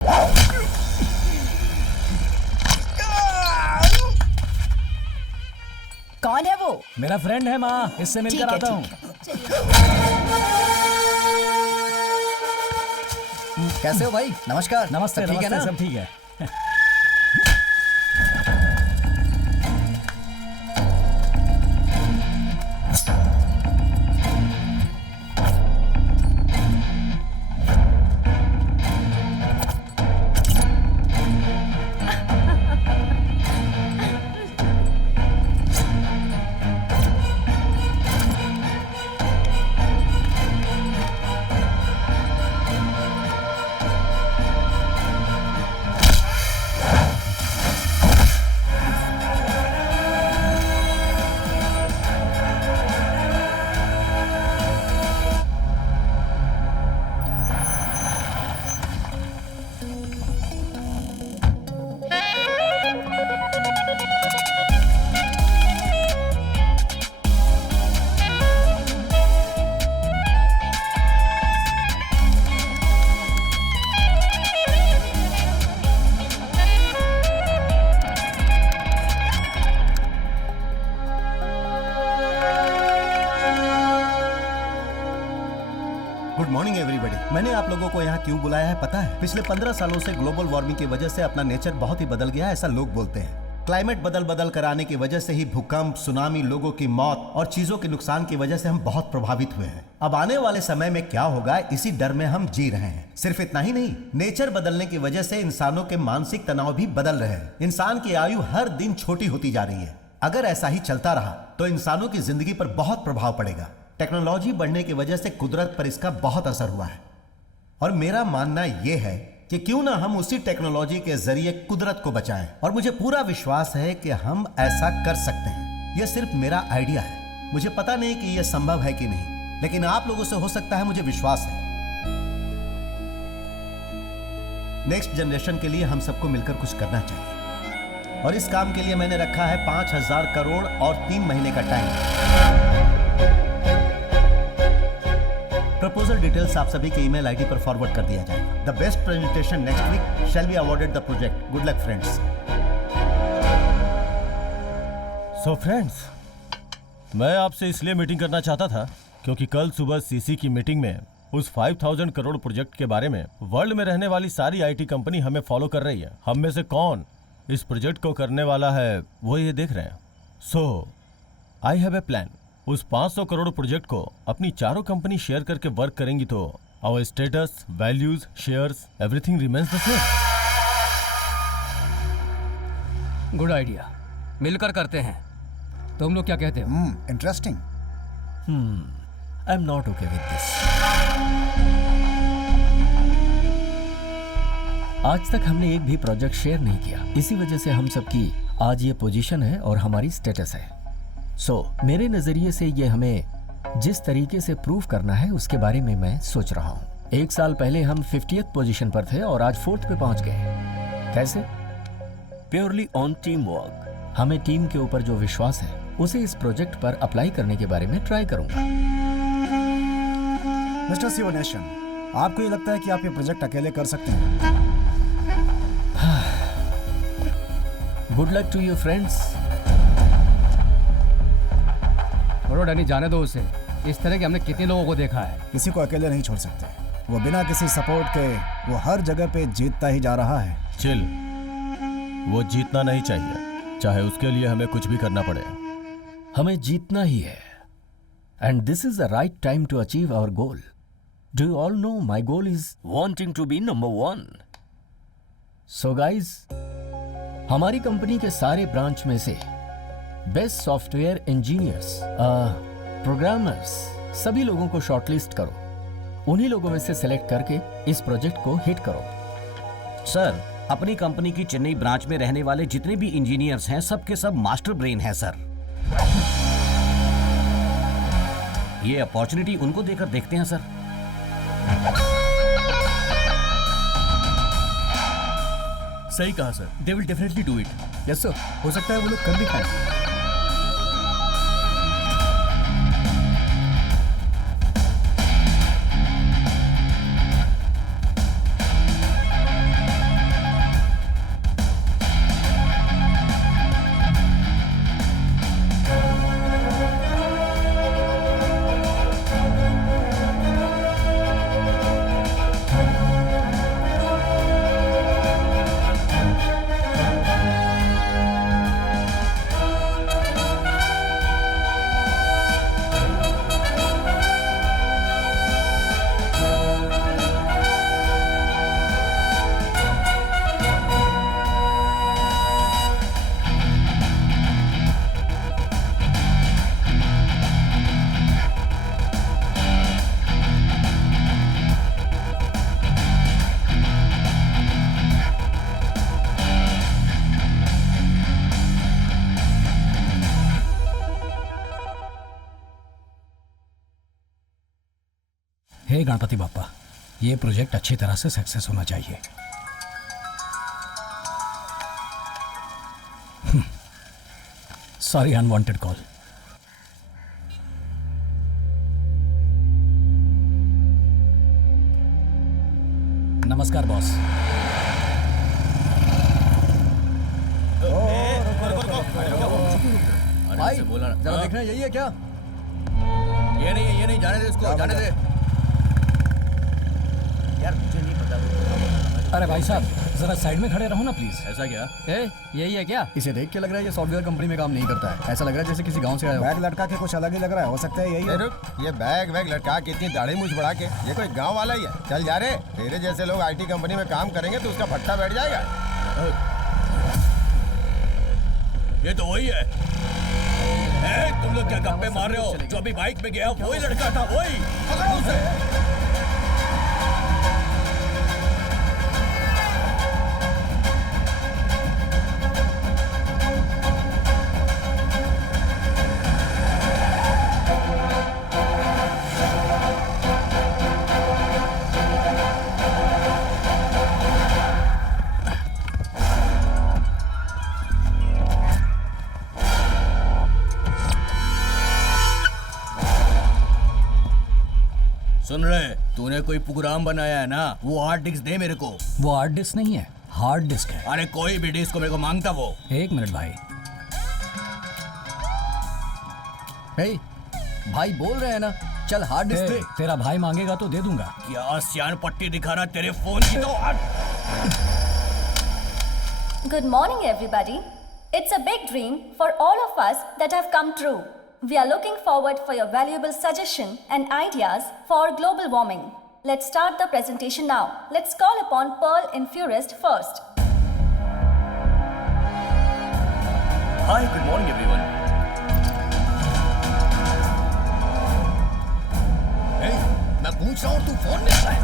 कौन है वो? मेरा फ्रेंड है माँ, इससे मिलकर आता हूँ। कैसे हो भाई? नमस्कार। नमस्ते। ठीक है ना? सब ठीक है। Good morning everybody. मैंने आप लोगों को यहाँ क्यों बुलाया है पता है? पिछले 15 सालों से ग्लोबल वार्मिंग की वजह से अपना नेचर बहुत ही बदल गया है, ऐसा लोग बोलते हैं। क्लाइमेट बदल कर आने की वजह से ही भूकंप, सुनामी, लोगों की मौत और चीजों के नुकसान की वजह से हम बहुत प्रभावित हुए हैं। अब आने वाले समय में क्या होगा, इसी डर में हम जी रहे हैं। सिर्फ इतना ही नहीं, नेचर बदलने की वजह से इंसानों के मानसिक तनाव भी बदल रहे हैं। इंसान की आयु हर दिन छोटी होती जा रही है। अगर ऐसा ही चलता रहा तो इंसानों की जिंदगी पर बहुत प्रभाव पड़ेगा। टेक्नोलॉजी बढ़ने की वजह से कुदरत पर इसका बहुत असर हुआ है और मेरा मानना यह है कि क्यों ना हम उसी टेक्नोलॉजी के जरिए कुदरत को बचाएं। और मुझे पूरा विश्वास है कि हम ऐसा कर सकते हैं। यह सिर्फ मेरा आइडिया है, मुझे पता नहीं कि यह संभव है कि नहीं, लेकिन आप लोगों से हो सकता है, मुझे विश्वास है। नेक्स्ट जनरेशन के लिए हम सबको मिलकर कुछ करना चाहिए और इस काम के लिए मैंने रखा है 5,000 करोड़ और 3 महीने का टाइम। प्रपोजल डिटेल्स आप सभी के ईमेल आईडी पर फॉरवर्ड कर दिया जाएगा। The best presentation next week shall be awarded the project. Good luck friends. So friends, मैं आपसे इसलिए मीटिंग करना चाहता था क्योंकि कल सुबह सीसी की मीटिंग में उस 5,000 करोड़ प्रोजेक्ट के बारे में वर्ल्ड में रहने वाली सारी आईटी कंपनी हमें फॉलो कर रही है। हम में से कौन इस प्रोजेक्ट को करने वाला है वो ये देख रहे हैं। सो आई हैव ए प्लान। उस 500 करोड़ प्रोजेक्ट को अपनी चारों कंपनी शेयर करके वर्क करेंगी तो our status, values, shares, everything remains the same. Good idea, मिलकर करते हैं। तुम लोग क्या कहते हो? Interesting. I am not okay with this. आज तक हमने एक भी प्रोजेक्ट शेयर नहीं किया, इसी वजह से हम सबकी आज ये पोजीशन है और हमारी स्टेटस है। मेरे नजरिए से ये हमें जिस तरीके से प्रूव करना है उसके बारे में मैं सोच रहा हूँ। 1 साल पहले हम 50th पोजीशन पर थे और आज 4th पे पहुंच गए। कैसे? Purely on team work. हमें टीम के ऊपर जो विश्वास है उसे इस प्रोजेक्ट पर अप्लाई करने के बारे में ट्राई करूंगा। मिस्टर शिवनेशन, आपको ये लगता है कि आप ये प्रोजेक्ट अकेले कर सकते हैं? Good luck to you friends. छोड़ो डैनी, जाने दो उसे। इस तरह के हमने कितने लोगों को देखा है। किसी को अकेले नहीं छोड़ सकते। वो बिना किसी सपोर्ट के वो हर जगह पे जीतता ही जा रहा है। चिल, वो जीतना नहीं चाहिए, चाहे उसके लिए हमें कुछ भी करना पड़े। हमें जीतना ही है and this is the right time to achieve our goal. Do you all know my goal is wanting to be number 1। So guys, हमारी कंपनी के सारे ब्रांच में से बेस्ट सॉफ्टवेयर इंजीनियर्स, प्रोग्रामर्स, सभी लोगों को शॉर्टलिस्ट करो। उन्हीं लोगों में से सेलेक्ट करके इस प्रोजेक्ट को हिट करो। सर, अपनी कंपनी की चेन्नई ब्रांच में रहने वाले जितने भी इंजीनियर्स हैं, सब के सब मास्टर ब्रेन हैं सर। ये अपॉर्चुनिटी उनको देकर देखते हैं सर। सही कहा sir, they will definitely do it. Yes sir, हो सकता है वो लोग कर भी पाए। हे गणपति बाप्पा, ये प्रोजेक्ट अच्छी तरह से सक्सेस होना चाहिए। Sorry, unwanted call. नमस्कार बॉस। भाई जरा देखना, यही है क्या? ये नहीं, जाने दे इसको, जाने दे। यार मुझे नहीं पता। अरे भाई साहब, जरा साइड में खड़े रहो ना प्लीज। ऐसा क्या? यही है क्या? इसे देख के लग रहा है ये सॉफ्टवेयर कंपनी में काम नहीं करता है। ऐसा लग रहा है जैसे किसी गांव से आया हो। बैग लटका के कुछ अलग ही लग रहा है। हो सकता है यही है। ये बैग वैग लटका के इतनी दाढ़ी मूछ बढ़ा के ये कोई गांव वाला ही है? चल जा रे, तेरे जैसे लोग आईटी कंपनी में काम करेंगे तो उसका भट्टा बैठ जाएगा। ये तो वही है। तुम लोग क्या गप्पे मार रहे हो? जो अभी बाइक में गया वही लड़का था, वही। पकड़ो उसे। सुन रहे, तूने कोई प्रोग्राम बनाया है ना? वो हार्ड डिस्क दे मेरे को। वो हार्ड डिस्क नहीं है, हार्ड डिस्क है। अरे कोई भी डिस्क को मेरे को मांगता वो। एक मिनट भाई। भाई बोल रहे हैं ना, चल हार्ड डिस्क दे। तेरा भाई मांगेगा तो दे दूंगा। क्या सियान पट्टी दिखा रहा तेरे फोन की तो। Good morning, everybody. It's a big dream for all of us that have come true. We are looking forward for your valuable suggestion and ideas for global warming. Let's start the presentation now. Let's call upon Pearl Infurist first. Hi, good morning everyone. मैं पूछ रहा हूँ, तू phone में है?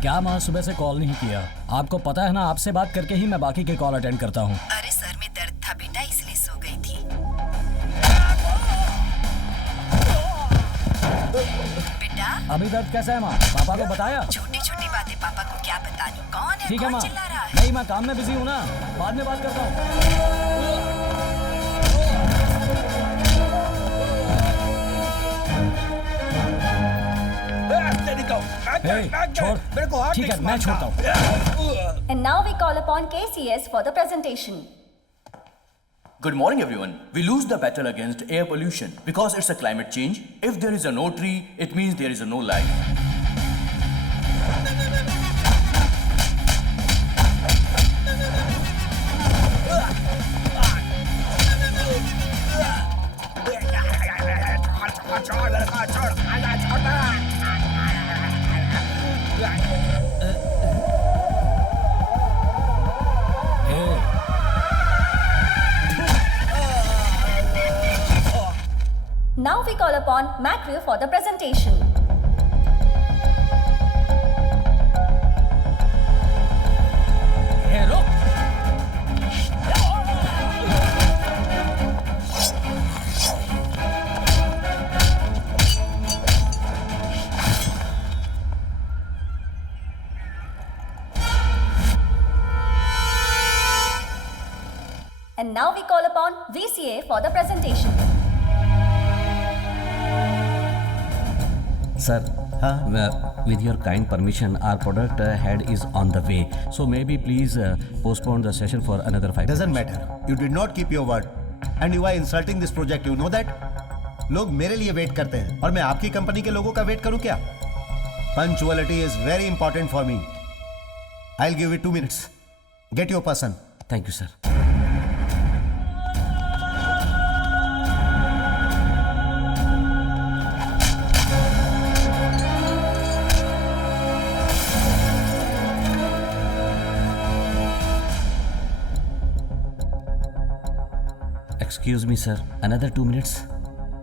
क्या माँ सुबह से कॉल नहीं किया? आपको पता है ना, आपसे बात करके ही मैं बाकी के कॉल अटेंड करता हूँ। अरे सर में दर्द था बेटा, इसलिए सो गई थी। बेटा अभी दर्द कैसा है माँ? पापा को बताया? छोटी छोटी बातें पापा को क्या बतानी। कौन है? ठीक है कौन माँ। चिल्ला रहा है? नहीं, मैं काम में बिजी हूँ ना, बाद में बात करता हूँ। छोड़, ठीक है मैं छोड़ता हूँ। And now we call upon KCS for the presentation. Good morning everyone. We lose the battle against air pollution because it's a climate change. If there is a no tree, it means there is a no life. Now we call upon Macrew for the presentation. Hey, रुक। And now we call upon VCA for the presentation. Sir, with your kind permission, our product head is on the way. So maybe please postpone the session for another 5 Doesn't minutes. matter. You did not keep your word. And you are insulting this project. You know that? लोग मेरे लिए wait करते हैं और मैं आपकी company के लोगों का वेट करूं क्या? Punctuality is very important for me. I'll give you 2 minutes. Get your person. Thank you, sir. Excuse me, sir. Another 2 minutes.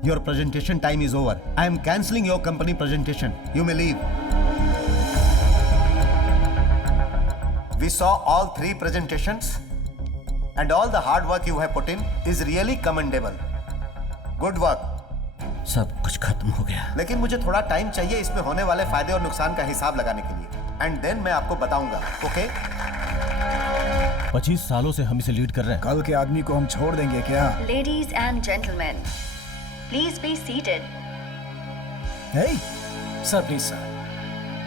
Your presentation time is over. I am cancelling your company presentation. You may leave. We saw all 3 presentations and all the hard work you have put in is really commendable. Good work. सब कुछ खत्म हो गया। लेकिन मुझे थोड़ा time चाहिए इसमें होने वाले फायदे और नुकसान का हिसाब लगाने के लिए, एंड देन मैं आपको बताऊंगा। ओके? 25 सालों से हम इसे लीड कर रहे हैं। कल के आदमी को हम छोड़ देंगे क्या? Ladies and gentlemen, please be seated. Hey, sir please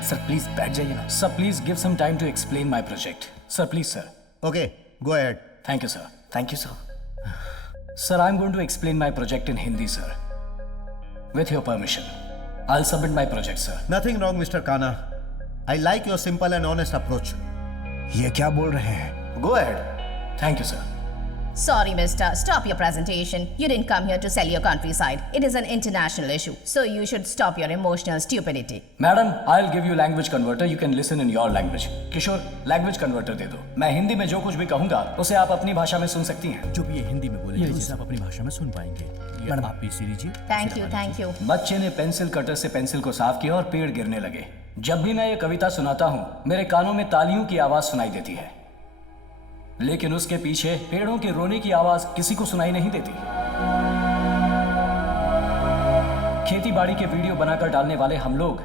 sir please बैठ जाइए ना। Sir please give some time to explain my project. Sir please sir. Okay, go ahead. Thank you sir. Thank you sir. Sir I am going to explain my project in Hindi sir. With your permission, I'll submit my project, sir. Nothing wrong, Mr. Khanna. I like your simple and honest approach. ये क्या बोल रहे हैं? Go ahead. Thank you, sir. Sorry, mister. Stop your presentation. You didn't come here to sell your countryside. It is an international issue, so you should stop your emotional stupidity. Madam, I'll give you language converter. You can listen in your language. Kishore, language converter दे दो। मैं हिंदी में जो कुछ भी कहूँगा, उसे आप अपनी भाषा में सुन सकती हैं। जो भी ये हिंदी में बोलेंगे उसे आप अपनी भाषा में सुन पाएंगे। ये आप पीसी लीजिए। Thank you, thank you. बच्चे ने पेंसिल कटर से पेंसिल को साफ किया और पेड़ गिरने लगे। जब भी मैं ये कविता सुनाता हूँ, मेरे कानों में तालियों की आवाज सुनाई देती है, लेकिन उसके पीछे पेड़ों के रोने की आवाज किसी को सुनाई नहीं देती। खेती बाड़ी के वीडियो बनाकर डालने वाले हम लोग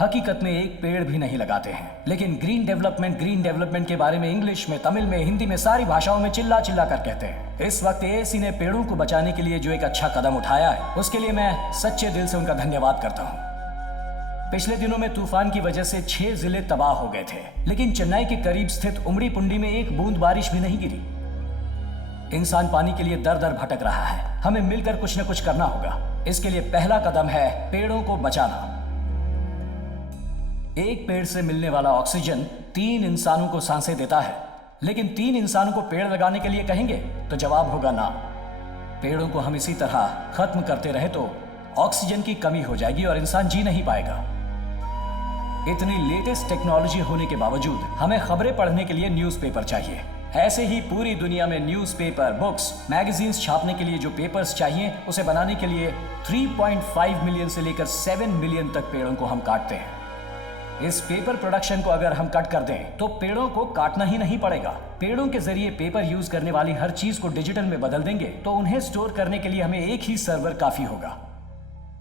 हकीकत में एक पेड़ भी नहीं लगाते हैं, लेकिन ग्रीन डेवलपमेंट के बारे में इंग्लिश में, तमिल में, हिंदी में, सारी भाषाओं में चिल्ला चिल्ला कर कहते हैं। इस वक्त एएसी ने पेड़ों को बचाने के लिए जो एक अच्छा कदम उठाया है, उसके लिए मैं सच्चे दिल से उनका धन्यवाद करता हूँ। पिछले दिनों में तूफान की वजह से 6 जिले तबाह हो गए थे, लेकिन चेन्नई के करीब स्थित उमड़ी पुंडी में एक बूंद बारिश भी नहीं गिरी। इंसान पानी के लिए दर दर भटक रहा है। हमें मिलकर कुछ न कुछ करना होगा। इसके लिए पहला कदम है पेड़ों को बचाना। एक पेड़ से मिलने वाला ऑक्सीजन 3 इंसानों को सांसें देता है, लेकिन 3 इंसानों को पेड़ लगाने के लिए कहेंगे तो जवाब होगा ना। पेड़ों को हम इसी तरह खत्म करते रहे तो ऑक्सीजन की कमी हो जाएगी और इंसान जी नहीं पाएगा। इतनी लेटेस्ट टेक्नोलॉजी होने के बावजूद हमें खबरें पढ़ने के लिए न्यूज़पेपर चाहिए। ऐसे ही पूरी दुनिया में न्यूज़पेपर, बुक्स, मैगजीन्स छापने के लिए जो पेपर्स चाहिए, उसे बनाने के लिए 3.5 मिलियन से लेकर 7 मिलियन तक पेड़ों को हम काटते हैं। इस पेपर प्रोडक्शन को अगर हम कट कर दें तो पेड़ों को काटना ही नहीं पड़ेगा। पेड़ों के जरिए पेपर यूज करने वाली हर चीज को डिजिटल में बदल देंगे तो उन्हें स्टोर करने के लिए हमें एक ही सर्वर काफी होगा।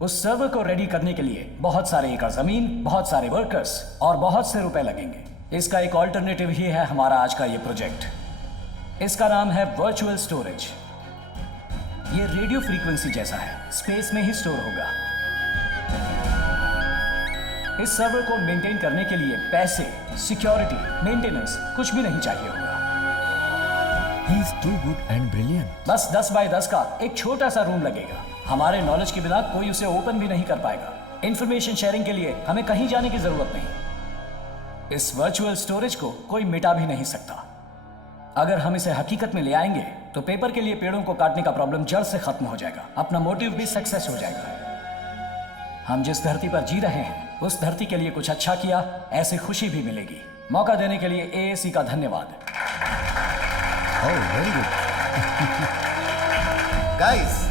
उस सर्वर को रेडी करने के लिए बहुत सारे एकड़ जमीन, बहुत सारे वर्कर्स और बहुत से रुपए लगेंगे। इसका एक ऑल्टरनेटिव ही है हमारा आज का ये प्रोजेक्ट। इसका नाम है वर्चुअल स्टोरेज। ये रेडियो फ्रीक्वेंसी जैसा है, स्पेस में ही स्टोर होगा। इस सर्वर को मेंटेन करने के लिए पैसे, सिक्योरिटी, मेंटेनेंस कुछ भी नहीं चाहिए होगा। He is too good and brilliant. बस 10 बाय 10 का एक छोटा सा रूम लगेगा। हमारे नॉलेज के बिना कोई उसे ओपन भी नहीं कर पाएगा। इंफॉर्मेशन शेयरिंग के लिए हमें कहीं जाने की जरूरत नहीं। इस वर्चुअल स्टोरेज को कोई मिटा भी नहीं सकता। अगर हम इसे हकीकत में ले आएंगे तो पेपर के लिए पेड़ों को काटने का प्रॉब्लम जड़ से खत्म हो जाएगा। अपना मोटिव भी सक्सेस हो जाएगा। हम जिस धरती पर जी रहे हैं उस धरती के लिए कुछ अच्छा किया, ऐसी खुशी भी मिलेगी। मौका देने के लिए एएसी का धन्यवाद। वेरी गुड गाइस,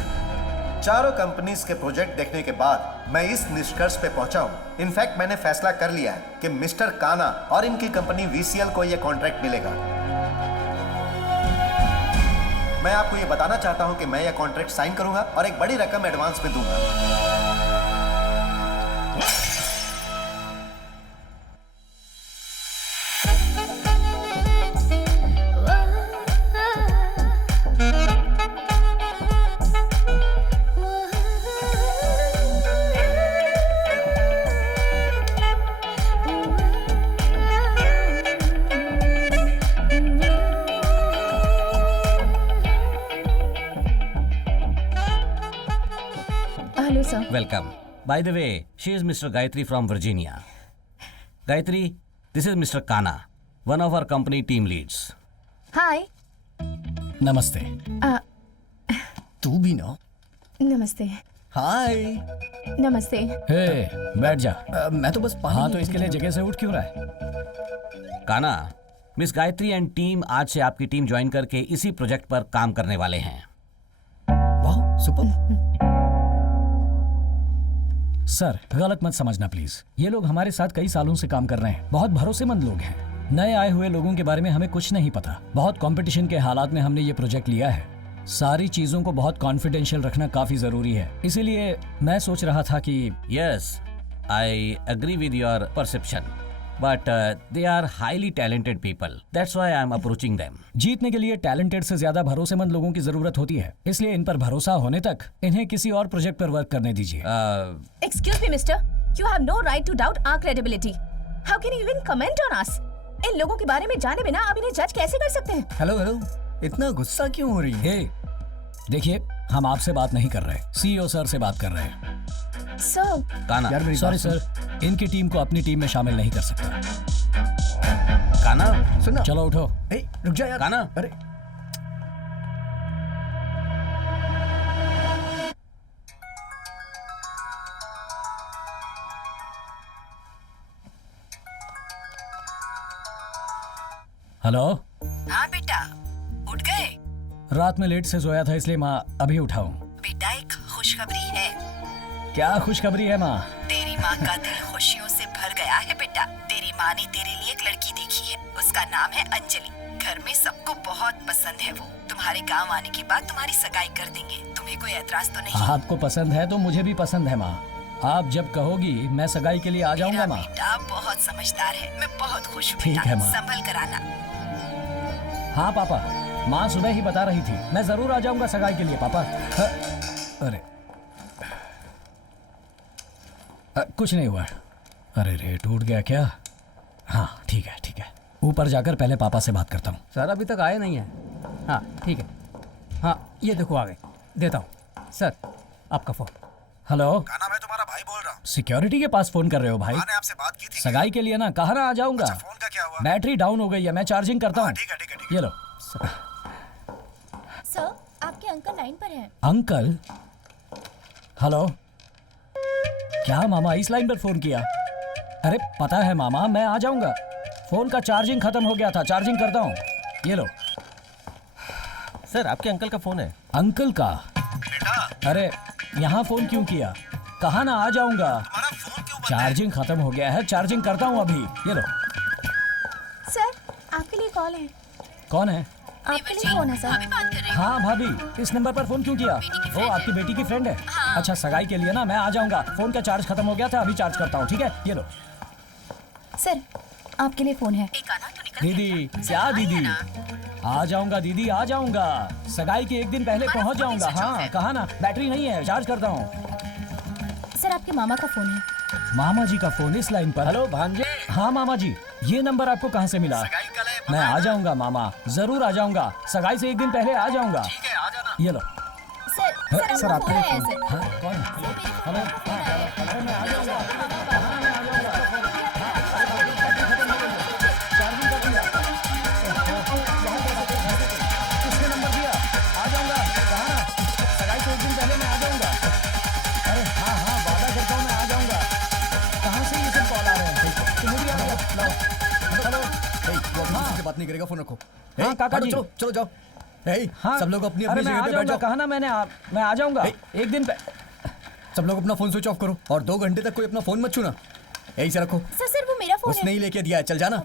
चारों कंपनीज के प्रोजेक्ट देखने के बाद मैं इस निष्कर्ष पे पहुंचा हूं। इनफैक्ट मैंने फैसला कर लिया है कि मिस्टर काना और इनकी कंपनी वीसीएल को यह कॉन्ट्रैक्ट मिलेगा। मैं आपको यह बताना चाहता हूं कि मैं यह कॉन्ट्रैक्ट साइन करूंगा और एक बड़ी रकम एडवांस में दूंगा। Welcome. By the way, she is Mr. Gayatri from Virginia. Gayatri, this is Mr. Khanna, one of our company team leads. Hi. नमस्ते। तू भी ना। नमस्ते। हाय। नमस्ते। हे, बैठ जा। मैं तो बस हाँ, तो इसके लिए जगह से उठ क्यों रहा है? Khanna, miss Gayatri and team आज से आपकी टीम ज्वाइन करके इसी प्रोजेक्ट पर काम करने वाले हैं। वाह, सुपर। सर गलत मत समझना प्लीज। ये लोग हमारे साथ कई सालों से काम कर रहे हैं, बहुत भरोसेमंद लोग हैं। नए आए हुए लोगों के बारे में हमें कुछ नहीं पता। बहुत कंपटीशन के हालात में हमने ये प्रोजेक्ट लिया है। सारी चीजों को बहुत कॉन्फिडेंशियल रखना काफी जरूरी है। इसीलिए मैं सोच रहा था कि yes, I agree with your perception, but they are highly talented people. That's why I am approaching them. जीतने के लिए टैलेंटेड से ज्यादा भरोसेमंद लोगों की जरूरत होती है, इसलिए इन पर भरोसा होने तक इन्हें किसी और प्रोजेक्ट पर वर्क करने दीजिए। Excuse me, mister. You have no right to doubt our credibility. How can you even comment on us? इन लोगों के बारे में जाने बिना आप इन्हें जज कैसे कर सकते हैं? हेलो हेलो, इतना गुस्सा क्यों हो रही है? हे, देखिए हम आपसे बात नहीं कर रहे, सीईओ सर से बात कर रहे हैं। सर, काना, यार मेरी सॉरी सर, इनकी टीम को अपनी टीम में शामिल नहीं कर सकता। काना, सुनना। चलो उठो। ए, रुक जा यार। काना, अरे हेलो। हाँ बेटा, उठ गए? रात में लेट से सोया था इसलिए माँ अभी उठा हूँ। बेटा एक खुशखबरी है। क्या खुशखबरी है माँ? तेरी माँ का दिल खुशियों से भर गया है बेटा। तेरी माँ ने तेरे लिए एक लड़की देखी है, उसका नाम है अंजलि। घर में सबको बहुत पसंद है वो। तुम्हारे गांव आने के बाद तुम्हारी सगाई कर देंगे। तुम्हें कोई एतराज तो नहीं? आपको पसंद है तो मुझे भी पसंद है माँ। आप जब कहोगी मैं सगाई के लिए आ जाऊंगा माँ। बेटा बहुत समझदार है, मैं बहुत खुश हूँ। ठीक है माँ। संभल कर आना। हाँ पापा, माँ सुबह ही बता रही थी, मैं जरूर आ जाऊंगा सगाई के लिए पापा। अरे कुछ नहीं हुआ। अरे रे, टूट गया क्या? हाँ ठीक है ठीक है, ऊपर जाकर पहले पापा से बात करता हूँ। सर अभी तक आए नहीं है। हाँ ठीक है, हाँ ये देखो आ गए, देता हूँ सर आपका फोन। हेलो, काना, मैं तुम्हारा भाई बोल रहा हूँ। सिक्योरिटी के पास फोन कर रहे हो भाई? मैंने आपसे बात की थी सगाई के लिए ना, कहा ना आ जाऊंगा। अच्छा, फोन का क्या हुआ? बैटरी डाउन हो गई है, मैं चार्जिंग करता हूँ। ठीक है ठीक है ठीक है। ये लो। सर, आपके अंकल लाइन पर हैं। अंकल? हेलो, क्या मामा इस लाइन पर फोन किया? अरे पता है मामा, मैं आ जाऊंगा। फोन का चार्जिंग खत्म हो गया था, चार्जिंग करता हूँ। ये लो। सर आपके अंकल का फोन है। अंकल का? अरे यहाँ फोन क्यों किया? कहा ना आ जाऊंगा। चार्जिंग खत्म हो गया है, चार्जिंग करता हूँ अभी। ये लो। सर, आपके लिए कॉल है। कौन है? आपके लिए फोन है सर। हाँ भाभी, इस नंबर पर फोन क्यों किया? वो आपकी बेटी की फ्रेंड है? अच्छा, सगाई के लिए ना, मैं आ जाऊंगा। फोन का चार्ज खत्म हो गया था, अभी चार्ज करता हूँ। ठीक है, ये लो। सर, आपके लिए फोन है। दीदी, क्या दीदी? आ जाऊंगा दीदी, आ जाऊंगा। सगाई के एक दिन पहले पहुंच जाऊंगा। हाँ कहा ना, बैटरी नहीं है, चार्ज करता हूँ। सर, आपके मामा का फोन है। मामा जी का फोन इस लाइन पर? हेलो भांजे। हाँ मामा जी, ये नंबर आपको कहाँ से मिला? मैं आ जाऊंगा मामा, जरूर आ जाऊंगा। सगाई से एक दिन पहले आ जाऊंगा। ये लो। सर आपका फोन है सर। हाँ, कौन? हेलो, अरे मैं आ जाऊंगा। हाँ, मैं आ जाऊंगा। चार्जिंग कर दिया। किसने नंबर दिया? आ जाऊंगा। कहाँ? सगाई से एक दिन पहले मैं आ जाऊंगा। अरे हाँ हाँ, वादा करता हूँ मैं आ जाऊंगा। कहाँ से ये सब कॉल आ रहे हैं? तुम्हें भी आ गया? हेलो। किसी से बात नहीं करेगा, फोन रखो। हाँ काका जी, चलो जाओ। हाँ सब लोग अपनी अरे अपनी मैं जगह आ पे बैठ जाऊंगा। जाओ। कहा ना मैंने, मैं आ जाऊंगा एक दिन। सब लोग अपना फोन स्विच ऑफ करो और 2 घंटे तक कोई अपना फोन मत छूना। यही से रखो। सर वो मेरा फोन उसने ही लेके दिया है, चल जाना।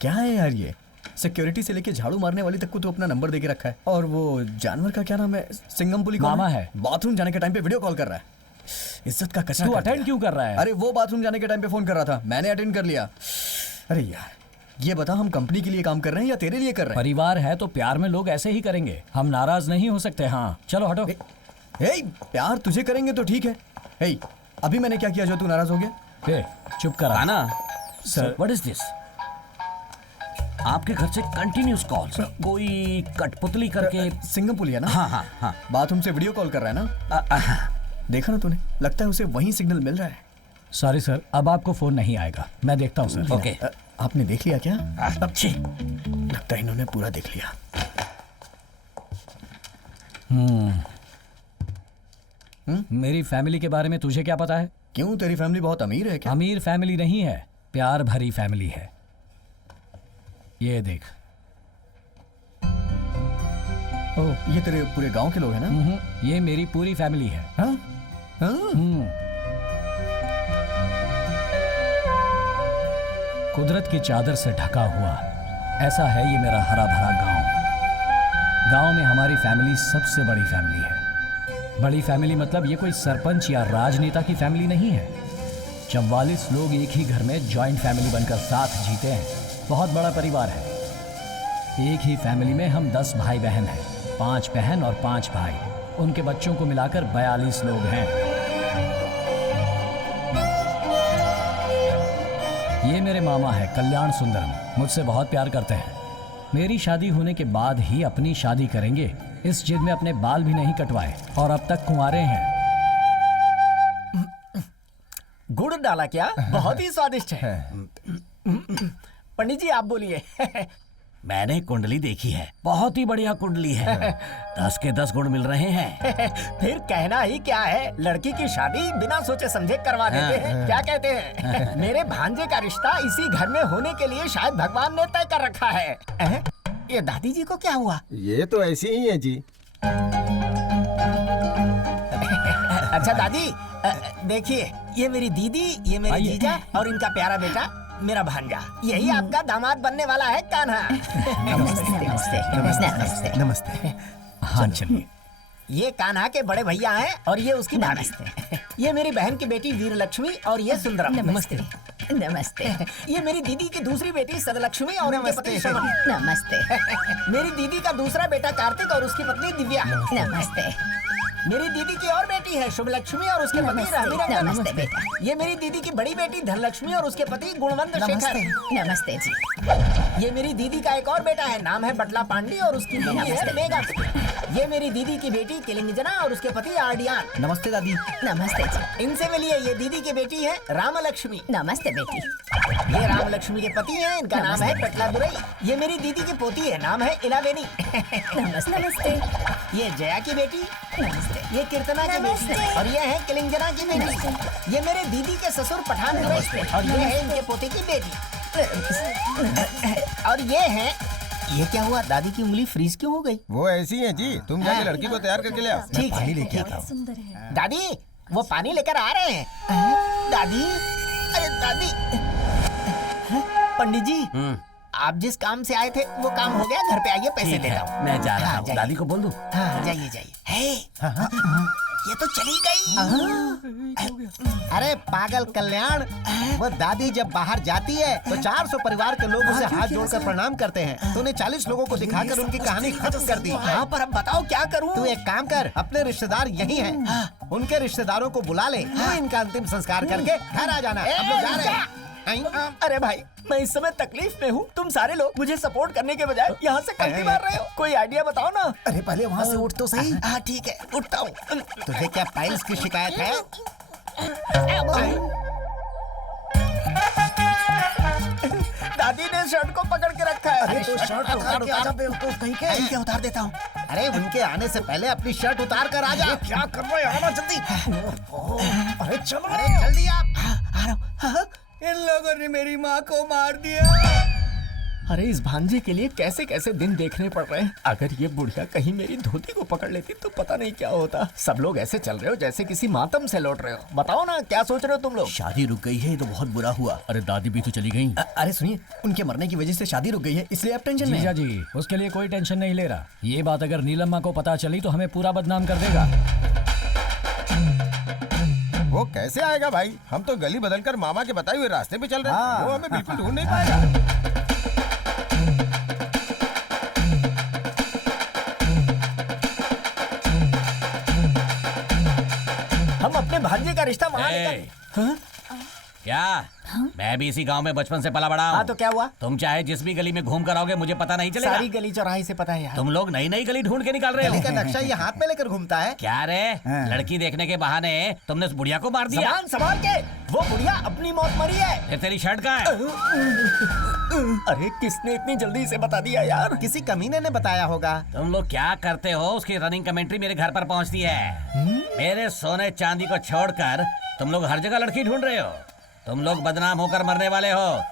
क्या है यार ये? सिक्योरिटी से लेके झाड़ू मारने वाली तक को तो अपना नंबर देके रखा है। और वो जानवर का क्या नाम है? सिंगमपुली मामा है। बाथरूम जाने के टाइम पे वीडियो कॉल कर रहा है। इज्जत का कचरा। तू कर अटेंड दिया। क्यों कर रहा है? अरे वो बाथरूम जाने के टाइम पे फोन कर रहा था, मैंने अटेंड कर लिया। अरे यार, ये बता, हम कंपनी के लिए काम कर रहे हैं या तेरे लिए कर रहे हैं? परिवार है तो प्यार में लोग ऐसे ही करेंगे, हम नाराज नहीं हो सकते। हाँ चलो हटो। प्यार तुझे करेंगे तो ठीक है। अभी मैंने क्या किया जो तू नाराज हो गया? चुप करा। काना, सर व्हाट इज दिस? आपके घर से कंटिन्यूस कॉल्स, कोई कठपुतली करके। सिंगमपुली है ना? हाँ हाँ हाँ। बाथरूम से वीडियो कॉल कर रहा है ना? देखा ना तूने? लगता है उसे वहीं सिग्नल मिल रहा है। सॉरी सर, अब आपको फोन नहीं आएगा, मैं देखता हूँ सर। ओके। आपने देख लिया क्या? अच्छे, लगता है इन्होंने पूरा देख लिया। मेरी फैमिली के बारे में तुझे क्या पता है? क्यों, तेरी फैमिली बहुत अमीर है क्या? अमीर फैमिली नहीं है, प्यार भरी फैमिली है। ये देख। ओह, ये तेरे पूरे गांव के लोग हैं ना? ये मेरी पूरी फैमिली है। हाँ? कुदरत की चादर से ढका हुआ ऐसा है ये मेरा हरा भरा गांव में हमारी फैमिली सबसे बड़ी फैमिली है। बड़ी फैमिली मतलब ये कोई सरपंच या राजनेता की फैमिली नहीं है। 44 लोग एक ही घर में जॉइंट फैमिली बनकर साथ जीते हैं। बहुत बड़ा परिवार है। एक ही फैमिली में हम 10 भाई बहन हैं, 5 बहन और 5 भाई। उनके बच्चों को मिलाकर 42 लोग हैं। ये मेरे मामा है कल्याण सुंदरम, मुझसे बहुत प्यार करते हैं। मेरी शादी होने के बाद ही अपनी शादी करेंगे, इस जिद में अपने बाल भी नहीं कटवाए और अब तक कुंवारे हैं। गुड़ डाला क्या? बहुत ही स्वादिष्ट है। पंडित जी आप बोलिए। मैंने कुंडली देखी है, बहुत ही बढ़िया कुंडली है। 10 के 10 गुण मिल रहे हैं। फिर कहना ही क्या है, लड़की की शादी बिना सोचे समझे करवा देते हैं। क्या कहते हैं? मेरे भांजे का रिश्ता इसी घर में होने के लिए शायद भगवान ने तय कर रखा है। ये दादी जी को क्या हुआ? ये तो ऐसी ही है जी। अच्छा दादी देखिए, ये मेरी दीदी, ये मेरे जीजा और इनका प्यारा बेटा मेरा भांजा। यही आपका दामाद बनने वाला है कान्हा। नमस्ते नमस्ते नमस्ते नमस्ते। हाँ चलिए। ये कान्हा के बड़े भैया हैं और ये उसकी भाभी। ये मेरी बहन की बेटी वीर लक्ष्मी और ये सुंदरम। नमस्ते नमस्ते। ये मेरी दीदी की दूसरी बेटी सदलक्ष्मी और उनके पति श्रवण। नमस्ते। मेरी दीदी का दूसरा बेटा कार्तिक और उसकी पत्नी दिव्या। नमस्ते। मेरी दीदी की और बेटी है शुभ लक्ष्मी और उसके पति रामी रंगन। नमस्ते बेटा। ये मेरी दीदी की बड़ी बेटी धनलक्ष्मी और उसके पति गुणवंत शेखर। नमस्ते जी। ये मेरी दीदी का एक और बेटा है, नाम है बटला पांडे और उसकी बीवी है मेघा। ये मेरी दीदी की बेटी किलिंगजना और उसके पति आर्डियान। नमस्ते दादी। नमस्ते जी। इनसे मिलिए, ये दीदी की बेटी है राम लक्ष्मी। नमस्ते बेटी। ये राम लक्ष्मी के पति हैं, इनका नाम है पटला दुरई। ये मेरी दीदी की पोती है, नाम है इलावेनी। नमस्ते। ये जया की बेटी। नमस्ते। ये कीर्तना की बेटी और ये है किलिंगजना की बेटी। ये मेरे दीदी के ससुर पठान दुरई और ये है इनके पोते की बेटी। और ये है, ये क्या हुआ? दादी की उंगली फ्रीज क्यों हो गई? वो ऐसी है जी, तुम जाके लड़की को तैयार करके ले आओ। ठीक है, पानी लेके आता हूँ। दादी वो पानी लेकर आ रहे हैं। दादी, अरे दादी। पंडित जी आप जिस काम से आए थे वो काम हो गया, घर पे आइए, पैसे देता हूँ। मैं जा रहा हूँ। दादी को बोल दूं? हाँ जाइए जाइए। ये तो चली गई। अरे पागल कल्याण, वो दादी जब बाहर जाती है तो 400 परिवार के लोग उसे हाथ जोड़कर प्रणाम करते हैं। तूने 40 लोगों को दिखाकर उनकी कहानी खत्म कर दी। हाँ पर अब बताओ क्या करूँ? तू एक काम कर, अपने रिश्तेदार यही हैं, उनके रिश्तेदारों को बुला ले। तू इनका अंतिम संस्कार करके घर आ जाना। अब लोग जा रहे हैं। अरे भाई मैं इस समय तकलीफ में हूँ, तुम सारे लोग मुझे सपोर्ट करने के बजाय यहाँ से कंठी मार रहे हो। कोई आइडिया बताओ ना। अरे पहले वहाँ से उठ तो सही। हाँ ठीक है, उठता हूँ। तुझे क्या पाइल्स की शिकायत है? दादी ने शर्ट को पकड़ के रखा है। अरे तो शर्ट उतार के आजा बेवकूफ कहीं के। ठीक है, उतार देता हूँ। अरे उनके आने से पहले अपनी शर्ट उतार कर आ जा। क्या कर रहे हो? आना जल्दी। अरे चलो। अरे जल्दी आप। आ रहा हूँ। इन लोगों ने मेरी माँ को मार दिया। अरे इस भांजे के लिए कैसे कैसे दिन देखने पड़ रहे हैं। अगर ये बुढ़िया कहीं मेरी धोती को पकड़ लेती तो पता नहीं क्या होता। सब लोग ऐसे चल रहे हो जैसे किसी मातम से लौट रहे हो। बताओ ना क्या सोच रहे हो तुम लोग? शादी रुक गई है, ये तो बहुत बुरा हुआ। अरे दादी भी तो चली गई। अरे सुनिए, उनके मरने की वजह से शादी रुक गई है, इसलिए आप टेंशन में जीजा जी उसके लिए कोई टेंशन नहीं ले रहा। ये बात अगर नीलम्मा को पता चली तो हमें पूरा बदनाम कर देगा। वो कैसे आएगा भाई? हम तो गली बदलकर मामा के बताए हुए रास्ते पे चल रहे हैं। वो हमें बिल्कुल ढूंढ नहीं पाएगा। हम अपने भांजे का रिश्ता वहाँ लेकर। क्या? मैं भी इसी गांव में बचपन से पला बड़ा हूँ। हाँ तो क्या हुआ? तुम चाहे जिस भी गली में घूम कर आओगे मुझे पता नहीं चलेगा। सारी गली चौराहे से पता है यार। तुम लोग नई नई गली ढूंढ के निकाल रहे हो। गली का नक्शा ये हाथ में लेकर घूमता है। क्या रे? लड़की देखने के बहाने तुमने उस बुढ़िया को मार दिया। संभाल के, वो बुढ़िया अपनी मौत मरी है। फिर तेरी शर्ट कहाँ है? अरे किसने इतनी जल्दी इसे बता दिया यार? किसी कमीने ने बताया होगा। तुम लोग क्या करते हो? उसकी रनिंग कमेंट्री मेरे घर पर पहुंचती है। मेरे सोने चांदी को छोड़कर तुम लोग हर जगह लड़की ढूंढ रहे हो। तुम लोग बदनाम होकर मरने वाले हो।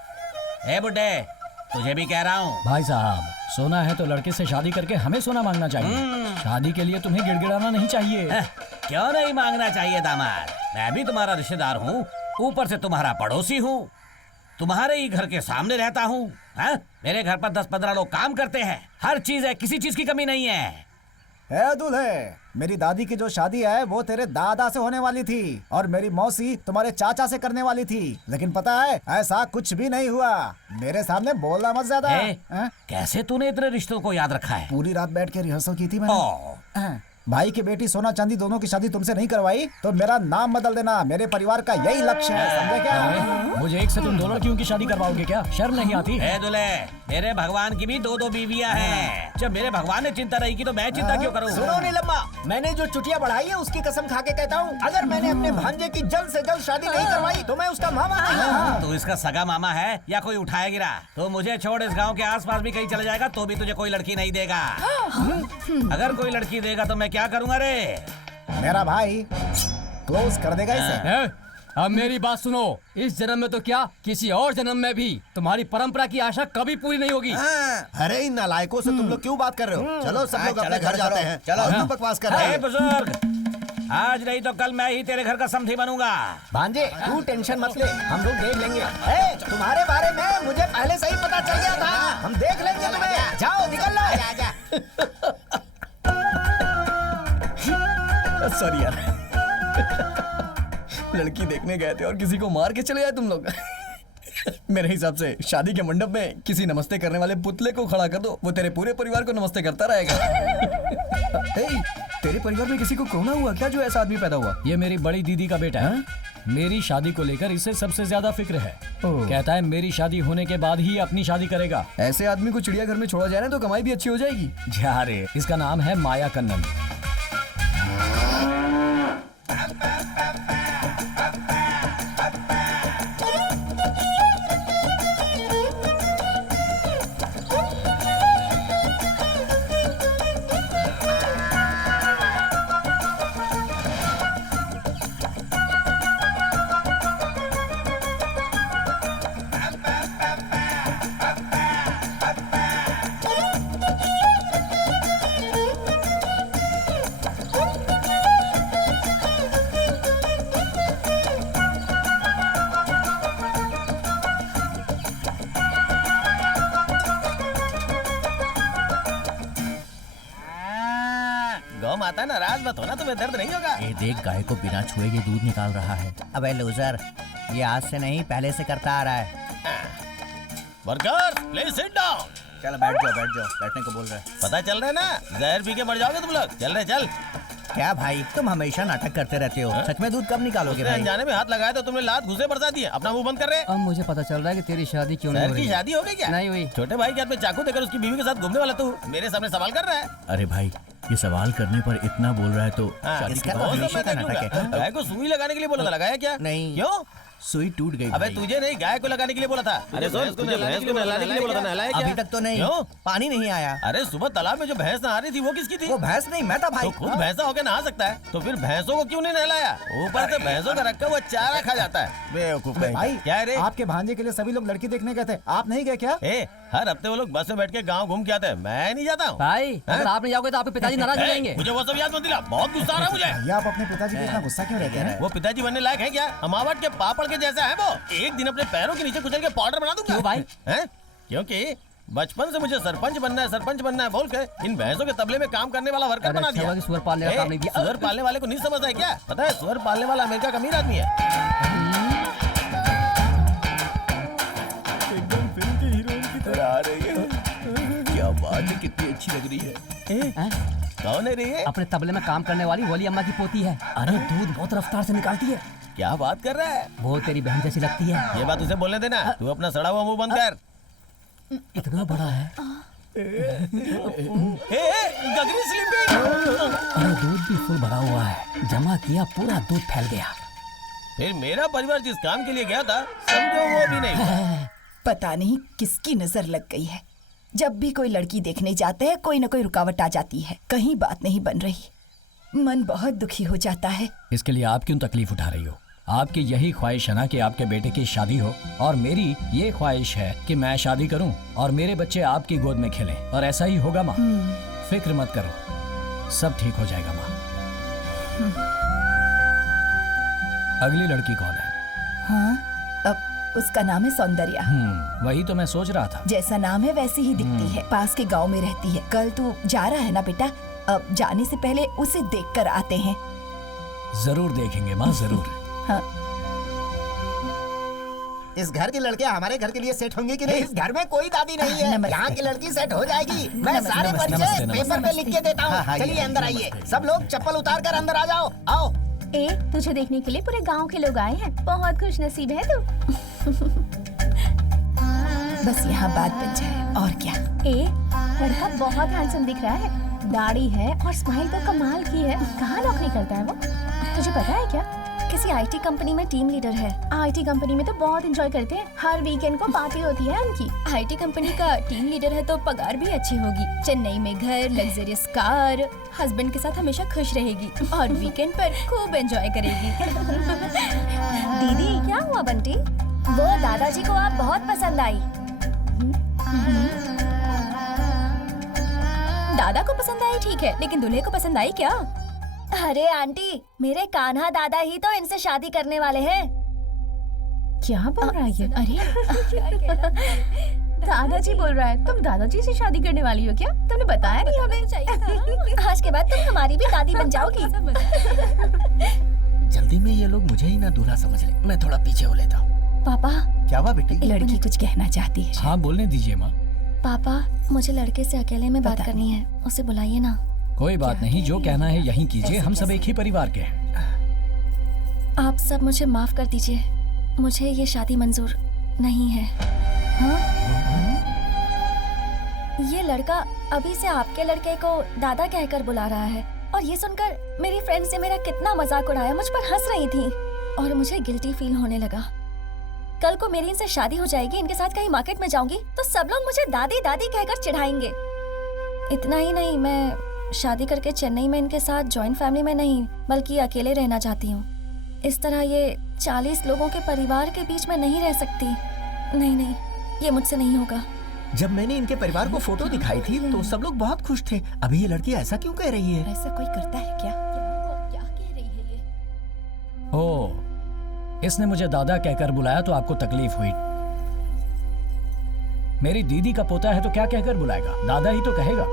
ए बुड्ढे, तुझे भी कह रहा हूँ। भाई साहब, सोना है तो लड़के से शादी करके हमें सोना मांगना चाहिए। शादी के लिए तुम्हें गिड़गिड़ाना नहीं चाहिए। क्यों नहीं मांगना चाहिए दामाद? मैं भी तुम्हारा रिश्तेदार हूँ, ऊपर से तुम्हारा पड़ोसी हूँ। तुम्हारे ही घर के सामने रहता हूँ। मेरे घर पर 10-15 लोग काम करते हैं, हर चीज है, किसी चीज की कमी नहीं है। ए दूल्हे, मेरी दादी की जो शादी है वो तेरे दादा से होने वाली थी और मेरी मौसी तुम्हारे चाचा से करने वाली थी, लेकिन पता है ऐसा कुछ भी नहीं हुआ। मेरे सामने बोलना मत ज्यादा। कैसे तूने इतने रिश्तों को याद रखा है? पूरी रात बैठ के रिहर्सल की थी मैंने। भाई की बेटी सोना चांदी दोनों की शादी तुमसे नहीं करवाई तो मेरा नाम बदल देना। मेरे परिवार का यही लक्ष्य है, समझे क्या? मुझे एक से तुम दोनों लड़कियों की शादी करवाओगे क्या? शर्म नहीं आती? दूल्हे, मेरे भगवान की भी 2-2 बीवियां हैं। जब मेरे भगवान ने चिंता नहीं की तो मैं चिंता क्यों करूं? सुनो नीलम्मा, मैंने जो चुटिया बढ़ाई है उसकी कसम खा के कहता हूँ, अगर मैंने अपने भांजे की जल्द से जल्द शादी नहीं करवाई तो मैं उसका मामा नहीं। तू इसका सगा मामा है या कोई उठाया गिरा? तो मुझे छोड़ इस गांव के आसपास भी कहीं चले जाएगा तो भी तुझे कोई लड़की नहीं देगा। अगर कोई लड़की देगा तो मैं क्या करूंगा रे? मेरा भाई क्लोज कर देगा इसे। अब मेरी बात सुनो, इस जन्म में तो क्या, किसी और जन्म में भी तुम्हारी परंपरा की आशा कभी पूरी नहीं होगी। अरे इन नालायकों से तुम लोग क्यों बात कर रहे हो? चलो सब लोग अपने घर जाते हैं। चलो क्यों बकवास कर रहे ए हैं? बुजुर्ग, आज नहीं तो कल मैं ही तेरे घर का समधी बनूंगा। भांजे तू टेंशन मत ले, हम लोग देख लेंगे। ए, तुम्हारे बारे में मुझे पहले से ही पता चल गया था, हम देख लेंगे तुम्हें। जाओ निकल लो। सॉरी यार, लड़की देखने गए थे और किसी को मार के चले आए तुम लोग। मेरे हिसाब से शादी के मंडप में किसी नमस्ते करने वाले पुतले को खड़ा कर दो, वो तेरे पूरे परिवार को नमस्ते करता रहेगा। तेरे परिवार में किसी को कोरोना हुआ क्या, जो ऐसा आदमी पैदा हुआ? ये मेरी बड़ी दीदी का बेटा है। मेरी शादी को लेकर इसे सबसे ज्यादा फिक्र है। कहता है मेरी शादी होने के बाद ही अपनी शादी करेगा। ऐसे आदमी को चिड़ियाघर में छोड़ा जाए ना तो कमाई भी अच्छी हो जाएगी। जा रे, इसका नाम है माया कन्नन। गौ माता नाराज मत होना, तुम्हें दर्द नहीं होगा। ये देख, गाय को बिना छुए ये दूध निकाल रहा है। अबे लूजर, ये आज से नहीं पहले से करता आ रहा है। Workers please sit down. चल बैठ जाओ, बैठने को बोल रहा है। पता चल रहा है ना, जहर पी के मर जाओगे तुम लोग। चल रहे चल। क्या भाई, तुम हमेशा नाटक करते रहते हो। सच में दूध कब निकालोगे भाई? अनजाने में हाथ लगाया तो तुमने लात घुसे बरसा दिए। अपना मुंह बंद कर रहे। अब मुझे पता चल रहा है कि तेरी शादी क्यों नहीं हो रही। शादी हो गई क्या? नहीं हुई। छोटे भाई के हाथ में चाकू देकर उसकी बीवी के साथ घूमने वाला तू मेरे सामने सवाल कर रहा है। अरे भाई, ये सवाल करने पर इतना बोल रहा है तो इसका तो हमेशा का नाटक है। गाय को सुई लगाने के लिए बोला था, लगाया क्या? नहीं। क्यों? सुई टूट गई। अबे तुझे नहीं, गाय को लगाने के लिए बोला था। अरे भैंस को नहलाने के लिए बोला था, नहलाया क्या? अभी तक तो नहीं। क्यों? पानी नहीं आया। अरे सुबह तालाब में जो भैंस नहा रही थी वो किसकी थी? वो भैंस नहीं, मैं था भाई। तो खुद भैंसा होकर नहा सकता है, तो फिर भैंसों को क्यों नहीं नहलाया? ऊपर से भैंसों का रखा हुआ चारा खा जाता है। बेवकूफ भाई क्या है रे? आपके भांजे के लिए सभी लोग लड़की देखने गए थे, आप नहीं गए क्या? हर हफ्ते वो लोग बस में बैठ के गाँव घूम के आते हैं, मैं नहीं जाता हूँ। भाई अगर आप नहीं जाओगे तो आपके पिताजी नाराज हो जाएंगे। मुझे वो सब याद मत दिला, बहुत गुस्सा आ रहा है मुझे। भैया आप अपने पिताजी पे इतना गुस्सा क्यों रहते हैं? वो पिताजी बनने लायक है क्या? अमावट के पापड़ के जैसा है वो। एक दिन अपने पैरों के नीचे कुचल के पाउडर बना दूंगा। क्यों भाई? हैं? क्योंकि बचपन से मुझे सरपंच बनना है बोल के इन भैंसों के तबले में काम करने वाला वर्कर बना दिया। सुअर पालने का काम नहीं दिया। सुअर पालने वाले को नहीं समझता है क्या? पता है, सुअर पालने वाला अमेरिका का अमीर आदमी है। एकदम फिल्म के हीरोइन की तरह आ रही है। क्या बात है, कितनी अच्छी लग रही है। कौन है रे ये? अपने तबले में काम करने वाली वली अम्मा की पोती है। अरे दूध बहुत रफ्तार से निकालती है। क्या बात कर रहा है? वो तेरी बहन जैसी लगती है। ये बात उसे बोलने देना। तू अपना सड़ा हुआ मुंह बंद कर। इतना बड़ा है। गगरी स्लीपिंग। अरे दूध भी फुल भरा हुआ है, जमा किया पूरा दूध फैल गया। फिर मेरा परिवार जिस काम के लिए गया था समझो वो भी नहीं हुआ। पता नहीं किसकी नजर लग गई है। जब भी कोई लड़की देखने जाते हैं कोई न कोई रुकावट आ जाती है, कहीं बात नहीं बन रही। मन बहुत दुखी हो जाता है। इसके लिए आप क्यों तकलीफ उठा रही हो? आपकी यही ख्वाहिश है ना कि आपके बेटे की शादी हो, और मेरी ये ख्वाहिश है कि मैं शादी करूं और मेरे बच्चे आपकी गोद में खेलें, और ऐसा ही होगा माँ। फिक्र मत करो, सब ठीक हो जाएगा माँ। हम्म। अगली लड़की कौन है? हाँ, अब उसका नाम है सौंदर्या। वही तो मैं सोच रहा था। जैसा नाम है वैसी ही दिखती है, पास के गांव में रहती है। कल तू जा रहा है ना बेटा? अब जाने से पहले उसे देखकर आते हैं। जरूर देखेंगे माँ, जरूर। हाँ। इस घर की लड़कियां हमारे घर के लिए सेट होंगी कि नहीं? इस घर में कोई दादी नहीं है। यहाँ की लड़की सेट हो जाएगी। मैं सारे परिचय पेपर पे लिख के देता हूँ। चलिए अंदर आइए। सब लोग चप्पल उतार कर अंदर आ जाओ। आओ। ए, तुझे देखने के लिए पूरे गांव के लोग आए हैं। बहुत खुश नसीब है तू। बस यहाँ बात बन जाए और क्या। ए, लड़का बहुत हैंडसम दिख रहा है। दाढ़ी है और स्माइल तो कमाल की है। कहाँ नौकरी करता है वो? तुझे पता है क्या? किसी आईटी कंपनी में टीम लीडर है। आईटी कंपनी में तो बहुत एंजॉय करते हैं। हर वीकेंड को पार्टी होती है उनकी। आईटी कंपनी का टीम लीडर है तो पगार भी अच्छी होगी। चेन्नई में घर, लग्जरियस कार, हस्बैंड के साथ हमेशा खुश रहेगी और वीकेंड पर खूब एंजॉय करेगी। दीदी, क्या हुआ बंटी? वो दादाजी को आप बहुत पसंद आई। दादा को पसंद आई ठीक है, लेकिन दूल्हे को पसंद आई क्या? अरे आंटी, मेरे कान्हा दादा ही तो इनसे शादी करने वाले हैं। क्या बोल रहा है ये? अरे दादाजी बोल रहा है। तुम दादाजी से शादी करने वाली हो क्या? तुमने बताया नहीं हमें। आज के बाद तुम हमारी भी दादी बन जाओगी। जल्दी में ये लोग मुझे ही ना दूल्हा समझ ले। मैं थोड़ा पीछे हो लेता हूँ। पापा, क्या हुआ बेटी? लड़की कुछ कहना चाहती है। हाँ, बोलने दीजिए माँ। पापा, मुझे लड़के से अकेले में बात करनी है। उसे बुलाइए ना। कोई बात नहीं, जो कहना है यहीं कीजिए। हम सब एक ही परिवार के हैं। आप सब मुझे माफ कर दीजिए। मुझे ये शादी मंजूर नहीं है। हाँ? ये लड़का अभी से आपके लड़के को दादा कहकर बुला रहा है और ये सुनकर मेरी फ्रेंड्स ने मेरा कितना मजाक उड़ाया, मुझ पर हंस रही थी और मुझे गिल्टी फील होने लगा। कल को मेरी इनसे शादी हो जाएगी, इनके साथ कहीं मार्केट में जाऊंगी तो सब लोग मुझे दादी दादी कहकर चिढ़ाएंगे। इतना ही नहीं, मैं शादी करके चेन्नई में इनके साथ जॉइंट फैमिली में नहीं बल्कि अकेले रहना चाहती हूँ। इस तरह ये 40 लोगों के परिवार के बीच में नहीं रह सकती। नहीं नहीं, ये मुझसे नहीं होगा। जब मैंने इनके परिवार को फोटो दिखाई थी तो सब लोग बहुत खुश थे। अभी ये लड़की ऐसा क्यों कह रही है? ऐसा कोई करता है क्या? क्या कह रही है ये? ओह, इसने मुझे दादा कहकर बुलाया तो आपको तकलीफ हुई। मेरी दीदी का पोता है तो क्या कहकर बुलाएगा? दादा ही तो कहेगा।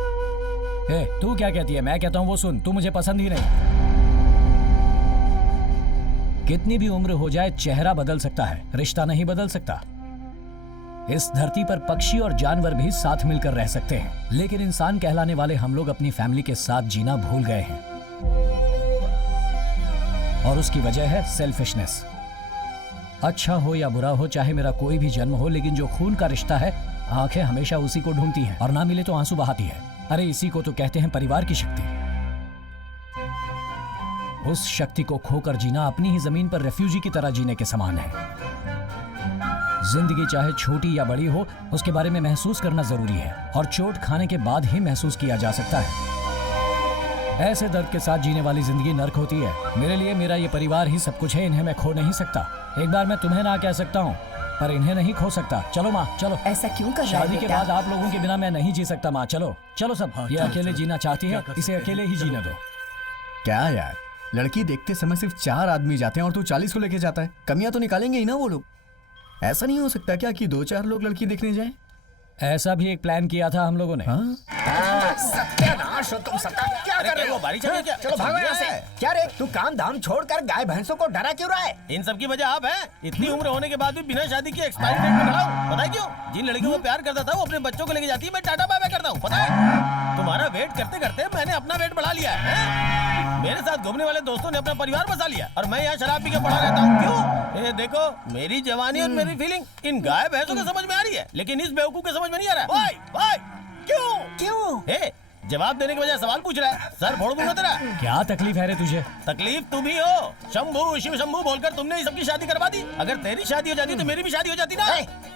ए, तू क्या कहती है? मैं कहता हूँ वो सुन, तू मुझे पसंद ही नहीं। कितनी भी उम्र हो जाए, चेहरा बदल सकता है, रिश्ता नहीं बदल सकता। इस धरती पर पक्षी और जानवर भी साथ मिलकर रह सकते हैं, लेकिन इंसान कहलाने वाले हम लोग अपनी फैमिली के साथ जीना भूल गए हैं और उसकी वजह है सेल्फिशनेस। अच्छा हो या बुरा हो, चाहे मेरा कोई भी जन्म हो, लेकिन जो खून का रिश्ता है, आंखें हमेशा उसी को ढूंढती हैं और ना मिले तो आंसू बहाती है। अरे इसी को तो कहते हैं परिवार की शक्ति। उस शक्ति को खोकर जीना अपनी ही जमीन पर रेफ्यूजी की तरह जीने के समान है। जिंदगी चाहे छोटी या बड़ी हो, उसके बारे में महसूस करना जरूरी है और चोट खाने के बाद ही महसूस किया जा सकता है। ऐसे दर्द के साथ जीने वाली जिंदगी नर्क होती है। मेरे लिए मेरा ये परिवार ही सब कुछ है, इन्हें मैं खो नहीं सकता। एक बार मैं तुम्हें ना कह सकता हूँ, पर इन्हें नहीं खो सकता। चलो माँ, चलो। ऐसा क्यों कर रहा है शादी के बाद आप लोगों के बिना मैं नहीं जी सकता माँ। चलो चलो सब। ये अकेले जीना चाहती है, इसे अकेले ही जीने दो। क्या यार, लड़की देखते समय सिर्फ 4 आदमी जाते हैं और तू 40 को लेके जाता है। कमियां तो निकालेंगे ही ना वो लोग। ऐसा नहीं हो सकता क्या कि 2-4 लोग लड़की देखने जाएं? ऐसा भी एक प्लान किया था हम लोगों ने। सत्यानाश हो तुम सबका। क्या कर रहे हो? क्या? चलो भागो यहाँ से। क्या रे, तू काम धाम छोड़कर गाय भैंसों को डरा क्यों रहा है? इन सब की वजह आप हैं। इतनी उम्र होने के बाद भी बिना शादी के एक्सपायरी डेट में खड़ा हूँ। पता है क्यों? जिन लड़कियों को प्यार करता था वो अपने बच्चों को लेके जाती है, मैं टाटा बाय बाय करता हूँ। पता है, तुम्हारा वेट करते करते मैंने अपना वेट बढ़ा लिया है। मेरे साथ घूमने वाले दोस्तों ने अपना परिवार बसा लिया और मैं यहाँ शराब पी के पड़ा रहता हूँ। क्यों? ये देखो, मेरी जवानी और मेरी फीलिंग इन गाय भैंसों को समझ में आ रही है, लेकिन इस बेवकूफ के समझ में नहीं आ रहा। भाई क्यों? जवाब देने के बजाय सवाल पूछ रहा है। सर फोड़ दूंगा तेरा। क्या तकलीफ है रे तुझे? तकलीफ तुम ही हो। शंभू शिव शंभू बोलकर तुमने ही सबकी शादी करवा दी। अगर तेरी शादी हो जाती तो मेरी भी शादी हो जाती ना।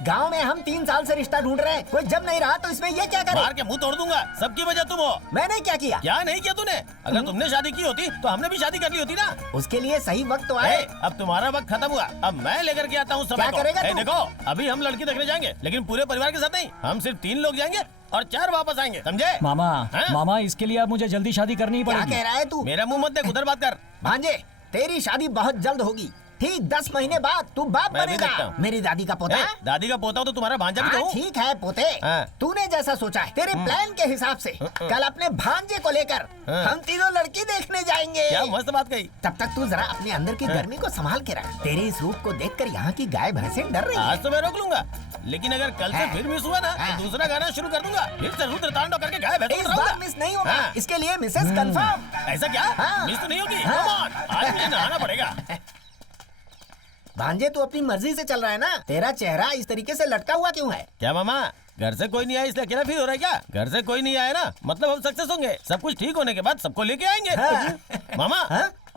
गांव में हम 3 साल से रिश्ता ढूंढ रहे हैं, कोई जब नहीं रहा तो इसमें ये क्या करे? मार के मुंह तोड़ दूंगा। सबकी वजह तुम हो। मैंने क्या किया? क्या नहीं किया तूने? अगर तुमने शादी की होती तो हमने भी शादी कर ली होती ना। उसके लिए सही वक्त तो आए। अब तुम्हारा वक्त खत्म हुआ, अब मैं लेकर के आता हूँ सब। क्या करेगा तू? देखो, अभी हम लड़की देखने जाएंगे, लेकिन पूरे परिवार के साथ नहीं। हम सिर्फ 3 लोग जाएंगे और 4 वापस आएंगे, समझे? मामा इसके लिए अब मुझे जल्दी शादी करनी ही पड़ेगी। क्या कह रहा है तू? मेरा मुंह मत देख, उधर बात कर। भांजे, तेरी शादी बहुत जल्द होगी। ठीक 10 महीने बाद तू बाप मैं भी देखता बनेगा। हूँ। मेरी दादी का पोता। दादी का पोता हो तो तुम्हारा भांजा भी तो हाँ, हूँ। ठीक है पोते, हाँ। तूने जैसा सोचा है तेरे प्लान के हिसाब से कल अपने भांजे को लेकर हम तीनों लड़की देखने जाएंगे। क्या मस्त बात कही। तब तक तू जरा अपने अंदर की गर्मी को संभाल के रख। तेरे इस रूप को देखकर यहाँ की गाय भैंसें डर रही आज है। तो मैं रोक लूंगा, लेकिन अगर कल से फिर मिस हुआ ना तो दूसरा गाना शुरू कर दूंगा। फिर से रुद्र तांडव करके गाय भैंसों इस को बार डराऊंगा। मिस नहीं होगा। हाँ। इसके लिए मिसेस कंफर्म। ऐसा क्या? हाँ। मिस तो नहीं होगी। हाँ। Come on, आज मुझे नहाना पड़ेगा। भांजे तू अपनी मर्जी से चल रहा है ना? तेरा चेहरा इस तरीके से लटका हुआ क्यों है? क्या मामा, घर से कोई नहीं आया इसलिए अकेला फील हो रहा है क्या? घर से कोई नहीं आया ना, मतलब हम सक्सेस होंगे। सब कुछ ठीक होने के बाद सबको लेके आएंगे। मामा,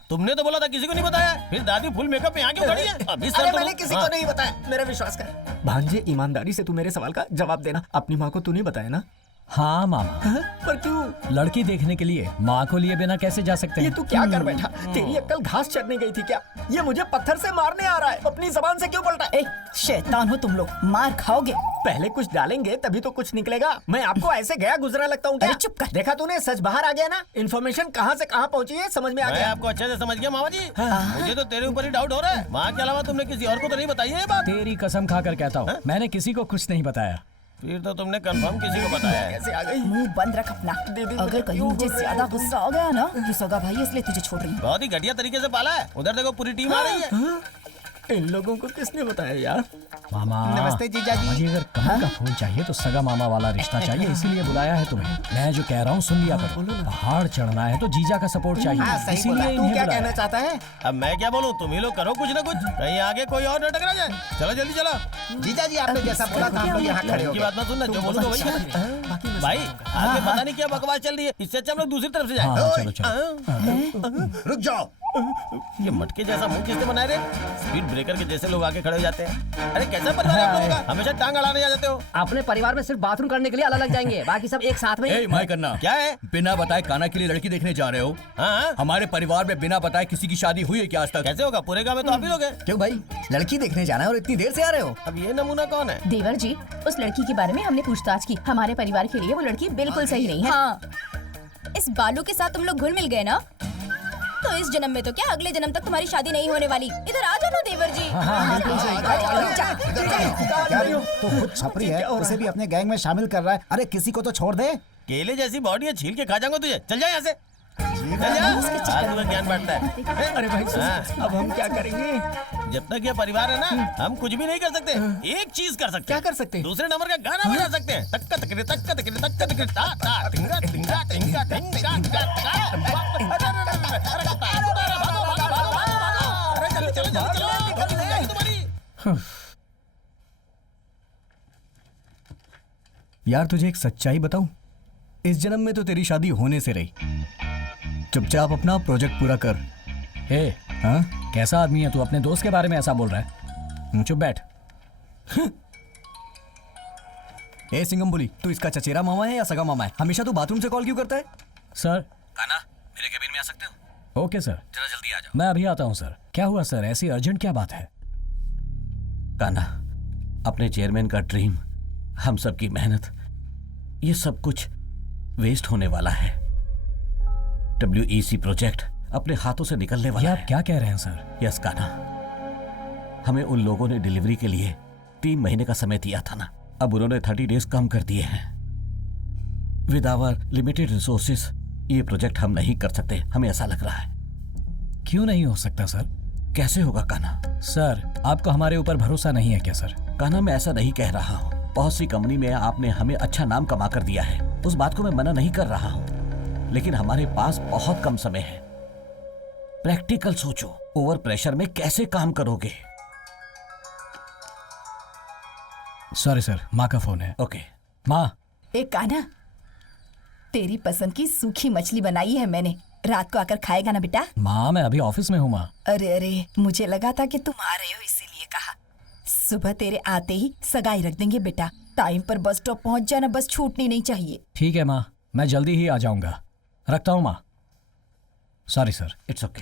तुमने तो बोला था किसी को नहीं बताया, फिर दादी फुल मेकअप में यहाँ क्यों खड़ी है? अभी अरे मैंने किसी को नहीं बताया, मेरा विश्वास कर। भांजे, ईमानदारी से तू मेरे सवाल का जवाब देना। अपनी माँ को तू नहीं बताया ना? हाँ मामा। पर क्यों? लड़की देखने के लिए माँ को लिए बिना कैसे जा सकते हैं? ये तू क्या कर बैठा? तेरी अक्ल घास चरने गई थी क्या? ये मुझे पत्थर से मारने आ रहा है। अपनी जबान से क्यों पलटा? शैतान हो तुम लोग, मार खाओगे। पहले कुछ डालेंगे तभी तो कुछ निकलेगा। मैं आपको ऐसे गया गुजरा लगता हूँ क्या? चुप कर। देखा तूने, सच बाहर आ गया ना। इन्फॉर्मेशन कहाँ से कहाँ पहुँची है समझ में आ मैं गया। आपको अच्छे से समझ गया मामा जी। मुझे तो तेरे ऊपर ही डाउट हो रहा है। माँ के अलावा तुमने किसी और को तो नहीं बताई है ये बात? तेरी कसम खाकर कहता हूँ, मैंने किसी को कुछ नहीं बताया। फिर तो तुमने कंफर्म किसी को बताया है। कैसे आ गई? मुंह बंद रख अपना। अगर कहीं मुझे ज्यादा गुस्सा हो गया ना, तो सगा भाई इसलिए तुझे छोड़ रही हूँ। बहुत ही घटिया तरीके से पाला है। उधर देखो पूरी टीम आ रही है। इन लोगों को किसने बताया यार? मामा, नमस्ते जीजाजी। मुझे अगर कमल का फूल चाहिए तो सगा मामा वाला रिश्ता चाहिए, इसीलिए बुलाया है तुम्हें। मैं जो कह रहा हूँ सुन लिया करो। पहाड़ चढ़ना है तो जीजा का सपोर्ट चाहिए, हाँ, सही बोला। इसीलिए तू इन्हें क्या बुलाया। कहना चाहता है? अब मैं क्या बोलूं, तुम ही लोग करो कुछ ना कुछ, कहीं आगे कोई और न टकरा जाए। चलो जल्दी चलो। जीजाजी आपने जैसा बोला था हम लोग यहाँ खड़े हो की गए। बात मत सुनना, जो बोलूं तो वही करना। भाई आगे पता नहीं क्या बकवास चल रही है, इससे अच्छा हम लोग दूसरी तरफ से हाँ, जाए। चलो, चलो। रुक जाओ। ये मटके जैसा मुंह किसने बनाए रे? स्पीड ब्रेकर के जैसे लोग आगे खड़े हो जाते हैं। अरे कैसा परिवार है आप लोगों का? हमेशा टांग अड़ाने आ जाते हो। अपने परिवार में सिर्फ बाथरूम करने के लिए अलग अलग जाएंगे, बाकी सब एक साथ में। ए, माय करना क्या है? बिना बताए काना के लिए लड़की देखने जा रहे हो? हाँ, हमारे परिवार में बिना बताए किसी की शादी हुई है क्या आज तक? कैसे होगा? पूरे गांव में तो आप ही लोग हैं। क्यों भाई, लड़की देखने जाना है और इतनी देर से आ रहे हो? अब ये नमूना कौन है? देवर जी, उस लड़की के बारे में हमने पूछताछ की। हमारे परिवार के लिए वो लड़की बिल्कुल सही नहीं है। हाँ, इस बालू के साथ तुम लोग घुल मिल गए ना, तो इस जन्म में तो क्या अगले जन्म तक तुम्हारी शादी नहीं होने वाली। इधर आ जाओ ना देवर जी। क्या रही हो? तो खुद छपरी है, उसे भी अपने गैंग में शामिल कर रहा है। अरे किसी को तो छोड़ दे। केले जैसी बॉडी है, छील के खा जाऊंगा तुझे। चल जा यहाँ से। चल जा। आज तुम्हें ज्ञान बांटता है। अरे भाई हाँ। अब हम क्या करेंगे? जब तक ये परिवार है ना, हम कुछ भी नहीं कर सकते। एक चीज कर सकते। क्या कर सकते? दूसरे नंबर का गाना बजा सकते हैं। तक्का तकरे तक्का तकरे तक्का तकरे ता ता टिंगा टिंगा टिंगा टिंगा टिंगा अरे चलो चलो चलो तुम्हारी। यार तुझे एक सच्चाई बताऊं, इस जन्म में तो तेरी शादी होने से रही। चुपचाप अपना प्रोजेक्ट पूरा कर। ए, हाँ? कैसा आदमी है तू? अपने दोस्त के बारे में ऐसा बोल रहा है? चुप बैठ। ए सिंगम बोली, तू इसका चचेरा मामा है या सगा मामा है? हमेशा तू बाथरूम से कॉल क्यों करता है? सर। काना, मेरे केबिन में आ सकते हो? ओके सर, जरा जल्दी आ जाओ। मैं अभी आता हूँ सर। क्या हुआ सर, ऐसी अर्जेंट क्या बात है? काना, अपने चेयरमैन का ड्रीम, हम सब की मेहनत, ये सब कुछ वेस्ट होने वाला है। WEC प्रोजेक्ट अपने हाथों से निकलने वाला है। आप क्या कह रहे हैं सर? यस काना, हमें उन लोगों ने डिलीवरी के लिए 3 महीने का समय दिया था ना, अब उन्होंने 30 डेज कम कर दिए हैं। विद आवर लिमिटेड रिसोर्सेस ये प्रोजेक्ट हम नहीं कर सकते, हमें ऐसा लग रहा है। क्यों नहीं हो सकता सर? कैसे होगा काना? सर, आपको हमारे ऊपर भरोसा नहीं है क्या सर? काना, मैं ऐसा नहीं कह रहा हूँ। बहुत सी कंपनी में आपने हमें अच्छा नाम कमा कर दिया है, उस बात को मैं मना नहीं कर रहा हूँ, लेकिन हमारे पास बहुत कम समय है। प्रैक्टिकल सोचो, ओवर प्रेशर में कैसे काम करोगे? सॉरी सर, माँ का फोन है। ओके माँ। एक काना, तेरी पसंद की सूखी मछली बनाई है मैंने, रात को आकर खाएगा ना बेटा? माँ, मैं अभी ऑफिस में हूँ माँ। अरे अरे, मुझे लगा था कि तुम आ रहे हो इसीलिए कहा। सुबह तेरे आते ही सगाई रख देंगे बेटा। टाइम पर बस स्टॉप पहुंच जाना, बस छूटनी नहीं चाहिए। ठीक है माँ, मैं जल्दी ही आ जाऊंगा। रखता हूँ माँ। Sorry sir. It's okay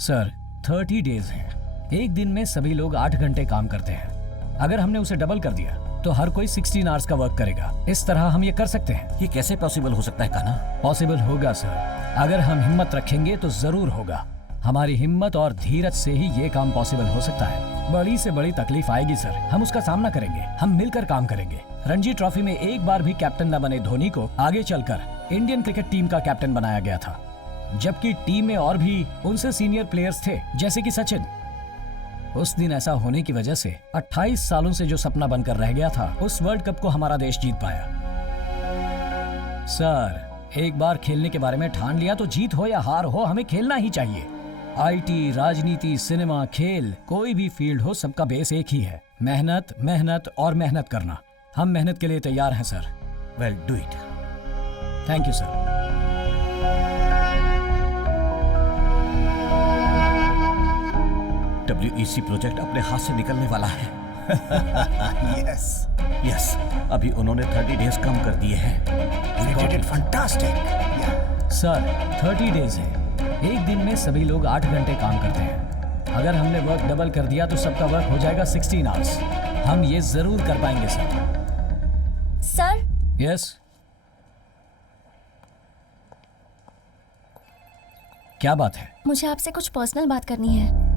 sir, 30 days हैं। एक दिन में सभी लोग 8 घंटे काम करते हैं। अगर हमने उसे डबल कर दिया तो हर कोई 16 आवर्स का वर्क करेगा। इस तरह हम ये कर सकते हैं। ये कैसे पॉसिबल हो सकता है काना? पॉसिबल होगा सर, अगर हम हिम्मत रखेंगे तो जरूर होगा। हमारी हिम्मत और धीरज से ही ये काम पॉसिबल हो सकता है। बड़ी से बड़ी तकलीफ आएगी सर, हम उसका सामना करेंगे, हम मिलकर काम करेंगे। रणजी ट्रॉफी में एक बार भी कैप्टन न बने धोनी को आगे चलकर इंडियन क्रिकेट टीम का कैप्टन बनाया गया था, जबकि टीम में और भी उनसे सीनियर प्लेयर्स थे जैसे कि सचिन। उस दिन ऐसा होने की वजह से 28 सालों से जो सपना बनकर रह गया था, उस वर्ल्ड कप को हमारा देश जीत पाया। सर, एक बार खेलने के बारे में ठान लिया तो जीत हो या हार हो, हमें खेलना ही चाहिए। आईटी, राजनीति, सिनेमा, खेल, कोई भी फील्ड हो, सबका बेस एक ही है, मेहनत, मेहनत और मेहनत करना। हम मेहनत के लिए तैयार हैं sir. Well, do it. Thank you sir. WEC project अपने हाथ से निकलने वाला है। यस, अभी उन्होंने 30 डेज कम कर दिए हैं। फैंटास्टिक। सर, 30 डेज है। एक दिन में सभी लोग 8 घंटे काम करते हैं। अगर हमने वर्क डबल कर दिया तो सबका वर्क हो जाएगा 16 आवर्स। हम ये जरूर कर पाएंगे सर। सर। यस। क्या बात है? मुझे आपसे कुछ पर्सनल बात करनी है।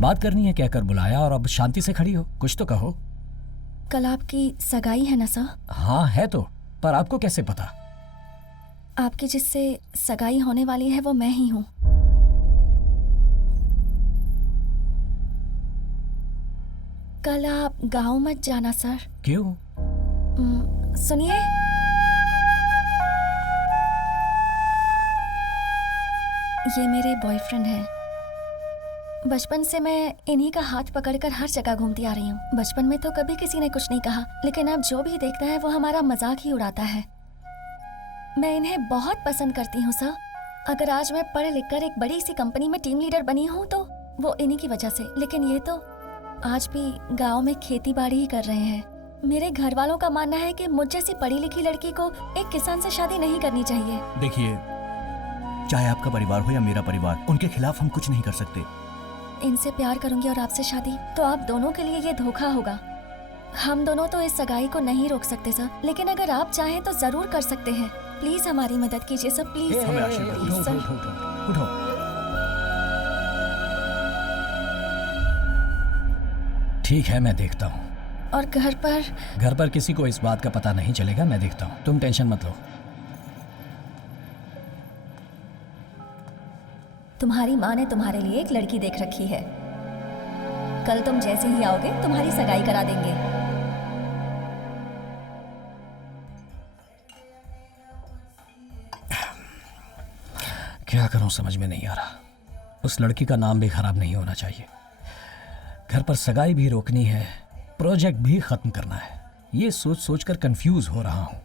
बात करनी है कहकर बुलाया और अब शांति से खड़ी हो, कुछ तो कहो। कल आपकी सगाई है ना सर? हाँ है तो, पर आपको कैसे पता? आपकी जिससे सगाई होने वाली है वो मैं ही हूँ। कल आप गांव मत जाना सर। क्यों? सुनिए। ये मेरे बॉयफ्रेंड हैं। बचपन से मैं इन्हीं का हाथ पकड़कर हर जगह घूमती आ रही हूँ। बचपन में तो कभी किसी ने कुछ नहीं कहा, लेकिन अब जो भी देखता है वो हमारा मजाक ही उड़ाता है। मैं इन्हें बहुत पसंद करती हूँ सर। अगर आज मैं पढ़ लिख कर एक बड़ी सी कंपनी में टीम लीडर बनी हूँ तो वो इन्हीं की वजह से, लेकिन ये तो आज भी गाँव में खेती बाड़ी ही कर रहे हैं। मेरे घर वालों का मानना है कि मुझ जैसी पढ़ी लिखी लड़की को एक किसान से शादी नहीं करनी चाहिए। देखिए, चाहे आपका परिवार हो या मेरा परिवार, उनके खिलाफ हम कुछ नहीं कर सकते। इनसे प्यार करूंगी और आपसे शादी, तो आप दोनों के लिए ये धोखा होगा। हम दोनों तो इस सगाई को नहीं रोक सकते सर, लेकिन अगर आप चाहें तो जरूर कर सकते हैं। प्लीज हमारी मदद कीजिए सर, प्लीज। Please sir. उठो। ठीक है, मैं देखता हूँ। और घर पर किसी को इस बात का पता नहीं चलेगा, मैं देखता हूँ, तुम टेंशन मत लो। तुम्हारी माँ ने तुम्हारे लिए एक लड़की देख रखी है। कल तुम जैसे ही आओगे तुम्हारी सगाई करा देंगे। क्या करूं समझ में नहीं आ रहा। उस लड़की का नाम भी खराब नहीं होना चाहिए। घर पर सगाई भी रोकनी है, प्रोजेक्ट भी खत्म करना है। ये सोच सोच कर कंफ्यूज हो रहा हूं।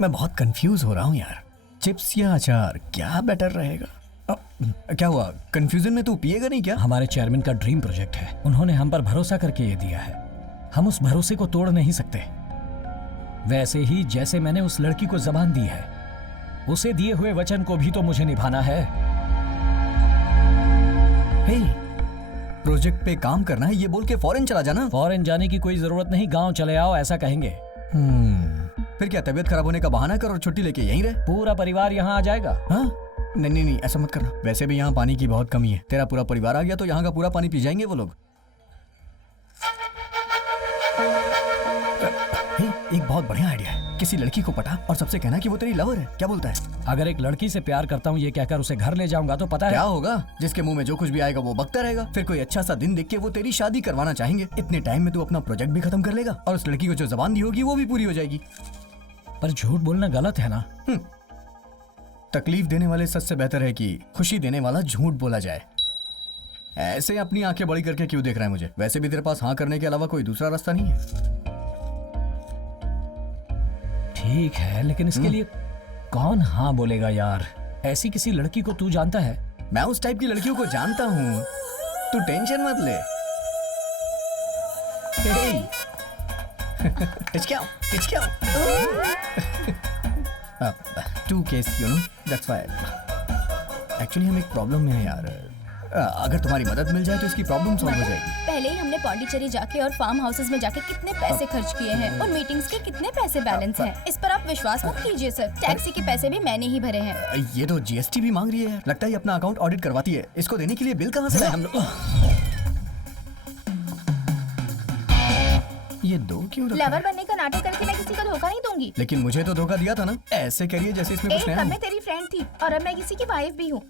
मैं बहुत कंफ्यूज हो रहा हूं यार। चिप्स या अचार क्या बेटर रहेगा? क्या हुआ? कंफ्यूजन में तू पिएगा नहीं क्या? हमारे चेयरमैन का ड्रीम प्रोजेक्ट है, उन्होंने हम पर भरोसा करके ये दिया है। हम उस भरोसे को तोड़ नहीं सकते। वैसे ही जैसे मैंने उस लड़की को जबान दी है, उसे दिए हुए वचन को भी तो मुझे निभाना है। हे, प्रोजेक्ट पे काम करना है ये बोल के फॉरेन चला जाना। फॉरेन जाने की कोई जरूरत नहीं, गांव चले आओ ऐसा कहेंगे। फिर क्या तबीयत खराब होने का बहाना कर और छुट्टी लेके यहीं रहे? पूरा परिवार यहाँ आ जाएगा। हाँ? नहीं, ऐसा मत करना। वैसे भी यहाँ पानी की बहुत कमी है। तेरा पूरा परिवार आ गया तो यहाँ का पूरा पानी पी जाएंगे वो लोग। एक बहुत बढ़िया आइडिया है। किसी लड़की को पटा और सबसे कहना कि वो तेरी लवर है। क्या बोलता है? अगर एक लड़की से प्यार करता हूँ ये कहकर उसे घर ले जाऊंगा तो पता है क्या होगा? जिसके मुंह में जो कुछ भी आएगा वो बकता रहेगा। फिर कोई अच्छा सा दिन देख के वो तेरी शादी करवाना चाहेंगे। इतने टाइम में तू अपना प्रोजेक्ट भी खत्म कर लेगा और उस लड़की को जो जबान दी होगी वो भी पूरी हो जाएगी। पर झूठ बोलना गलत है ना? तकलीफ देने वाले सच से बेहतर है कि खुशी देने वाला झूठ बोला जाए। ऐसे अपनी आंखें बड़ी करके क्यों देख रहा है मुझे? वैसे भी तेरे पास हाँ करने के अलावा कोई दूसरा रास्ता नहीं है। ठीक है, लेकिन इसके लिए कौन हाँ बोलेगा यार? ऐसी किसी लड़की को तू जानता है? मैं उस टाइप की लड़कियों को जानता हूँ, तू टेंशन मत ले। To case you know that's why. Actually हम एक प्रॉब्लम में है यार। अगर तुम्हारी मदद मिल जाए तो इसकी प्रॉब्लम सॉल्व हो जाएगी। पहले ही हमने पौंडीचेरी जाके और फार्म हाउसेस में जाके कितने पैसे खर्च किए हैं और मीटिंग्स के कितने पैसे बैलेंस हैं। इस पर आप विश्वास मत कीजिए सर, टैक्सी के पैसे भी मैंने ही भरे हैं। ये तो जीएसटी भी मांग रही है, लगता है अपना अकाउंट ऑडिट करवाती है। इसको देने के लिए बिल कहाँ से लाए हम लोग? ये दो क्यों रखा लवर है? बनने का नाटक करके मैं किसी को धोखा नहीं दूंगी। लेकिन मुझे तो धोखा दिया था ना। ऐसे करिए जैसे इसमें कुछ एक नया तब हो। मैं तेरी फ्रेंड थी और अब मैं किसी की वाइफ भी हूँ।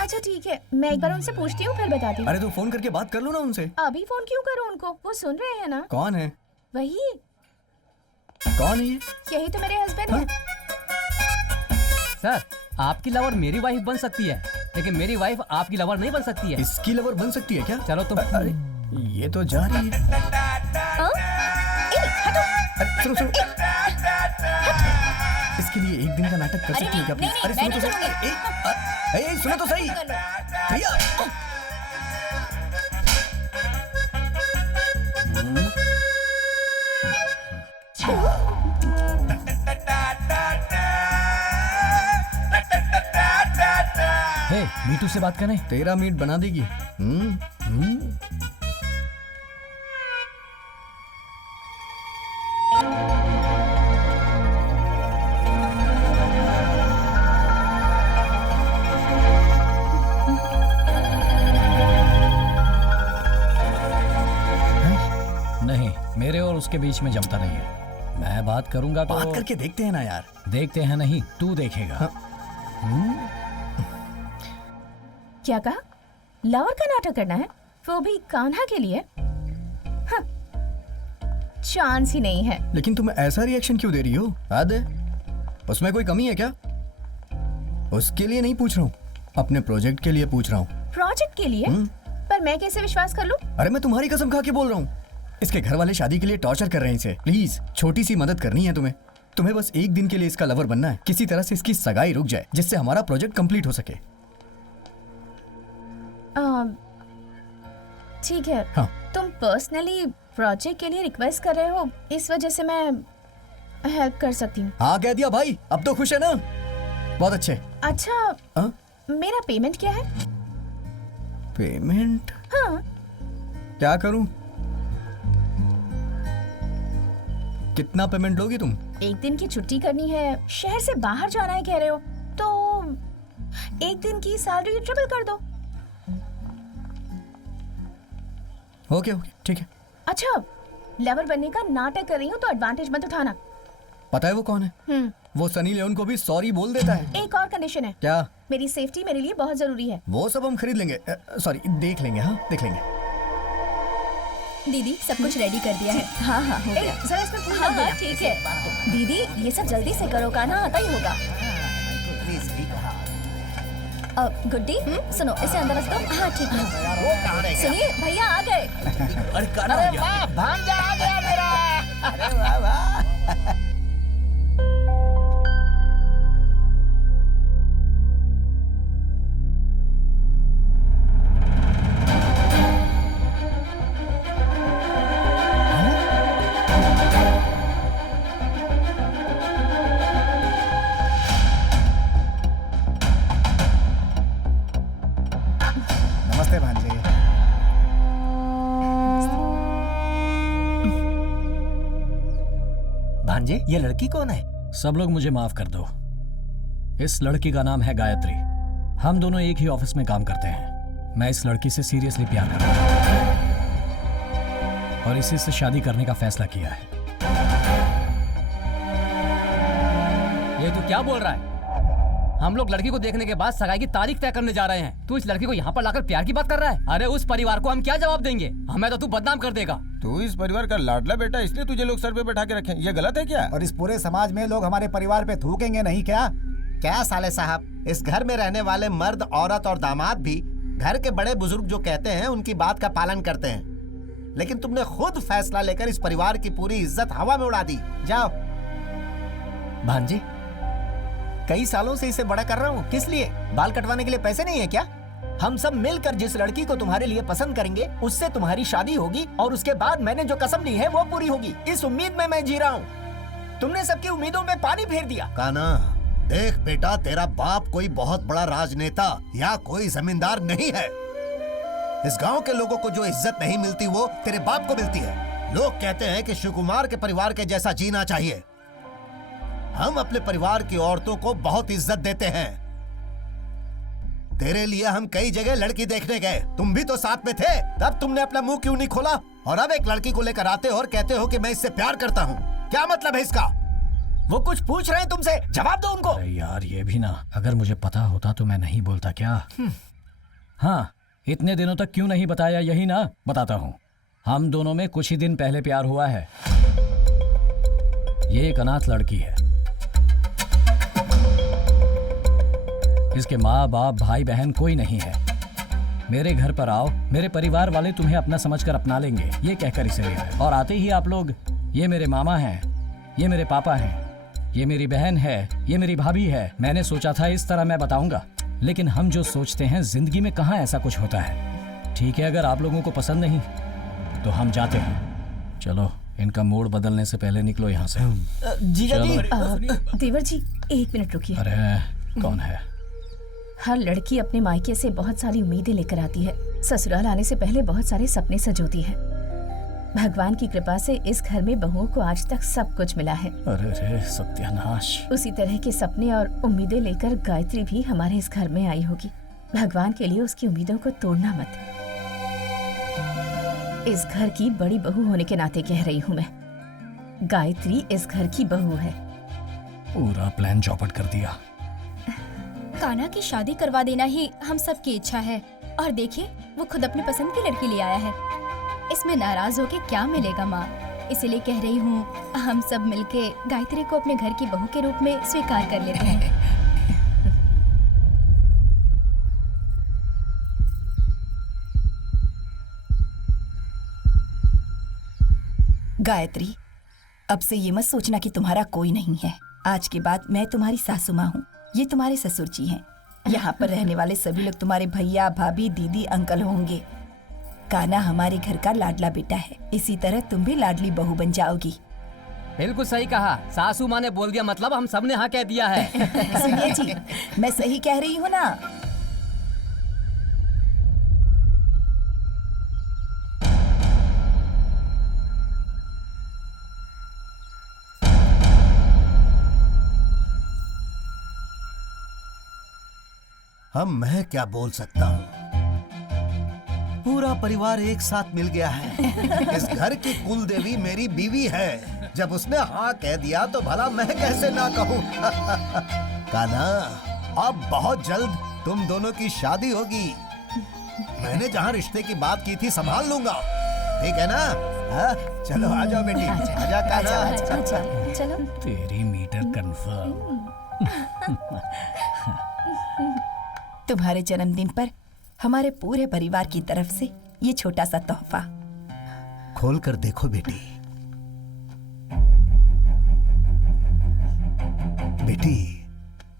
अच्छा ठीक है, मैं एक बार उनसे पूछती हूँ फिर बताती हूँ। अरे तो फोन करके बात कर लो ना उनसे। अभी फोन क्यों करूँ उनको, वो सुन रहे हैं ना। कौन है? वही, कौन है ये? यही तो मेरे हस्बैंड है। सर आपकी लवर मेरी वाइफ बन सकती है, लेकिन मेरी वाइफ आपकी लवर नहीं बन सकती है। इसकी लवर बन सकती है क्या? चलो तुम। अरे ये तो जा रही है। सुनो सुनो, इसके लिए एक दिन का नाटक कर सकती है क्या? नहीं, अरे मैं सुनो तो नहीं सही, सुनो तो सही भैया। हे, मीटू से बात करें। तेरा मीट बना देगी। नहीं, मेरे और उसके बीच में जमता नहीं है। मैं बात करूंगा तो बात करके देखते हैं ना यार। देखते हैं नहीं, तू देखेगा। क्या कहा? लवर का नाटक करना है, वो भी कान्हा के लिए? हाँ, चांस ही नहीं है। लेकिन तुम ऐसा रिएक्शन क्यों दे रही हो? याद है उसमें कोई कमी है क्या? उसके लिए नहीं पूछ रहा हूँ, अपने प्रोजेक्ट के लिए पूछ रहा हूँ। प्रोजेक्ट के लिए? पर मैं कैसे विश्वास कर लूं? अरे मैं तुम्हारी कसम खा के बोल रहा हूँ। इसके घर वाले शादी के लिए टॉर्चर कर रहे हैं इसे। प्लीज छोटी सी मदद करनी है तुम्हें बस एक दिन के लिए इसका लवर बनना है। किसी तरह से इसकी सगाई रुक जाए जिससे हमारा प्रोजेक्ट कंप्लीट हो सके। ठीक है। हाँ। तुम पर्सनली प्रोजेक्ट के लिए रिक्वेस्ट कर रहे हो, इस वजह से मैं हेल्प कर सकती हूँ। हाँ कह दिया भाई, अब तो खुश है ना? बहुत अच्छे। अच्छा मेरा पेमेंट क्या है? पेमेंट? हाँ। क्या करूं? कितना पेमेंट लोगी तुम? एक दिन की छुट्टी करनी है, शहर से बाहर जाना है कह रहे हो, तो एक दिन की सैलरी ट्रिपल कर दो। ओके ठीक है। अच्छा, लवर बनने का नाटक कर रही हूँ तो एडवांटेज मत उठाना। पता है वो कौन है? वो सनी लियोन को भी सॉरी बोल देता है। एक और कंडीशन है। क्या? मेरी सेफ्टी मेरे लिए बहुत जरूरी है। वो सब हम खरीद लेंगे, सॉरी देख लेंगे। हाँ देख लेंगे। दीदी सब कुछ रेडी कर दिया है। हाँ हाँ हो गया। जरा इसमें फूल हाँ डाल हाँ देना। ठीक है दीदी, ये सब जल्दी से करो, खाना आता ही होगा। गुड्डी सुनो, इसे अंदर रख दो। हाँ ठीक है। सुनिए भैया आ गए। अरे वाह, भांजा आ गया मेरा। अरे वाह वाह। नमस्ते भांजे। भांजे, ये लड़की कौन है? सब लोग मुझे माफ कर दो। इस लड़की का नाम है गायत्री। हम दोनों एक ही ऑफिस में काम करते हैं। मैं इस लड़की से सीरियसली प्यार करता हूं और इसी से शादी करने का फैसला किया है। ये तू क्या बोल रहा है? हम लोग लड़की को देखने के बाद सगाई की तारीख तय करने जा रहे हैं। तू इस लड़की को यहाँ पर लाकर प्यार की बात कर रहा है? अरे उस परिवार को हम क्या जवाब देंगे? हमें तो तू बदनाम कर देगा। तू इस परिवार का लाडला बेटा, इसलिए तुझे लोग सर पे बैठा के रखे। ये गलत है क्या? और इस पूरे समाज में लोग हमारे परिवार पे थूकेंगे नहीं क्या? क्या साले साहब, इस घर में रहने वाले मर्द, औरत और दामाद भी घर के बड़े बुजुर्ग जो कहते हैं उनकी बात का पालन करते हैं। लेकिन तुमने खुद फैसला लेकर इस परिवार की पूरी इज्जत हवा में उड़ा दी। जाओ। भांजे, कई सालों से इसे बड़ा कर रहा हूँ। किस लिए? बाल कटवाने के लिए पैसे नहीं है क्या? हम सब मिलकर जिस लड़की को तुम्हारे लिए पसंद करेंगे उससे तुम्हारी शादी होगी और उसके बाद मैंने जो कसम ली है वो पूरी होगी। इस उम्मीद में मैं जी रहा हूँ। तुमने सबकी उम्मीदों में पानी फेर दिया। कान्हा, देख बेटा, तेरा बाप कोई बहुत बड़ा राजनेता या कोई जमींदार नहीं है। इस गांव के लोगों को जो इज्जत नहीं मिलती वो तेरे बाप को मिलती है। लोग कहते हैं कि शिव कुमार के परिवार के जैसा जीना चाहिए। हम अपने परिवार की औरतों को बहुत इज्जत देते हैं। तेरे लिए हम कई जगह लड़की देखने गए, तुम भी तो साथ में थे, तब तुमने अपना मुंह क्यों नहीं खोला? और अब एक लड़की को लेकर आते हो और कहते हो कि मैं इससे प्यार करता हूँ। क्या मतलब है इसका? वो कुछ पूछ रहे हैं तुमसे, जवाब दो उनको। अरे यार ये भी ना, अगर मुझे पता होता तो मैं नहीं बोलता क्या? हाँ, इतने दिनों तक क्यों नहीं बताया, यही ना? बताता हूँ। हम दोनों में कुछ ही दिन पहले प्यार हुआ है। ये एक अनाथ लड़की है। इसके माँ बाप भाई बहन कोई नहीं है। मेरे घर पर आओ, मेरे परिवार वाले तुम्हें अपना समझकर अपना लेंगे, ये कहकर इसे लिया है। और आते ही आप लोग, ये मेरे मामा हैं, ये मेरे पापा हैं, ये मेरी बहन है, ये मेरी भाभी है। मैंने सोचा था इस तरह मैं बताऊंगा, लेकिन हम जो सोचते हैं जिंदगी में कहाँ ऐसा कुछ होता है। ठीक है, अगर आप लोगों को पसंद नहीं तो हम जाते हैं। चलो, इनका मूड बदलने से पहले निकलो यहाँ से। जीजा जी, देवर जी एक मिनट रुकिए। अरे कौन है? हर लड़की अपने मायके से बहुत सारी उम्मीदें लेकर आती है, ससुराल आने से पहले बहुत सारे सपने सजोती है। भगवान की कृपा से इस घर में बहुओं को आज तक सब कुछ मिला है। अरे रे सत्यानाश। उसी तरह के सपने और उम्मीदें लेकर गायत्री भी हमारे इस घर में आई होगी। भगवान के लिए उसकी उम्मीदों को तोड़ना मत। इस घर की बड़ी बहू होने के नाते कह रही हूँ मैं, गायत्री इस घर की बहू है। पूरा प्लान चौपट कर दिया। कान्हा की शादी करवा देना ही हम सब की इच्छा है, और देखिए वो खुद अपनी पसंद की लड़की ले आया है। इसमें नाराज होके क्या मिलेगा माँ? इसीलिए कह रही हूँ हम सब मिलके गायत्री को अपने घर की बहू के रूप में स्वीकार कर लेते हैं। गायत्री, अब से ये मत सोचना कि तुम्हारा कोई नहीं है। आज के बाद मैं तुम्हारी सासू माँ हूँ, ये तुम्हारे ससुर जी हैं। यहाँ पर रहने वाले सभी लोग तुम्हारे भैया भाभी दीदी अंकल होंगे। कान्हा हमारे घर का लाडला बेटा है, इसी तरह तुम भी लाडली बहू बन जाओगी। बिल्कुल सही कहा, सासू माँ ने बोल दिया मतलब हम सब ने हाँ कह दिया है। सुनिए जी, मैं सही कह रही हूँ ना? मैं क्या बोल सकता हूँ? पूरा परिवार एक साथ मिल गया है। इस घर की कुल देवी मेरी बीवी है। जब उसने हाँ कह दिया तो भला मैं कैसे ना कहूँ। कान्हा, अब बहुत जल्द तुम दोनों की शादी होगी। मैंने जहाँ रिश्ते की बात की थी संभाल लूंगा, ठीक है ना? हाँ, चलो आ जाओ बेटी, आजा कान्हा। चलो। तेरी मीटर कंफर्म। तुम्हारे जन्मदिन पर हमारे पूरे परिवार की तरफ से ये छोटा सा तोहफा। खोल कर देखो बेटी। बेटी,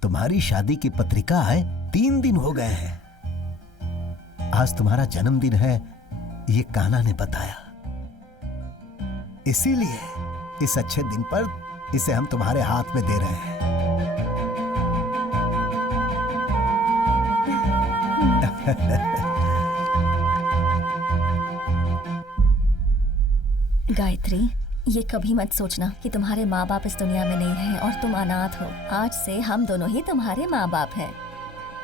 तुम्हारी शादी की पत्रिका है, 3 दिन हो गए हैं। आज तुम्हारा जन्मदिन है, ये कान्हा ने बताया। इसीलिए इस अच्छे दिन पर इसे हम तुम्हारे हाथ में दे रहे हैं। गायत्री, ये कभी मत सोचना कि तुम्हारे माँ बाप इस दुनिया में नहीं हैं और तुम अनाथ हो। आज से हम दोनों ही तुम्हारे माँ बाप हैं।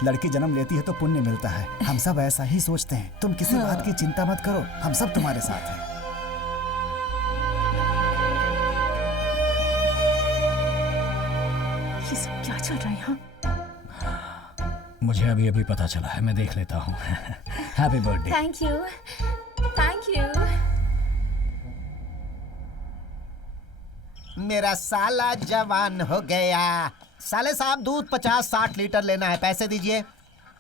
लड़की जन्म लेती है तो पुण्य मिलता है, हम सब ऐसा ही सोचते हैं। तुम किसी बात की चिंता मत करो, हम सब तुम्हारे साथ हैं। ये सब क्या चल रहा है यहाँ? मुझे अभी अभी पता चला है, मैं देख लेता हूँ। Happy birthday. Thank you, thank you. मेरा साला जवान हो गया। साले साहब, दूध 50-60 लीटर लेना है, पैसे दीजिए।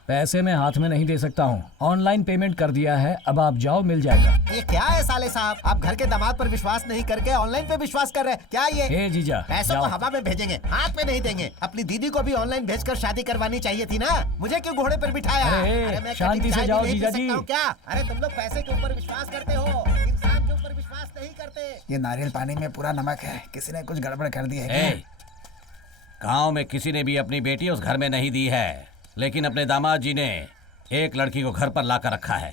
पैसे मैं हाथ में नहीं दे सकता हूँ, ऑनलाइन पेमेंट कर दिया है, अब आप जाओ, मिल जाएगा। ये क्या है साले साहब, आप घर के दामाद पर विश्वास नहीं करके ऑनलाइन पे विश्वास कर रहे हैं क्या? ये ए जीजा, पैसों जाओ। को हवा में भेजेंगे, हाथ में नहीं देंगे। अपनी दीदी को भी ऑनलाइन भेजकर शादी करवानी चाहिए थी ना, मुझे क्यों घोड़े पर बिठाया? अरे, मैं शांति कभी से चाय जाओ भी नहीं जीजा पी सकता जी। हूँ क्या? अरे तुम लोग पैसे के ऊपर विश्वास करते हो, इंसान के ऊपर विश्वास नहीं करते। ये नारियल पानी में पूरा नमक है, किसी ने कुछ गड़बड़ कर दी है क्या? गांव में किसी ने भी अपनी बेटी उस घर में नहीं दी है, लेकिन अपने दामाद जी ने एक लड़की को घर पर लाकर रखा है।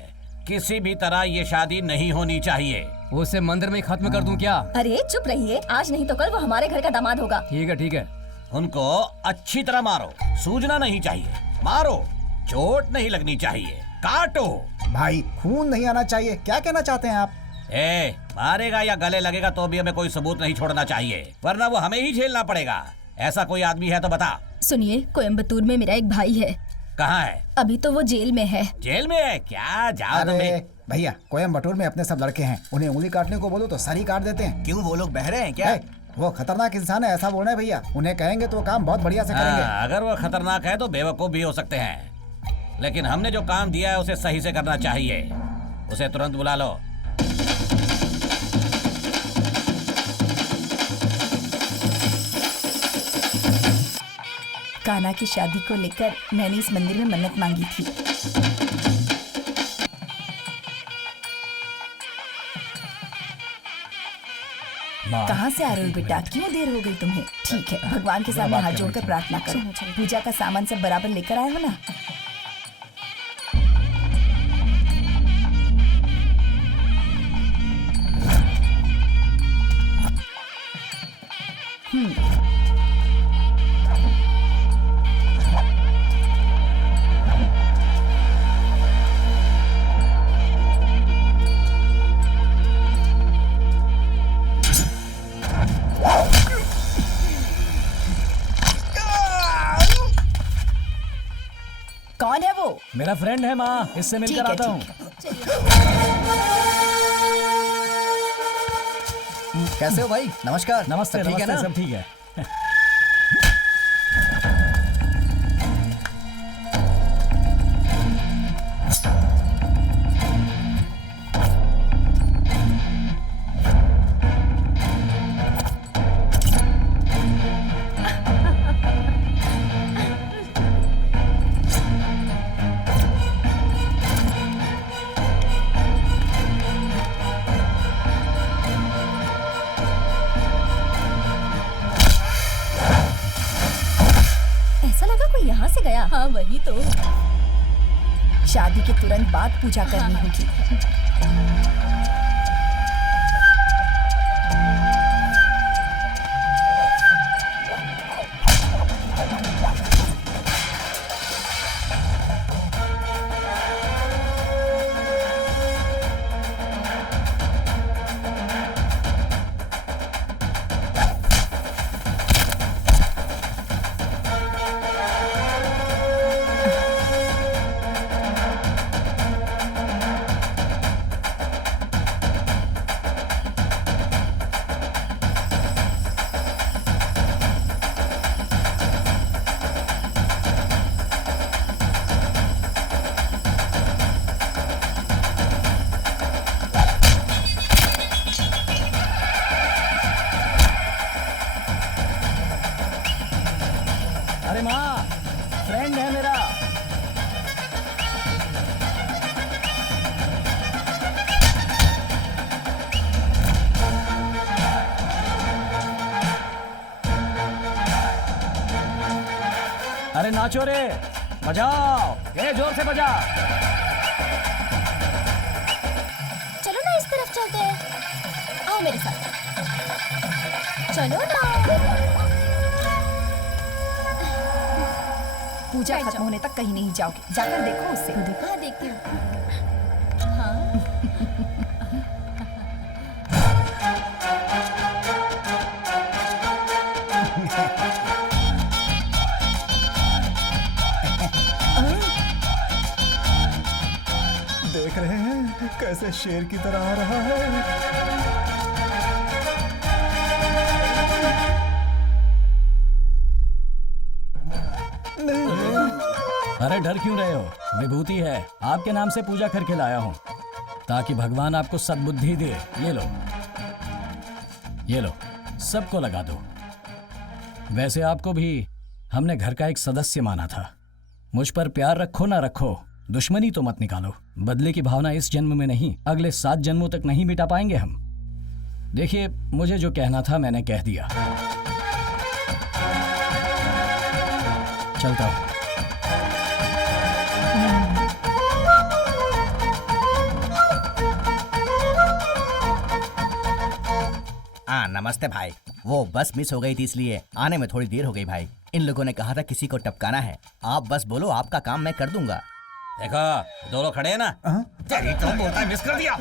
किसी भी तरह ये शादी नहीं होनी चाहिए। उसे मंदिर में खत्म कर दूं क्या? अरे चुप रहिए, आज नहीं तो कल वो हमारे घर का दामाद होगा। ठीक है ठीक है। उनको अच्छी तरह मारो, सूजना नहीं चाहिए। मारो, चोट नहीं लगनी चाहिए, काटो। भाई खून नहीं आना चाहिए, क्या कहना चाहते हैं आप? मारेगा या गले लगेगा तो भी हमें कोई सबूत नहीं छोड़ना चाहिए, वरना वो हमें ही झेलना पड़ेगा। ऐसा कोई आदमी है तो बता। सुनिए, कोयम्बतूर में मेरा एक भाई है। कहाँ है? अभी तो वो जेल में है। जेल में है क्या? जाओ अरे भैया, कोयम्बटूर में अपने सब लड़के हैं, उन्हें उंगली काटने को बोलो तो सर ही काट देते हैं। क्यों, वो लोग बहरे हैं क्या? वो खतरनाक इंसान है, ऐसा बोलना है भैया। उन्हें कहेंगे तो वो काम बहुत बढ़िया से करेंगे। अगर वो खतरनाक है तो बेवकूफ भी हो सकते हैं, लेकिन हमने जो काम दिया है उसे सही से करना चाहिए। उसे तुरंत बुला लो। कान्हा की शादी को लेकर मैंने इस मंदिर में मन्नत मांगी थी। कहाँ से आ रहे हो बेटा? क्यों देर हो गई तुम्हें? ठीक है, भगवान के सामने हाथ जोड़कर प्रार्थना करो। पूजा का सामान सब बराबर लेकर आए हो ना? कौन है वो? मेरा फ्रेंड है माँ, इससे मिलकर आता हूँ। कैसे हो भाई? नमस्कार। नमस्ते। ठीक है ना? सब ठीक है। हाँ वही तो। शादी के तुरंत बाद पूजा करनी होगी। अरे माँ, फ्रेंड है मेरा। अरे नाचो रे, बजाओ, ये जोर से बजा। चलो ना इस तरफ चलते हैं, आओ मेरे साथ। चलो ना। पूजा खत्म होने तक कहीं नहीं जाओगे, जाकर देखो उससे। हाँ देखती हूँ। हाँ। देख रहे हैं कैसे शेर की तरह आ रहा है। अरे डर क्यों रहे हो? विभूति है, आपके नाम से पूजा करके लाया हूँ ताकि भगवान आपको सद्बुद्धि दे। ये लो, ये लो, सबको लगा दो। वैसे आपको भी हमने घर का एक सदस्य माना था। मुझ पर प्यार रखो ना रखो, दुश्मनी तो मत निकालो। बदले की भावना इस जन्म में नहीं, अगले 7 जन्मों तक नहीं मिटा पाएंगे हम। देखिए, मुझे जो कहना था मैंने कह दिया। चलता हूँ। नमस्ते भाई। वो बस मिस हो गई थी इसलिए आने में थोड़ी देर हो गई भाई। इन लोगों ने कहा था किसी को टपकाना है। आप बस बोलो, आपका काम मैं कर दूंगा। देखो दो लोग खड़े हैं ना। तेरी तो बोलता है मिस कर दिया।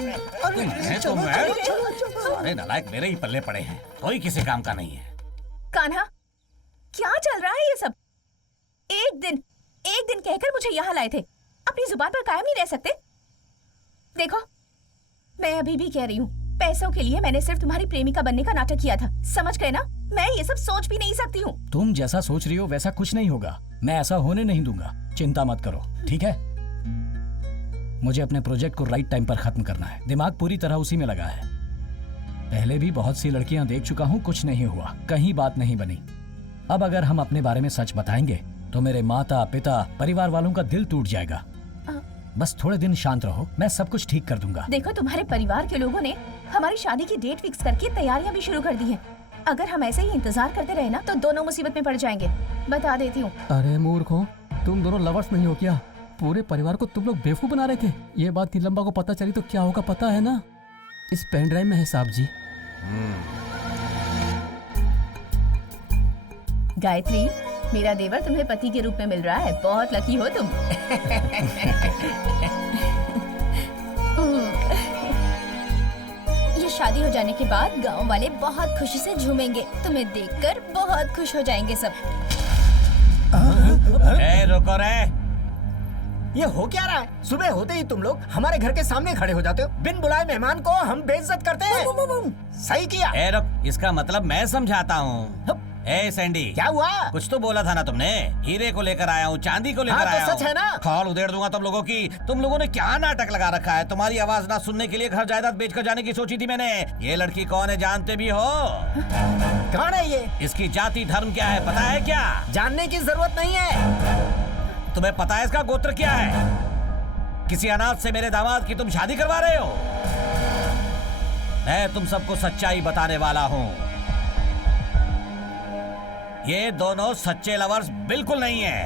अरे नालायक मेरे ही पल्ले पड़े हैं, कोई किसी काम का नहीं है। कान्हा, क्या चल रहा है ये सब? एक दिन कहकर मुझे यहाँ लाए थे, अपनी जुबान पर कायम नहीं रह सकते? देखो, मैं अभी भी कह रही हूँ, पैसों के लिए मैंने सिर्फ तुम्हारी प्रेमिका बनने का नाटक किया था, समझ गए ना? मैं ये सब सोच भी नहीं सकती हूँ। तुम जैसा सोच रही हो वैसा कुछ नहीं होगा। मैं ऐसा होने नहीं दूंगा, चिंता मत करो, ठीक है? मुझे अपने प्रोजेक्ट को राइट टाइम पर खत्म करना है। दिमाग पूरी तरह उसी में लगा है। पहले भी बहुत सी लड़कियां देख चुका हूँ, कुछ नहीं हुआ, कहीं बात नहीं बनी। अब अगर हम अपने बारे में सच बताएंगे तो मेरे माता पिता परिवार वालों का दिल टूट जाएगा। बस थोड़े दिन शांत रहो, मैं सब कुछ ठीक कर दूंगा। देखो, तुम्हारे परिवार के लोगों ने हमारी शादी की डेट फिक्स करके तैयारियां भी शुरू कर दी हैं। अगर हम ऐसे ही इंतजार करते रहे ना तो दोनों मुसीबत में पड़ जाएंगे, बता देती हूँ। अरे मूर्खों, तुम दोनों लवर्स नहीं हो क्या? पूरे परिवार को तुम लोग बेवकूफ बना रहे थे। ये बात नीलम्बा को पता चली तो क्या होगा पता है ना? इस पेन ड्राइव में है साहब जी। गायत्री, मेरा देवर तुम्हें पति के रूप में मिल रहा है, बहुत लकी हो तुम। ये शादी हो जाने के बाद गांव वाले बहुत खुशी से झूमेंगे। तुम्हें देखकर बहुत खुश हो जाएंगे सब। रुको रे, ये हो क्या रहा है? सुबह होते ही तुम लोग हमारे घर के सामने खड़े हो जाते हो। बिन बुलाए मेहमान को हम बेइज्जत करते हैं। सही किया। रुक, इसका मतलब मैं समझाता हूँ। ए सैंडी, क्या हुआ? कुछ तो बोला था ना तुमने। हीरे को लेकर आया हूँ, चांदी को लेकर आया हूँ। सच है ना? खाल उधेड़ दूंगा तुम लोगों की। तुम लोगों ने क्या नाटक लगा रखा है? तुम्हारी आवाज ना सुनने के लिए घर जायदाद बेचकर जाने की सोची थी मैंने। ये लड़की कौन है जानते भी हो? कौन है ये? इसकी जाति धर्म क्या है पता है क्या? जानने की जरूरत नहीं है। तुम्हें पता है इसका गोत्र क्या है? किसी अनाथ से मेरे दामाद की तुम शादी करवा रहे हो? मैं तुम सबको सच्चाई बताने वाला हूँ। ये दोनों सच्चे लवर्स बिल्कुल नहीं है।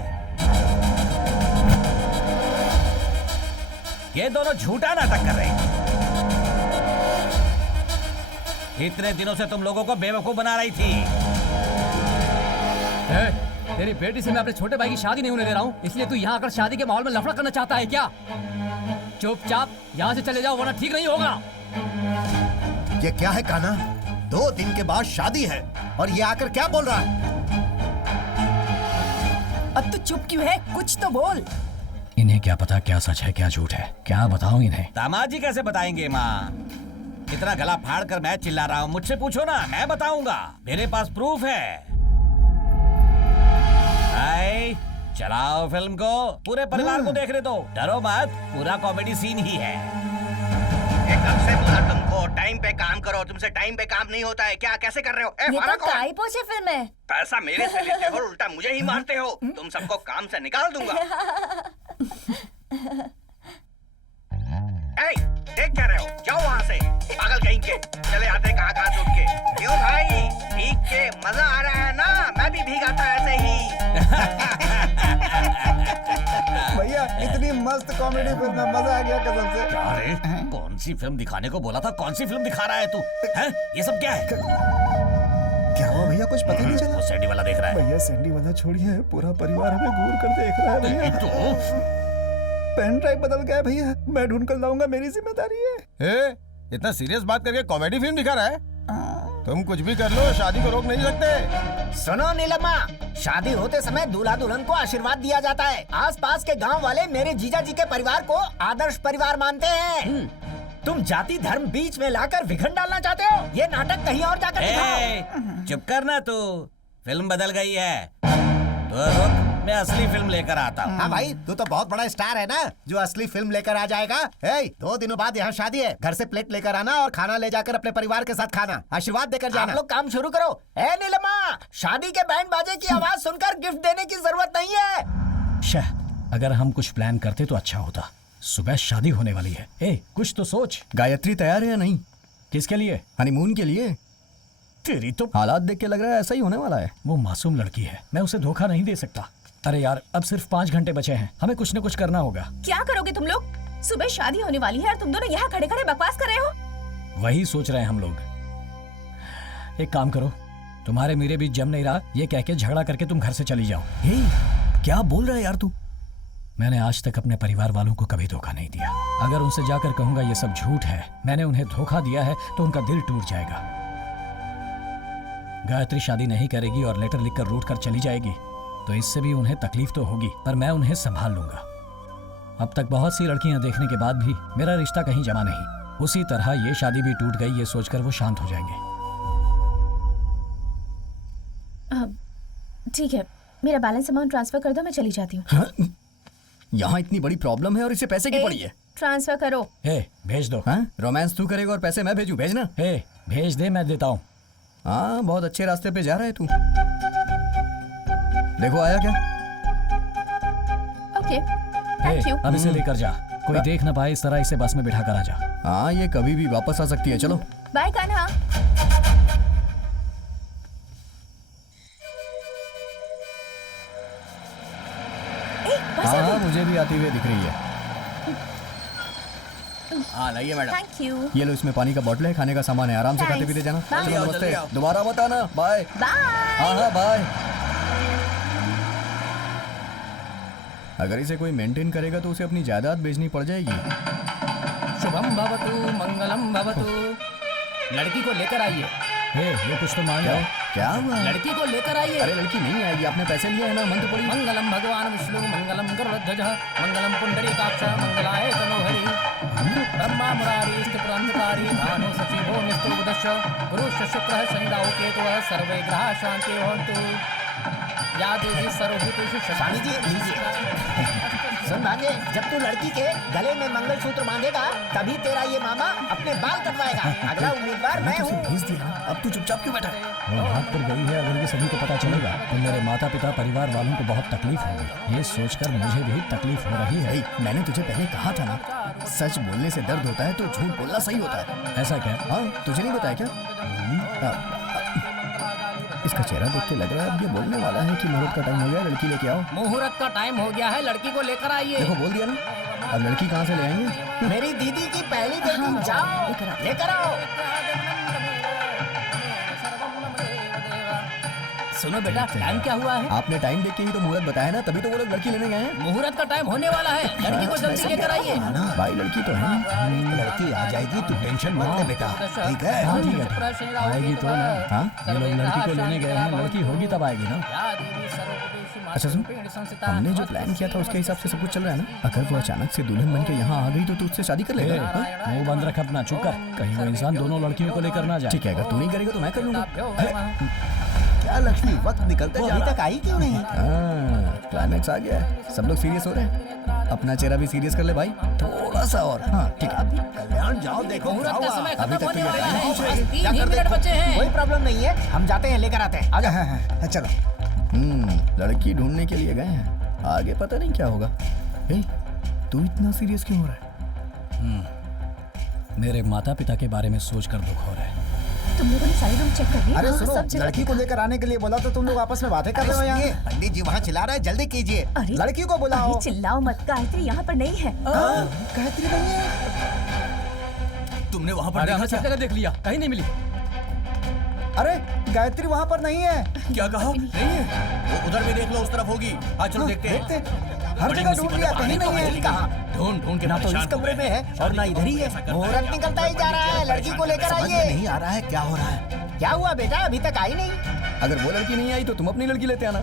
ये दोनों झूठा नाटक कर रहे हैं। इतने दिनों से तुम लोगों को बेवकूफ बना रही थी। तेरी बेटी से मैं अपने छोटे भाई की शादी नहीं होने दे रहा हूँ, इसलिए तू यहाँ आकर शादी के माहौल में लफड़ा करना चाहता है क्या? चुपचाप यहाँ से चले जाओ वरना ठीक नहीं होगा। ये क्या है कान्हा? 2 दिन के बाद शादी है और ये आकर क्या बोल रहा है? अब तू चुप क्यों है? कुछ तो बोल। इन्हें क्या पता क्या सच है क्या झूठ है, क्या बताऊं इन्हें? दामाद जी कैसे बताएंगे माँ? इतना गला फाड़ कर मैं चिल्ला रहा हूँ, मुझसे पूछो ना, मैं बताऊंगा। मेरे पास प्रूफ है। आई, चलाओ फिल्म को, पूरे परिवार को देखने दो। डरो मत, पूरा कॉमेडी सीन ही है। कब से बोला तुमको टाइम पे काम करो, तुमसे टाइम पे काम नहीं होता है क्या? कैसे कर रहे हो? ये तो काई पोछे फिल्म है। पैसा मेरे से लेते हो, उल्टा मुझे ही मारते हो। तुम सबको काम से निकाल दूंगा। देख क्या रहे हो? जाओ वहाँ से, पागल कहीं के। चले आते कहाँ छूट के। क्यों भाई, भीग के मजा आ रहा है ना? मैं भी भीगा था ऐसे ही। भैया इतनी मस्त कॉमेडी फिल्म में मजा आ गया कसम से। अरे कौन सी फिल्म दिखाने को बोला था, कौन सी फिल्म दिखा रहा है तू? हैं? ये सब क्या है? क्या हुआ भैया, कुछ पता नहीं चला? वो सैंडी वाला देख रहा है। भैया सैंडी वाला छोड़िए, पूरा परिवार हमें घूर कर देख रहा है भैया। पेन ड्राइव बदल गया भैया, मैं ढूंढ कर लाऊंगा, मेरी जिम्मेदारी है। इतना सीरियस बात करके कॉमेडी फिल्म दिखा रहा है? तुम कुछ भी कर लो, शादी को रोक नहीं सकते। सुनो नीलम्मा, शादी होते समय दूल्हा दुल्हन को आशीर्वाद दिया जाता है। आसपास के गांव वाले मेरे जीजा जी के परिवार को आदर्श परिवार मानते हैं। तुम जाति धर्म बीच में लाकर विघटन डालना चाहते हो? ये नाटक कहीं और जाकर दिखाओ। चुप करना तू, फिल्म बदल गई है। तो रुक, मैं असली फिल्म लेकर आता हूँ। हाँ भाई, तू तो बहुत बड़ा स्टार है ना, जो असली फिल्म लेकर आ जाएगा। 2 दिनों बाद यहाँ शादी है, घर से प्लेट लेकर आना और खाना ले जाकर अपने परिवार के साथ खाना, आशीर्वाद देकर जाना। आप लोग काम शुरू करो। नीलम्मा, शादी के बैंड बाजे की आवाज सुनकर गिफ्ट देने की जरूरत नहीं है। शाह, अगर हम कुछ प्लान करते तो अच्छा होता। सुबह शादी होने वाली है। कुछ तो सोच। गायत्री तैयार है या नहीं? किसके लिए? हनीमून के लिए। तेरी तो हालात देख के लग रहा है ऐसा ही होने वाला है। वो मासूम लड़की है, मैं उसे धोखा नहीं दे सकता। अरे यार, अब सिर्फ 5 घंटे बचे हैं, हमें कुछ न कुछ करना होगा। क्या करोगे तुम लोग? सुबह शादी होने वाली है और तुम दोनों यहाँ खड़े खड़े बकवास कर रहे हो। वही सोच रहे हैं हम लोग। एक काम करो, तुम्हारे मेरे बीच जम नहीं रहा ये कह के झगड़ा करके तुम घर से चली जाओ। क्या बोल रहा है यार तू? मैंने आज तक अपने परिवार वालों को कभी धोखा नहीं दिया। अगर उनसे जाकर कहूंगा ये सब झूठ है, मैंने उन्हें धोखा दिया है, तो उनका दिल टूट जाएगा। गायत्री शादी नहीं करेगी और लेटर लिखकर रूठ कर चली जाएगी, तो इससे भी उन्हें तकलीफ तो होगी, पर मैं उन्हें संभाल लूंगा। अब तक बहुत सी लड़कियां देखने के बाद भी मेरा रिश्ता कहीं जमा नहीं। उसी तरह ये शादी भी टूट गई, ये सोचकर वो शांत हो जाएंगे। ठीक है, मेरा बैलेंस अमाउंट ट्रांसफर कर दो, मैं चली जाती हूँ। यहाँ इतनी बड़ी प्रॉब्लम है और इसे पैसे की पड़ी है। ट्रांसफर करो। भेज दो। रोमांस तू करेगा और पैसे मैं भेजू? भेजना। भेज दे, मैं देता हूँ। हाँ, बहुत अच्छे रास्ते पे जा रहा है तू। देखो आया क्या? Okay, thank you. अब इसे लेकर जा, कोई देख ना पाए, इस तरह इसे बस में बिठा कर आ जा। हाँ, ये कभी भी वापस आ सकती है। चलो बाय कान्हा। हाँ, मुझे भी आती हुई दिख रही है। हाँ लाइए मैडम। Thank you. ये लो, इसमें पानी का बोतल है, खाने का सामान है, आराम से खाते पीते जाना। Bye. चलो नमस्ते, दोबारा मत आना। बाय। हाँ बाय। अगर इसे कोई मेंटेन करेगा तो उसे अपनी जायदाद बेचनी पड़ जाएगी। शुभम भवतु मंगलम भवतु। लड़की को लेकर आइए। ये कुछ तो मांग रहा। क्या हुआ? लड़की को लेकर आइए। अरे लड़की नहीं आएगी, आपने पैसे लिए है ना, मंत्र पड़ी। मंगलम भगवान विष्णु मंगलम गरुड़ध्वज मंगलम पुंडरीकाक्ष मंगलाय तनोहरि ब्रह्मा मुरारी स्थिरांतकारी भानु सचिवो निस्तुवदश्च पुरुष शुक्रः शनिराहु केतुः सर्वे ग्रहाः शान्ति भवन्तु। या देवी सर्वभूतेषु स्वामी जी सुन भांजे, जब तू लड़की के गले में मंगलसूत्र बांधेगा तभी तेरा ये मामा अपने बाल कटवाएगा। अगला उम्मीदवार मैं हूँ। भेज दिया, अब तू चुपचाप क्यों बैठा है? वो भाग पर गई है, अगर ये सभी को पता चलेगा तो मेरे माता पिता परिवार वालों को बहुत तकलीफ होगी। ये सोचकर मुझे भी तकलीफ हो रही है। मैंने तुझे पहले कहा था ना, सच बोलने से दर्द होता है तो झूठ बोलना सही होता है। ऐसा क्या? हाँ, तुझे नहीं बताया क्या? इसका चेहरा देख के लग रहा है अब ये बोलने वाला है कि मुहूर्त का टाइम हो गया, लड़की लेके आओ। मुहूर्त का टाइम हो गया है, लड़की को लेकर आइए। देखो बोल दिया ना, अब लड़की कहाँ से ले आएंगे? मेरी दीदी की पहली बेटी, जाओ लेकर आओ। सुनो बेटा, टाइम क्या हुआ है? आपने टाइम देख के ही तो मुहूर्त बताया ना, तभी तो वो लोग लड़की लेने गए हैं। मुहूर्त का टाइम होने वाला है, लड़की को जल्दी लेकर आइए। भाई लड़की तो है, लड़की आ जाएगी, तू टेंशन मत ले बेटा। ठीक है? हाँ ठीक है, आएगी तो ना। हाँ, ये लोग लड़की को लेने गए हैं, लड़की होगी तब आएगी ना। अच्छा सुन, हमने जो प्लान किया था उसके हिसाब से सब कुछ चल रहा है ना? अगर वो अचानक से दुल्हन बन के यहाँ आ गई तो तू उससे शादी कर लेगा? मुंह बंद रख अपना, चुप कर, कहीं वो इंसान दोनों लड़कियों को लेकर ना जाए। ठीक है, अगर तू नहीं करेगा तो मैं कर लूंगा। क्या लक्ष्मी, वक्त निकलते जा रहा है। अभी तक आई क्यों नहीं? क्लाइमेक्स आ गया है, सब लोग सीरियस हो रहे हैं। अपना चेहरा भी सीरियस कर ले भाई, थोड़ा सा और। हाँ ठीक है, कल्याण जाओ देखो। मुहूर्त का समय अभी खत्म तक होने तो वाला है, ये बस 3 ही मिनट बचे हैं। कोई प्रॉब्लम नहीं है, हम जाते हैं, लेकर आते हैं। आजा। चलो। लड़की ढूंढने के लिए गए हैं, आगे पता नहीं क्या होगा। तू इतना सीरियस क्यों हो रहा है? मेरे माता पिता के बारे में सोचकर दुख हो रहा है। तुम लोगों ने सारे रूम चेक कर लिए? अरे हाँ, सुनो, सब जगह लड़की को लेकर आने के लिए बोला तो तुम लोग आपस में बातें कर रहे हो यहाँ। पंडित जी वहाँ चिल्ला रहे हैं, जल्दी कीजिए। अरे लड़की को बुलाओ। अरे चिल्लाओ मत, गायत्री यहाँ पर नहीं है। गायत्री नहीं है? तुमने वहाँ पर अरे हमने सब जगह देख लिया, कहीं नहीं मिली। अरे गायत्री वहाँ पर नहीं है। क्या कहा? नहीं है? उधर भी देख लो, उस तरफ होगी। आज चलो देखते हैं। हर जगह ढूंढ लिया, कहीं नहीं है। कहाँ? ढूंढ के ना तो इस कमरे में है और ना इधर ही है। मुहूर्त निकलता ही जा रहा है, लड़की को लेकर आइए। नहीं आ रहा है, क्या हो रहा है? क्या हुआ बेटा, अभी तक आई नहीं? अगर वो लड़की नहीं आई तो तुम अपनी लड़की लेते आना।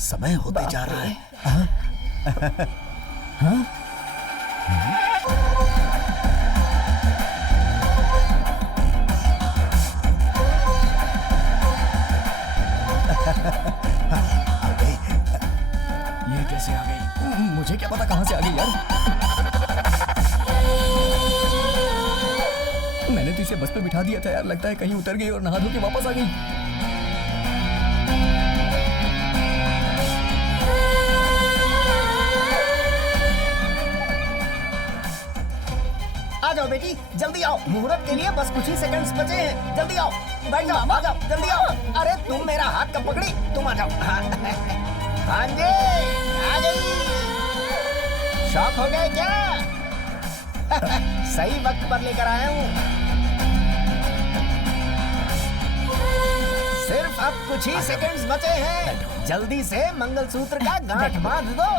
समय होते जा रहा है। ये कैसे आ गई? मुझे क्या पता कहाँ से आ गई यार। मैंने तो इसे बस पे बिठा दिया था यार, लगता है कहीं उतर गई और नहा धो के वापस आ गई। आ जाओ बेटी, जल्दी आओ, मुहूर्त के लिए बस कुछ ही सेकंड्स बचे हैं। जल्दी आओ, बैठ जाओ, आ जाओ, जल्दी आओ। अरे तुम मेरा हाथ कब पकड़ी? तुम आ जाओ। भांजे आ गई। शौक हो गए क्या? सही वक्त पर लेकर आया हूँ। सिर्फ अब कुछ ही सेकंड्स बचे हैं। जल्दी से मंगलसूत्र का गांठ बांध दो।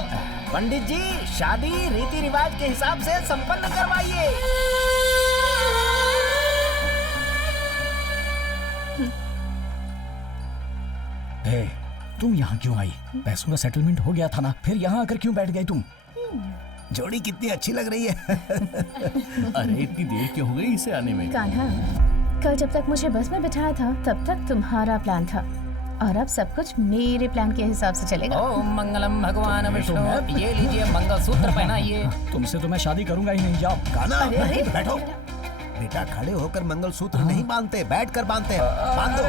पंडित जी, शादी रीति रिवाज के हिसाब से संपन्न करवाइए। तुम यहाँ क्यों आई? पैसों का सेटलमेंट हो गया था ना, फिर यहाँ आकर क्यों बैठ गई तुम? जोड़ी कितनी अच्छी लग रही है। अरे इतनी देर क्यों हो गई इसे आने में? कान्हा, कल जब तक मुझे बस में बिठाया था तब तक तुम्हारा प्लान था, और अब सब कुछ मेरे प्लान के हिसाब से चलेगा। ओम मंगलम भगवान विष्णु। ये लीजिए मंगलसूत्र पहनाइए। तुमसे तो मैं शादी करूंगा ही नहीं। जाओ। कान्हा, बैठो। बेटा, खड़े होकर मंगलसूत्र नहीं बांधते, बैठकर बांधते हैं। बांध दो।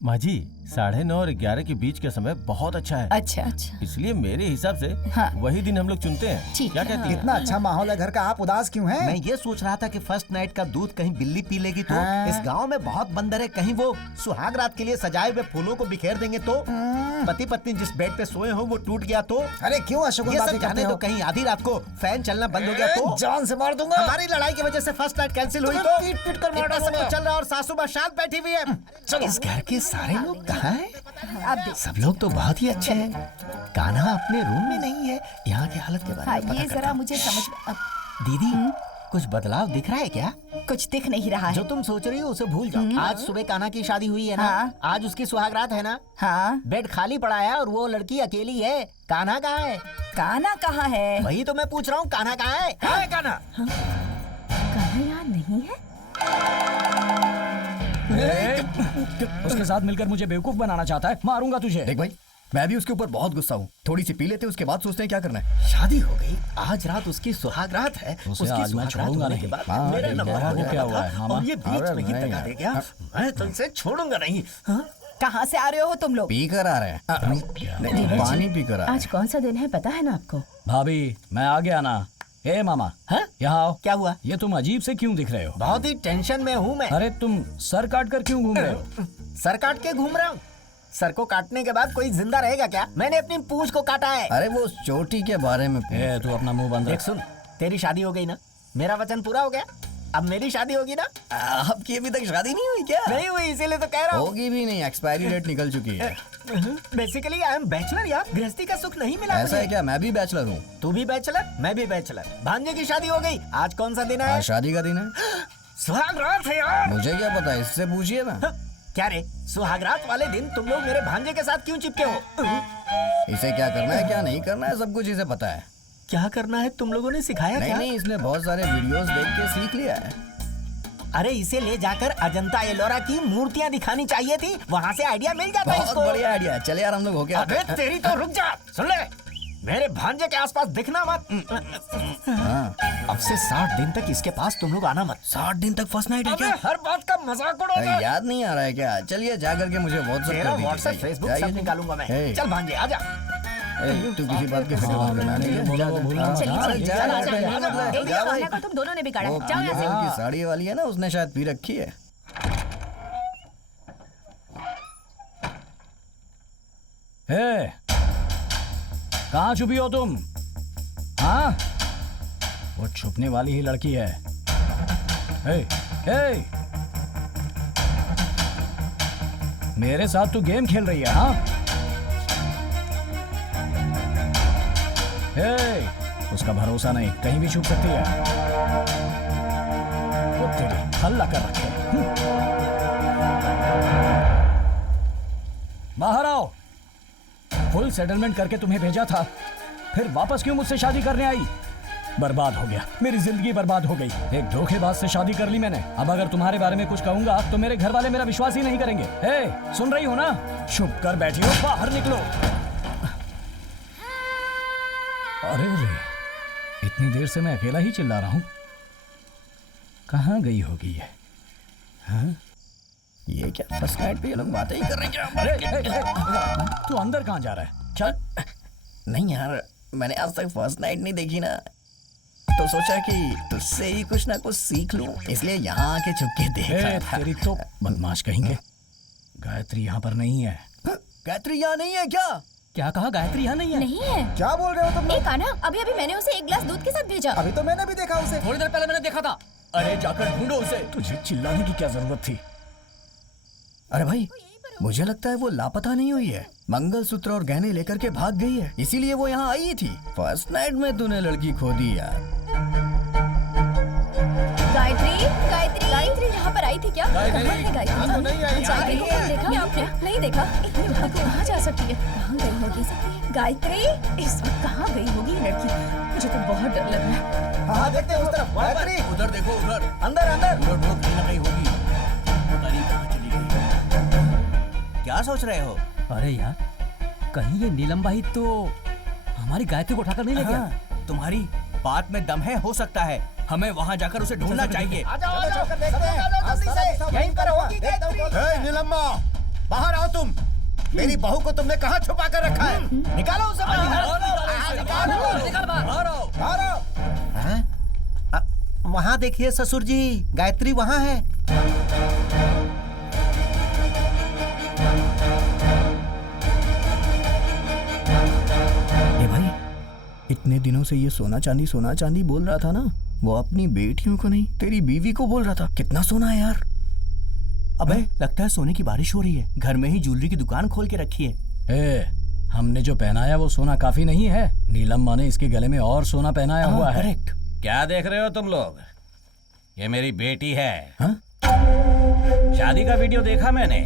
माँ जी, 9:30 और 11 के बीच का समय बहुत अच्छा है। अच्छा। इसलिए मेरे हिसाब से हाँ। वही दिन हम लोग चुनते हैं। ठीक क्या है। कहती है? इतना अच्छा माहौल है घर का, आप उदास क्यों हैं? मैं ये सोच रहा था कि फर्स्ट नाइट का दूध कहीं बिल्ली पी लेगी तो। हाँ। इस गांव में बहुत बंदर है, कहीं वो सुहाग रात के लिए सजाए हुए फूलों को बिखेर देंगे तो। पति पत्नी जिस बेड पे सोए हो वो टूट गया तो। अरे क्यों अशोक ये बातें सब करते जाने हो? दो, कहीं आधी रात को फैन चलना बंद हो गया तो। जान से मार दूंगा। हमारी लड़ाई की वजह से फर्स्ट नाइट कैंसिल हुई तो। पीट पीट कर मार इतना सब डालूंगा। कुछ चल रहा है और सासू माँ शांत बैठी हुई है। इस घर के सारे लोग कहाँ हैं? अब देख। सब लोग तो बहुत ही अच्छे हैं। कान्हा अपने रूम में नहीं है। यहाँ की हालत के बारे हाँ, में पता ये करता जरा हूँ। मुझे समझ दीदी, कुछ बदलाव दिख रहा है क्या? कुछ दिख नहीं रहा है। जो तुम सोच रही हो उसे भूल जाओ। आज सुबह कान्हा की शादी हुई है ना? हाँ। आज उसकी सुहागरात है ना? हाँ। बेड खाली पड़ा है और वो लड़की अकेली है। कान्हा कहाँ है? कान्हा कहाँ है? वही तो मैं पूछ रहा हूँ, कान्हा कहाँ है? कहाँ है कान्हा? कान्हा यहाँ नहीं है? उसके साथ मिलकर मुझे बेवकूफ बनाना चाहता है, मारूंगा तुझे। देख भाई, मैं भी उसके ऊपर बहुत गुस्सा हूँ। थोड़ी सी पी लेते उसके बाद सोचते हैं क्या करना है। शादी हो गई, आज रात उसकी सुहागरात है। उसे उसकी आज मैं सुहागरात छोड़ूंगा होने नहीं। के बाद हाँ, मेरा एक नंबर बार हो वो क्या गया हुआ था है, मामा? और ये बीच अरे में ही नहीं तका यार। दे गया। मैं तुमसे छोड़ूंगा नहीं। हाँ? कहाँ से आ रहे हो तुम लोग? पी कर आ रहे हैं। नहीं, पानी पी कर आ रहे आज कौन सा दिन है पता है ना आपको? भाभी, मैं आ गया ना। ए मामा, हाँ? यहाँ आओ। क्या हुआ? ये तुम अजीब से क्यों दिख रहे हो? बहुत ही टेंशन में हूँ मैं। अरे तुम सर काट कर क्यों घूम रहे हो? सर काट के घूम रहा हूँ। सर को काटने के बाद कोई जिंदा रहेगा क्या? मैंने अपनी पूंछ को काटा है। अरे वो चोटी के बारे में। ए, तू अपना मुंह बंद देख रख। सुन, तेरी शादी हो गई ना? मेरा वचन पूरा हो गया। अब मेरी शादी होगी ना? आपकी अभी तक शादी नहीं हुई क्या? नहीं हुई, इसीलिए तो कह रहा हूँ। होगी भी नहीं, एक्सपायरी डेट निकल चुकी है। बेसिकली आई एम बैचलर यार, गृहस्थी का सुख नहीं मिला ऐसा है क्या? मैं भी बैचलर हूँ। तू भी बैचलर, मैं भी बैचलर। भांजे की शादी हो गई। आज कौन सा दिन है? आज शादी का दिन है। सुहागरात है यार। मुझे क्या पता, इससे पूछिए ना। क्या रे, सुहागरात वाले दिन तुम लोग मेरे भांजे के साथ क्यों चिपके हो? इसे क्या करना है क्या नहीं करना है सब कुछ इसे पता है। क्या करना है तुम लोगों ने सिखाया नहीं क्या? नहीं, इसने बहुत सारे वीडियोस देख के सीख लिया है। अरे इसे ले जाकर अजंता एलोरा की मूर्तियां दिखानी चाहिए थी, वहाँ से आइडिया मिल जाता बहुत इसको। बढ़िया आइडिया है। चले यार हम लोग हो गया। अबे तेरी तो रुक जा, सुन ले, मेरे भांजे के आसपास दिखना मत। अब से 60 दिन तक इसके पास तुम लोग आना मत। 60 दिन तक फर्स्ट नाइट है क्या? हर बात का मजाक उड़ाना। याद नहीं आ रहा है क्या? चलिए जा करके मुझे व्हाट्सएप तेरा कर दीजिए। व्हाट्सएप फेसबुक सब निकालूंगा मैं। चल भांजे आजा। तू किसी बात की फिक्र मत करना। कान्हा को तुम दोनों ने बिगाड़ा। जाओ यहाँ से। की साड़ी वाली है ना, उसने शायद पी रखी है। हे, कहाँ छुपी हो तुम? हाँ, वो छुपने वाली ही लड़की है। हे, हे, मेरे साथ तू गेम खेल रही है? हाँ, हे, उसका भरोसा नहीं, कहीं भी छुप सकती है। वो तेरी हल्ला कर रखे। बाहर आओ। फुल सेटलमेंट करके तुम्हें भेजा था, फिर वापस क्यों मुझसे शादी करने आई? बर्बाद हो गया, मेरी जिंदगी बर्बाद हो गई। एक धोखेबाज से शादी कर ली मैंने। अब अगर तुम्हारे बारे में कुछ कहूंगा तो मेरे घर वाले मेरा विश्वास ही नहीं करेंगे। ए, सुन रही हो ना? छुप कर बैठी हो, बाहर निकलो। अरे रे, इतनी देर से मैं अकेला ही चिल्ला रहा हूँ। कहाँ गई होगी ये? हाँ? ये क्या फर्स्ट नाइट पे ये लोग बातें ही कर रहे हैं? तू अंदर कहाँ जा रहा है? चल। नहीं यार, मैंने आज तक फर्स्ट नाइट नहीं देखी ना, तो सोचा कि तुझसे ही कुछ ना कुछ सीख लूं, इसलिए यहाँ आके चुपके देख रहा था। तेरी तो बदमाश कहेंगे। गायत्री यहाँ पर नहीं है। गायत्री यहाँ नहीं है क्या? क्या कहा? गायत्री यहाँ नहीं है? नहीं है। क्या बोल रहे हो तुम लोग? कान्हा, अभी मैंने उसे एक गिलास दूध के साथ भेजा। अभी तो मैंने भी देखा उसे। थोड़ी देर पहले मैंने देखा था। अरे जाकर ढूंढो उसे। तुझे चिल्लाने की क्या जरूरत थी? अरे भाई, मुझे लगता है वो लापता नहीं हुई है। मंगलसूत्र और गहने लेकर के भाग गई है, इसीलिए वो यहाँ आई थी। फर्स्ट नाइट में तूने लड़की खो दी यार। गायत्री यहाँ पर आई थी क्या? कहाँ है गायत्री? देखा आपने? नहीं देखा? इतनी भाग कहाँ जा सकती है? कहाँ गई होगी? गायत्री इस वक्त कहाँ गई होगी लड़की? मुझे तो बहुत डर लग रहा है। हाँ देखते हैं उस तरफ। गायत्री उधर देखो, उधर अंदर अंदर। कहीं ना कहीं होगी। पता नहीं कहाँ चली गई। क्या सोच रहे हो? अरे यार, कहीं ये नीलम भाई तो हमारी गायत्री को उठाकर नहीं ले गया? तुम्हारी बात में दम है, हो सकता है। हमें वहाँ जाकर उसे ढूंढना चाहिए। यहीं पर होगी गायत्री। नीलम्मा, बाहर आओ तुम। मेरी बहू को तुमने कहाँ छुपा कर रखा है? निकालो उसे वहाँ देखिए ससुर जी, गायत्री वहाँ है। भाई, इतने दिनों से ये सोना चांदी बोल रहा था ना, वो अपनी बेटियों को नहीं, तेरी बीवी को बोल रहा था। कितना सोना है यार। अबे लगता है सोने की बारिश हो रही है। घर में ही ज्वेलरी की दुकान खोल के रखी है। हमने जो पहनाया वो सोना काफी नहीं है। नीलम माँ ने इसके गले में और सोना पहनाया हुआ है। करेक्ट। क्या देख रहे हो तुम लोग? ये मेरी बेटी है। हाँ? शादी का वीडियो देखा मैंने।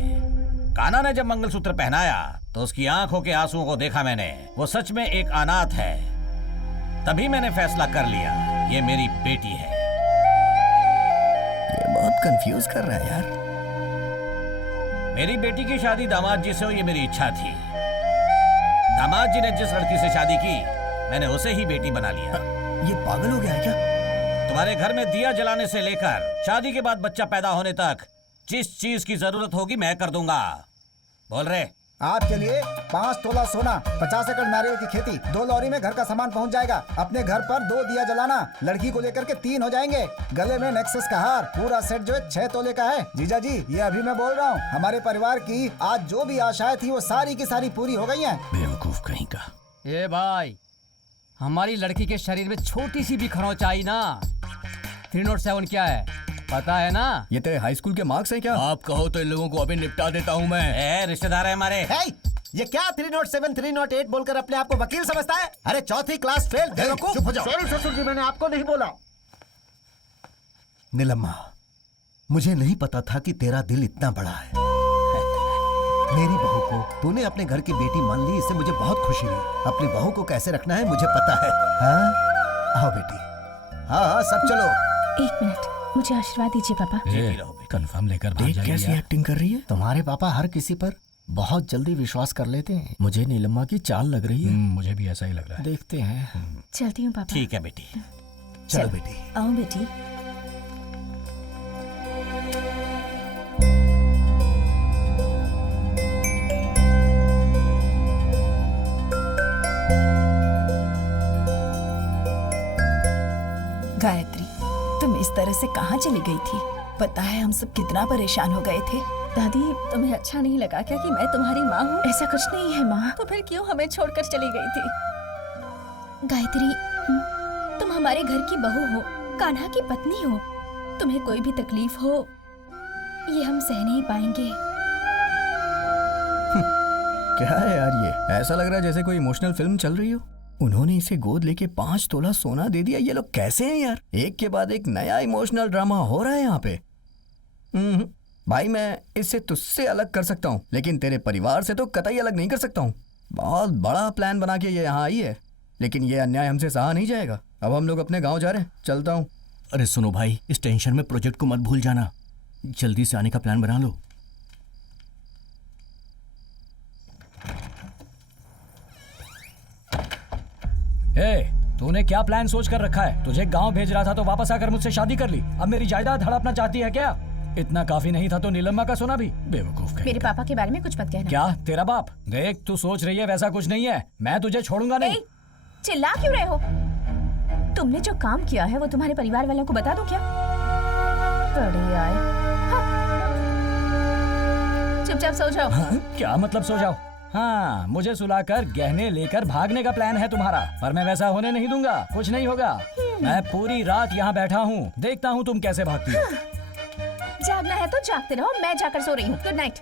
कान्हा ने जब मंगलसूत्र पहनाया तो उसकी आंखों के आंसुओं को देखा मैंने। वो सच में एक अनाथ है। तभी मैंने फैसला कर लिया, ये मेरी बेटी है। ये बहुत कंफ्यूज कर रहा है यार। मेरी बेटी की शादी दामाद जी से हो, ये मेरी इच्छा थी। दामाद जी ने जिस लड़की से शादी की, मैंने उसे ही बेटी बना लिया। ये पागल हो गया है क्या? तुम्हारे घर में दिया जलाने से लेकर शादी के बाद बच्चा पैदा होने तक जिस चीज की जरूरत होगी मैं कर दूंगा। बोल रहे? आपके लिए 5 तोला सोना, 50 एकड़ नारियल की खेती, 2 लॉरी में घर का सामान पहुंच जाएगा। अपने घर पर 2 दिया जलाना, लड़की को लेकर के 3 हो जाएंगे। गले में नेक्सस का हार, पूरा सेट जो है 6 तोले का है। जीजा जी, ये अभी मैं बोल रहा हूँ, हमारे परिवार की आज जो भी आशाएं थी वो सारी की सारी पूरी हो गई हैं। बेवकूफ कहीं का। ए भाई, हमारी लड़की के शरीर में छोटी सी भी खरोंच आई ना, 307 क्या है पता है ना? ये तेरे हाई स्कूल के मार्क्स हैं क्या? आप कहो तो इन लोगों को अभी निपटा देता हूँ मैं। रिश्तेदार है हमारे। ये क्या 307 308 बोलकर अपने आप को वकील समझता है? अरे 4th क्लास फेल। चुप हो जाओ। सॉरी ससुर जी, मैंने आपको नहीं बोला। नीलम्मा, मुझे नहीं पता था कि तेरा दिल इतना बड़ा है। मेरी बहू को तूने अपने घर की बेटी मान ली, इससे मुझे बहुत खुशी हुई। अपनी बहू को कैसे रखना है मुझे पता है। हाँ आओ बेटी। हाँ सब चलो। 1 मिनट, मुझे आशीर्वाद दीजिए पापा। कंफर्म लेकर देख कैसी एक्टिंग कर रही है। तुम्हारे पापा हर किसी पर बहुत जल्दी विश्वास कर लेते हैं। मुझे नीलम्मा की चाल लग रही है। मुझे भी ऐसा ही लग रहा है। देखते हैं। चलती हूँ पापा। ठीक है बेटी। चलो बेटी। आओ बेटी। गायत्री, तुम इस तरह से कहाँ चली गई थी? पता है हम सब कितना परेशान हो गए थे। दादी, तुम्हें अच्छा नहीं लगा क्या कि मैं तुम्हारी माँ हूँ? ऐसा कुछ नहीं है माँ। तो फिर क्यों हमें छोड़कर चली गई थी? गायत्री, तुम हमारे घर की बहू हो, कान्हा की पत्नी हो। तुम्हें कोई भी तकलीफ हो, ये हम सह नहीं पाएंगे। क्या है यार ये? ऐसा लग रहा है जैसे कोई इमोशनल फिल्म चल रही हो। उन्होंने इसे गोद लेके 5 तोला सोना दे दिया। ये लोग कैसे हैं यार? एक के बाद एक नया इमोशनल ड्रामा हो रहा है यहाँ पे। भाई, मैं इससे तुझसे अलग कर सकता हूँ, लेकिन तेरे परिवार से तो कतई अलग नहीं कर सकता हूँ। बहुत बड़ा प्लान बना के ये यहाँ आई है, लेकिन ये अन्याय हमसे सहा नहीं जाएगा। अब हम लोग अपने गाँव जा रहे हैं। चलता हूँ। अरे सुनो भाई, इस टेंशन में प्रोजेक्ट को मत भूल जाना। जल्दी से आने का प्लान बना लो। ए, तूने क्या प्लान सोच कर रखा है? तुझे गांव भेज रहा था तो वापस आकर मुझसे शादी कर ली। अब मेरी जायदाद हड़पना चाहती है क्या? इतना काफी नहीं था तो नीलम्मा का सोना भी? बेवकूफ कहीं। मेरे पापा के बारे में कुछ मत कहना। क्या तेरा बाप? देख तू सोच रही है वैसा कुछ नहीं है। मैं तुझे छोड़ूंगा नहीं। चिल्ला क्यों रहे हो? तुमने जो काम किया है वो तुम्हारे परिवार वालों को बता दो क्या? बड़े आए। हाँ। चुपचाप सो जाओ। हाँ? क्या मतलब सो जाओ? हाँ, मुझे सुलाकर गहने लेकर भागने का प्लान है तुम्हारा, पर मैं वैसा होने नहीं दूंगा। कुछ नहीं होगा। मैं पूरी रात यहाँ बैठा हूँ, देखता हूँ तुम कैसे भागती हो। जागना है तो जागते रहो, मैं जाकर सो रही हूँ। Good night.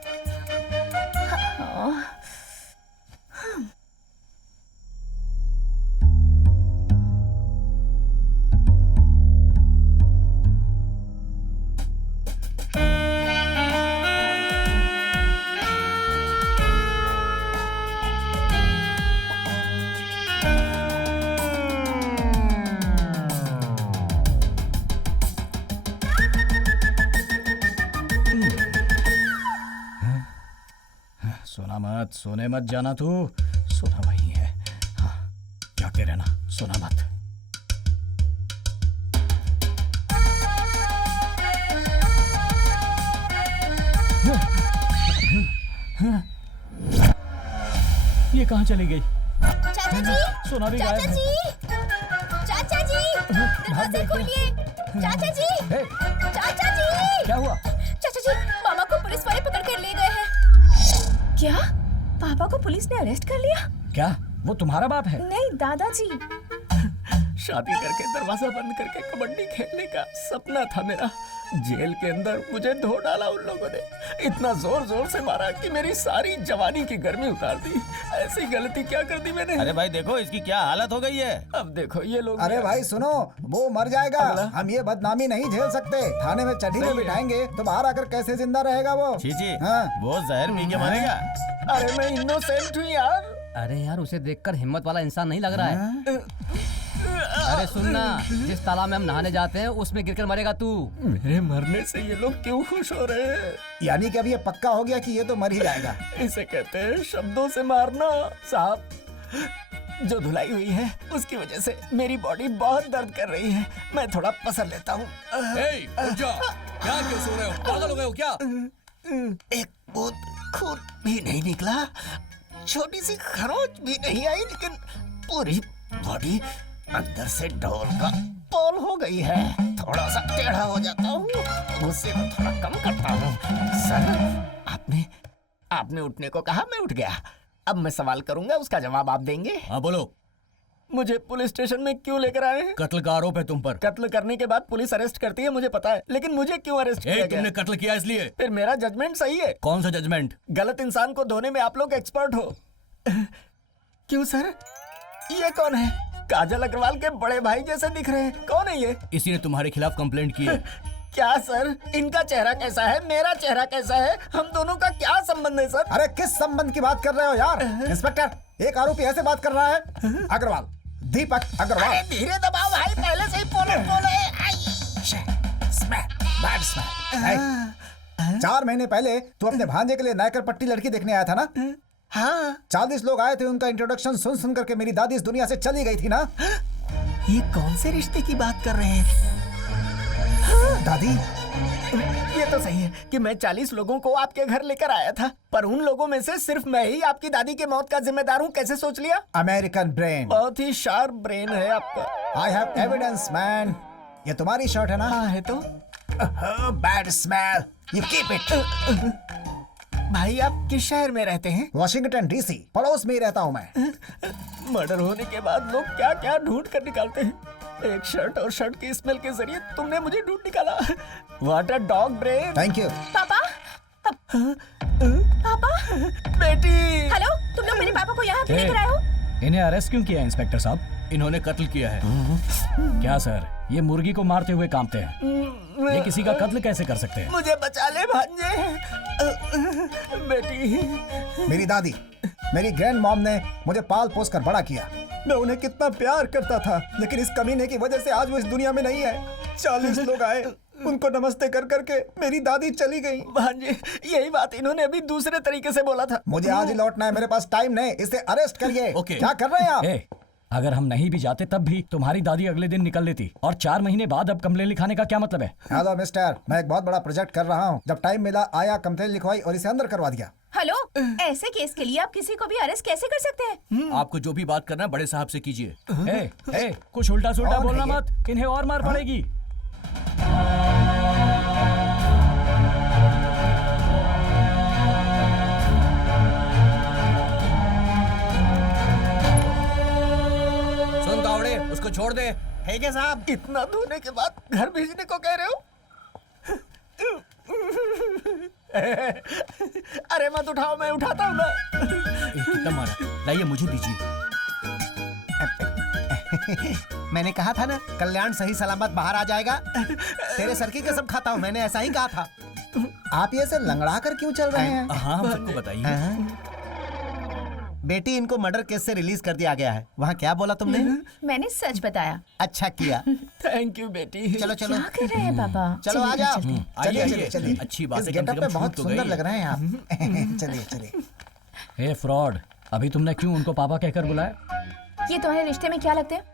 सोने मत जाना तू। सोना वही है। हाँ, जागते रहना, सोना मत। ये कहाँ चली गई? चाचा जी, सोना भी गायब है। चाचा जी, दरवाजे खोलिए। चाचा जी, चाचा जी। क्या हुआ? चाचा जी, मामा को पुलिस वाले पकड़ कर ले गए हैं। क्या? पापा को पुलिस ने अरेस्ट कर लिया? क्या वो तुम्हारा बाप है? नहीं, दादाजी। शादी करके दरवाजा बंद करके कबड्डी खेलने का सपना था मेरा। जेल के अंदर मुझे धो डाला उन लोगों ने। इतना जोर जोर से मारा कि मेरी सारी जवानी की गर्मी उतार दी। ऐसी गलती क्या कर दी मैंने? अरे भाई देखो इसकी क्या हालत हो गई है। अब देखो ये लोग। अरे भाई सुनो, वो मर जाएगा। हम ये बदनामी नहीं झेल सकते। थाने में चढ़ी में बिठाएंगे तो बाहर आकर कैसे जिंदा रहेगा वो? चीची, वो जहर पी के मरेगा। अरे मैं इनोसेंट हूँ यार। अरे यार, उसे देखकर हिम्मत वाला इंसान नहीं लग रहा है। अरे सुनना, जिस तालाब में हम नहाने जाते हैं उसमें गिरकर मरेगा तू। मेरे मरने से ये लोग क्यों खुश हो रहे हैं? यानी कि अब ये पक्का हो गया कि ये तो मर ही जाएगा। इसे कहते हैं शब्दों से मारना। साहब, जो धुलाई हुई है उसकी वजह से मेरी बॉडी बहुत दर्द कर रही है। मैं थोड़ा पसर लेता हूँ। उठ जा। क्या क्यों सो रहे हो? पागल हो गए हो क्या? एक बूंद खून भी नहीं निकला, छोटी सी खरोच भी नहीं आई, लेकिन पूरी बॉडी अंदर से ढोल का पोल हो गई है। थोड़ा सा टेढ़ा हो जाता हूँ, गुस्से को थोड़ा कम करता हूँ। सर, आपने उठने को कहा, मैं उठ गया। अब मैं सवाल करूंगा, उसका जवाब आप देंगे। हाँ बोलो। मुझे पुलिस स्टेशन में क्यों लेकर आए हैं? कत्ल का आरोप है तुम पर। कत्ल करने के बाद पुलिस अरेस्ट करती है, मुझे पता है, लेकिन मुझे क्यों अरेस्ट किया गया? तुमने कत्ल किया इसलिए। फिर मेरा जजमेंट सही है। कौन सा जजमेंट? गलत इंसान को धोने में आप लोग एक्सपर्ट हो। क्यों सर? ये कौन है? काजल अग्रवाल के बड़े भाई जैसे दिख रहे हैं। कौन है ये? इसी ने तुम्हारे खिलाफ कंप्लेंट की है। क्या सर? इनका चेहरा कैसा है, मेरा चेहरा कैसा है? हम दोनों का क्या संबंध है सर? अरे किस संबंध की बात कर रहे हो यार? इंस्पेक्टर, एक आरोपी ऐसे बात कर रहा है। अग्रवाल, दीपक अग्रवाल। अरे धीरे दबाओ भाई, पहले से ही पोले। 4 महीने पहले तू अपने भांजे के लिए नायकर पट्टी लड़की देखने आया था ना? हाँ। 40 लोग आए थे, उनका इंट्रोडक्शन सुन सुन करके मेरी दादी इस दुनिया से चली गई थी ना? ये कौन से रिश्ते की बात कर रहे हैं? दादी, ये तो सही है कि मैं 40 लोगों को आपके घर लेकर आया था, पर उन लोगों में से सिर्फ मैं ही आपकी दादी के मौत का जिम्मेदार हूँ। कैसे सोच लिया? American brain. बहुत ही शार्प ब्रेन है आपका। I have evidence man. ये तुम्हारी शर्ट है ना? हाँ है तो। Bad smell, you keep it. भाई आप किस शहर में रहते हैं? वॉशिंगटन डीसी, पड़ोस में ही रहता हूँ मैं। मर्डर होने के बाद लोग क्या क्या ढूंढ कर निकालते हैं। एक शर्ट और शर्ट की स्मेल के जरिए तुमने मुझे ढूंढ निकाला। What a dog brain। Thank you. पापा, पापा, बेटी। हेलो, तुम लोग मेरे पापा को यहाँ क्यों लेकर आए हो? इन्हें अरेस्ट क्यों किया इंस्पेक्टर साहब? इन्होंने कत्ल किया है। क्या सर, ये मुर्गी को मारते हुए कांपते हैं। ये किसी का कत्ल कैसे कर सकते हैं? मुझे बचा ले भांजे। बेटी। मेरी दादी, मेरी ग्रैंड मॉम ने मुझे पाल पोस कर बड़ा किया। मैं उन्हें कितना प्यार करता था, लेकिन इस कमीने की वजह से आज वो इस दुनिया में नहीं है। 40 लोग आए, उनको नमस्ते कर करके मेरी दादी चली गई। भांजे, यही बात इन्होंने अभी दूसरे तरीके से बोला था। मुझे आज ही लौटना है, मेरे पास टाइम नहीं। इसे अरेस्ट करिए। ओके। क्या कर रहे हैं आप? अगर हम नहीं भी जाते तब भी तुम्हारी दादी अगले दिन निकल लेती, और 4 महीने बाद अब कंप्लेन लिखाने का क्या मतलब है? हेलो मिस्टर, मैं एक बहुत बड़ा प्रोजेक्ट कर रहा हूँ। जब टाइम मिला आया, कंप्लेन लिखवाई और इसे अंदर करवा दिया। हेलो, ऐसे केस के लिए आप किसी को भी अरेस्ट कैसे कर सकते हैं? आपको जो भी बात करना है बड़े साहब से कीजिए। कुछ उल्टा सुल्टा बोलना मत, इन्हें और मार पड़ेगी। सुन कावड़े, उसको छोड़ दे। ठीक है साहब। इतना धोने के बाद घर भेजने को कह रहे हो? अरे मत उठाओ, मैं उठाता हूँ ना। कितना मारा? लाइए मुझे दीजिए। मैंने कहा था ना, कल्याण सही सलामत बाहर आ जाएगा। तेरे सर की कसम खाता हूँ, मैंने ऐसा ही कहा था। आप ये ऐसे लंगड़ा कर क्यों चल रहे हैं? हाँ, हम सबको बताइए। बेटी, इनको मर्डर केस से रिलीज कर दिया गया है। वहाँ क्या बोला तुमने? मैंने सच बताया। अच्छा किया। थैंक यू बेटी। चलो चलो। क्या कर रहे हैं पापा? चलो आ जाओ। चलिए। अच्छी बात है, गेटअप पे बहुत सुंदर लग रहे हैं आप। चलिए। हे फ्रॉड, अभी तुमने क्यों उनको पापा कहकर बुलाया? ये तुम्हारे रिश्ते में क्या लगते हैं?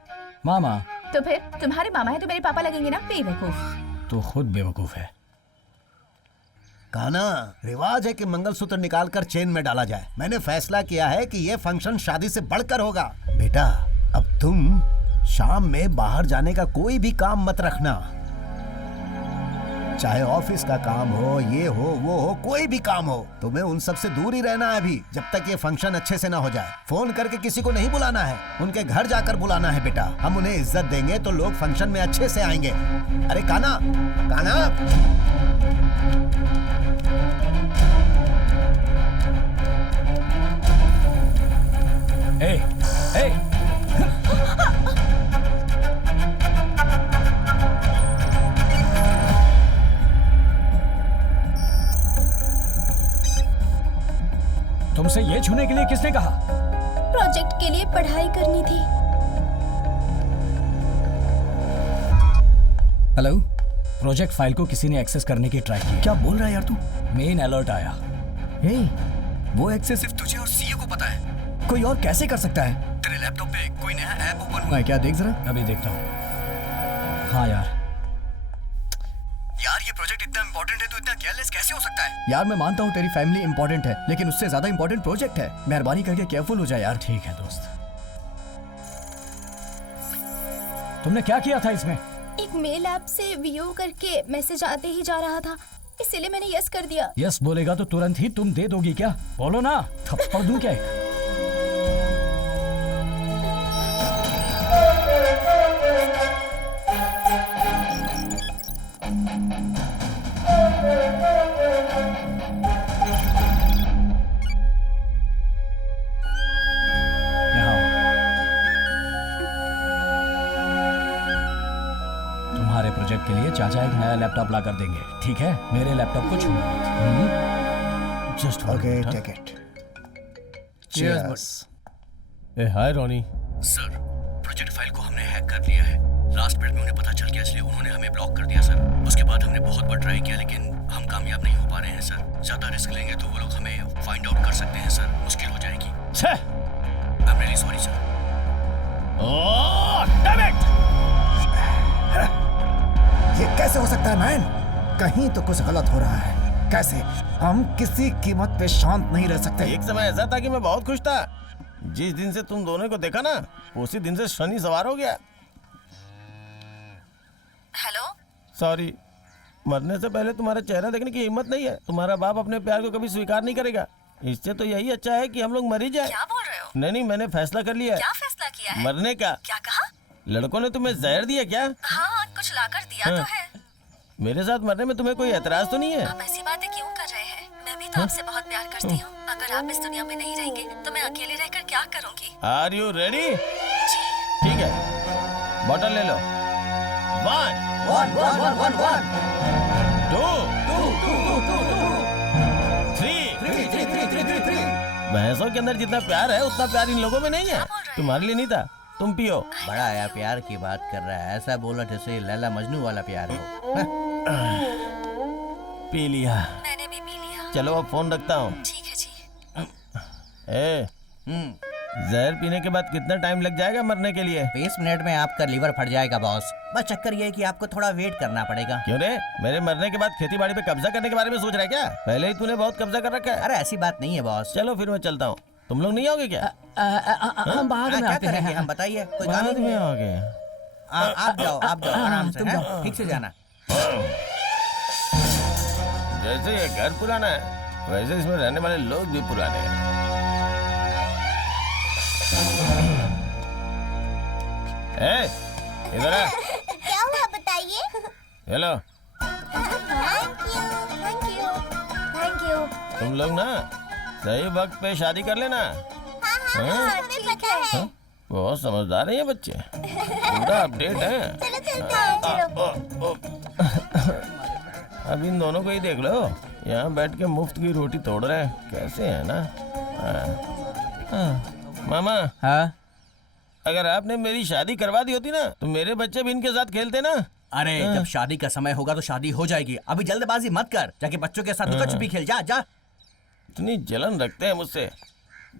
मामा। तो फिर तुम्हारे मामा है तो मेरे पापा लगेंगे ना? बेवकूफ। तो खुद बेवकूफ है। काना, रिवाज है कि मंगलसूत्र निकालकर चेन में डाला जाए। मैंने फैसला किया है कि ये फंक्शन शादी से बढ़कर होगा। बेटा, अब तुम शाम में बाहर जाने का कोई भी काम मत रखना। चाहे ऑफिस का काम हो, ये हो, वो हो, कोई भी काम हो, तुम्हें उन सब से दूर ही रहना है अभी, जब तक ये फंक्शन अच्छे से ना हो जाए। फोन करके किसी को नहीं बुलाना है, उनके घर जाकर बुलाना है बेटा। हम उन्हें इज्जत देंगे तो लोग फंक्शन में अच्छे से आएंगे। अरे काना, Hey! तुमसे ये छूने के लिए किसने कहा? प्रोजेक्ट के लिए पढ़ाई करनी थी। हेलो, प्रोजेक्ट फाइल को किसी ने एक्सेस करने की ट्राई की। क्या बोल रहा है यार तू? मेन अलर्ट आया। वो एक्सेस सिर्फ तुझे और सीईओ को पता है, कोई और कैसे कर सकता है? तेरे लैपटॉप पे कोई नया ऐप ओपन हुआ है क्या? देख जरा। अभी देखता हूँ। हाँ यार, ये प्रोजेक्ट इतना इंपॉर्टेंट है तो इतना केयरलेस कैसे हो सकता है? यार मैं मानता हूँ तेरी फैमिली इंपॉर्टेंट है, लेकिन उससे ज्यादा इंपॉर्टेंट प्रोजेक्ट है। मेहरबानी करके केयरफुल हो जाए यार। ठीक है दोस्त। तुमने क्या किया था इसमें? एक मेल ऐप से व्यू करके मैसेज आते ही जा रहा था, इसीलिए मैंने यस कर दिया। यस बोलेगा तो तुरंत ही तुम दे दोगी क्या? बोलो ना, थप्पड़ दूं क्या? तुम्हारे प्रोजेक्ट के लिए चाचा एक नया लैपटॉप ला कर देंगे, ठीक है? मेरे लैपटॉप को छूना मत। Just okay, take it. Cheers. ए hi Ronnie. Sir, project file को हमने हैक कर लिया है। लास्ट मिनट में उन्हें पता चल गया, इसलिए उन्होंने हमें ब्लॉक कर दिया सर। उसके बाद हमने बहुत बार ट्राई किया, लेकिन हम कामयाब नहीं हो पा रहे हैं सर। ज्यादा रिस्क लेंगे तो वो लोग हमें फाइंड आउट कर सकते हैं सर, मुश्किल हो जाएगी। I am really sorry sir. Oh damn it! ये कैसे हो सकता है मैन? कहीं तो कुछ गलत हो रहा है। कैसे? हम किसी कीमत पे शांत नहीं रह सकते। एक समय ऐसा था कि मैं बहुत खुश था। जिस दिन से तुम दोनों को देखा ना, उसी दिन से शनि सवार हो गया। हेलो? सॉरी, मरने से पहले तुम्हारा चेहरा देखने की हिम्मत नहीं है। तुम्हारा बाप अपने प्यार को कभी स्वीकार नहीं करेगा। इससे तो यही अच्छा है कि हम लोग मर ही जाए। क्या बोल रहे हो? नहीं, मैंने फैसला कर लिया है। क्या फैसला किया है? मरने का। क्या कहा? लड़कों ने तुम्हें जहर दिया क्या? हाँ, कुछ लाकर दिया तो है। मेरे साथ मरने में तुम्हें कोई एतराज तो नहीं है? आप ऐसी बातें क्यों कर रहे हैं? मैं भी तो आपसे बहुत प्यार करती हूँ। अगर आप इस दुनिया में नहीं रहेंगे तो मैं अकेले रहकर क्या करूँगी? Are you ready? ठीक है, बॉटल ले लो। 1 1 1 1 1 1 2 2 2 2 3 3 3 3 3 3। भैंसों के अंदर जितना प्यार है उतना प्यार इन लोगों में नहीं है। तुम्हारे लिए नहीं था, तुम पियो। बड़ा यार प्यार की बात कर रहा है, ऐसा बोला जैसे लैला मजनू वाला प्यार हो। पी लिया। मैंने भी पी लिया। चलो अब फोन रखता हूँ। ठीक है जी। जहर पीने के बाद कितना टाइम लग जाएगा मरने के लिए? 20 मिनट में आपका लीवर फट जाएगा बॉस। बस चक्कर ये है कि आपको थोड़ा वेट करना पड़ेगा। क्यों रे? मेरे मरने के बाद खेती बाड़ी पे कब्जा करने के बारे में सोच रहा है क्या? पहले ही तूने बहुत कब्जा कर रखा है। अरे ऐसी बात नहीं है बॉस। चलो फिर मैं चलता हूँ, तुम लोग नहीं आओगे क्या? हम बाद में क्या आते करेंगे हैं। हम, बताइए। कोई काम बाद नहीं में है। आओगे? आप जाओ आराम से, तुम हैं? जाओ। ठीक से जाना। जैसे ये घर पुराना है वैसे इसमें रहने वाले लोग भी पुराने हैं। इधर आ। क्या हुआ बताइए? Hello, thank you. तुम लोग ना सही वक्त पे शादी कर लेना। हाँ? हमें पता है। हाँ? बहुत समझदार है ये बच्चे, पूरा अपडेट है। अब इन दोनों को ही देख लो, यहाँ बैठ के मुफ्त की रोटी तोड़ रहे हैं, कैसे है ना। मामा, हाँ? अगर आपने मेरी शादी करवा दी होती ना तो मेरे बच्चे भी इनके साथ खेलते ना। अरे जब शादी का समय होगा तो शादी हो जाएगी, अभी जल्दबाजी मत कर, जाके बच्चों के साथ लुका छुपी खेल। जा जा। इतनी जलन रखते हैं मुझसे,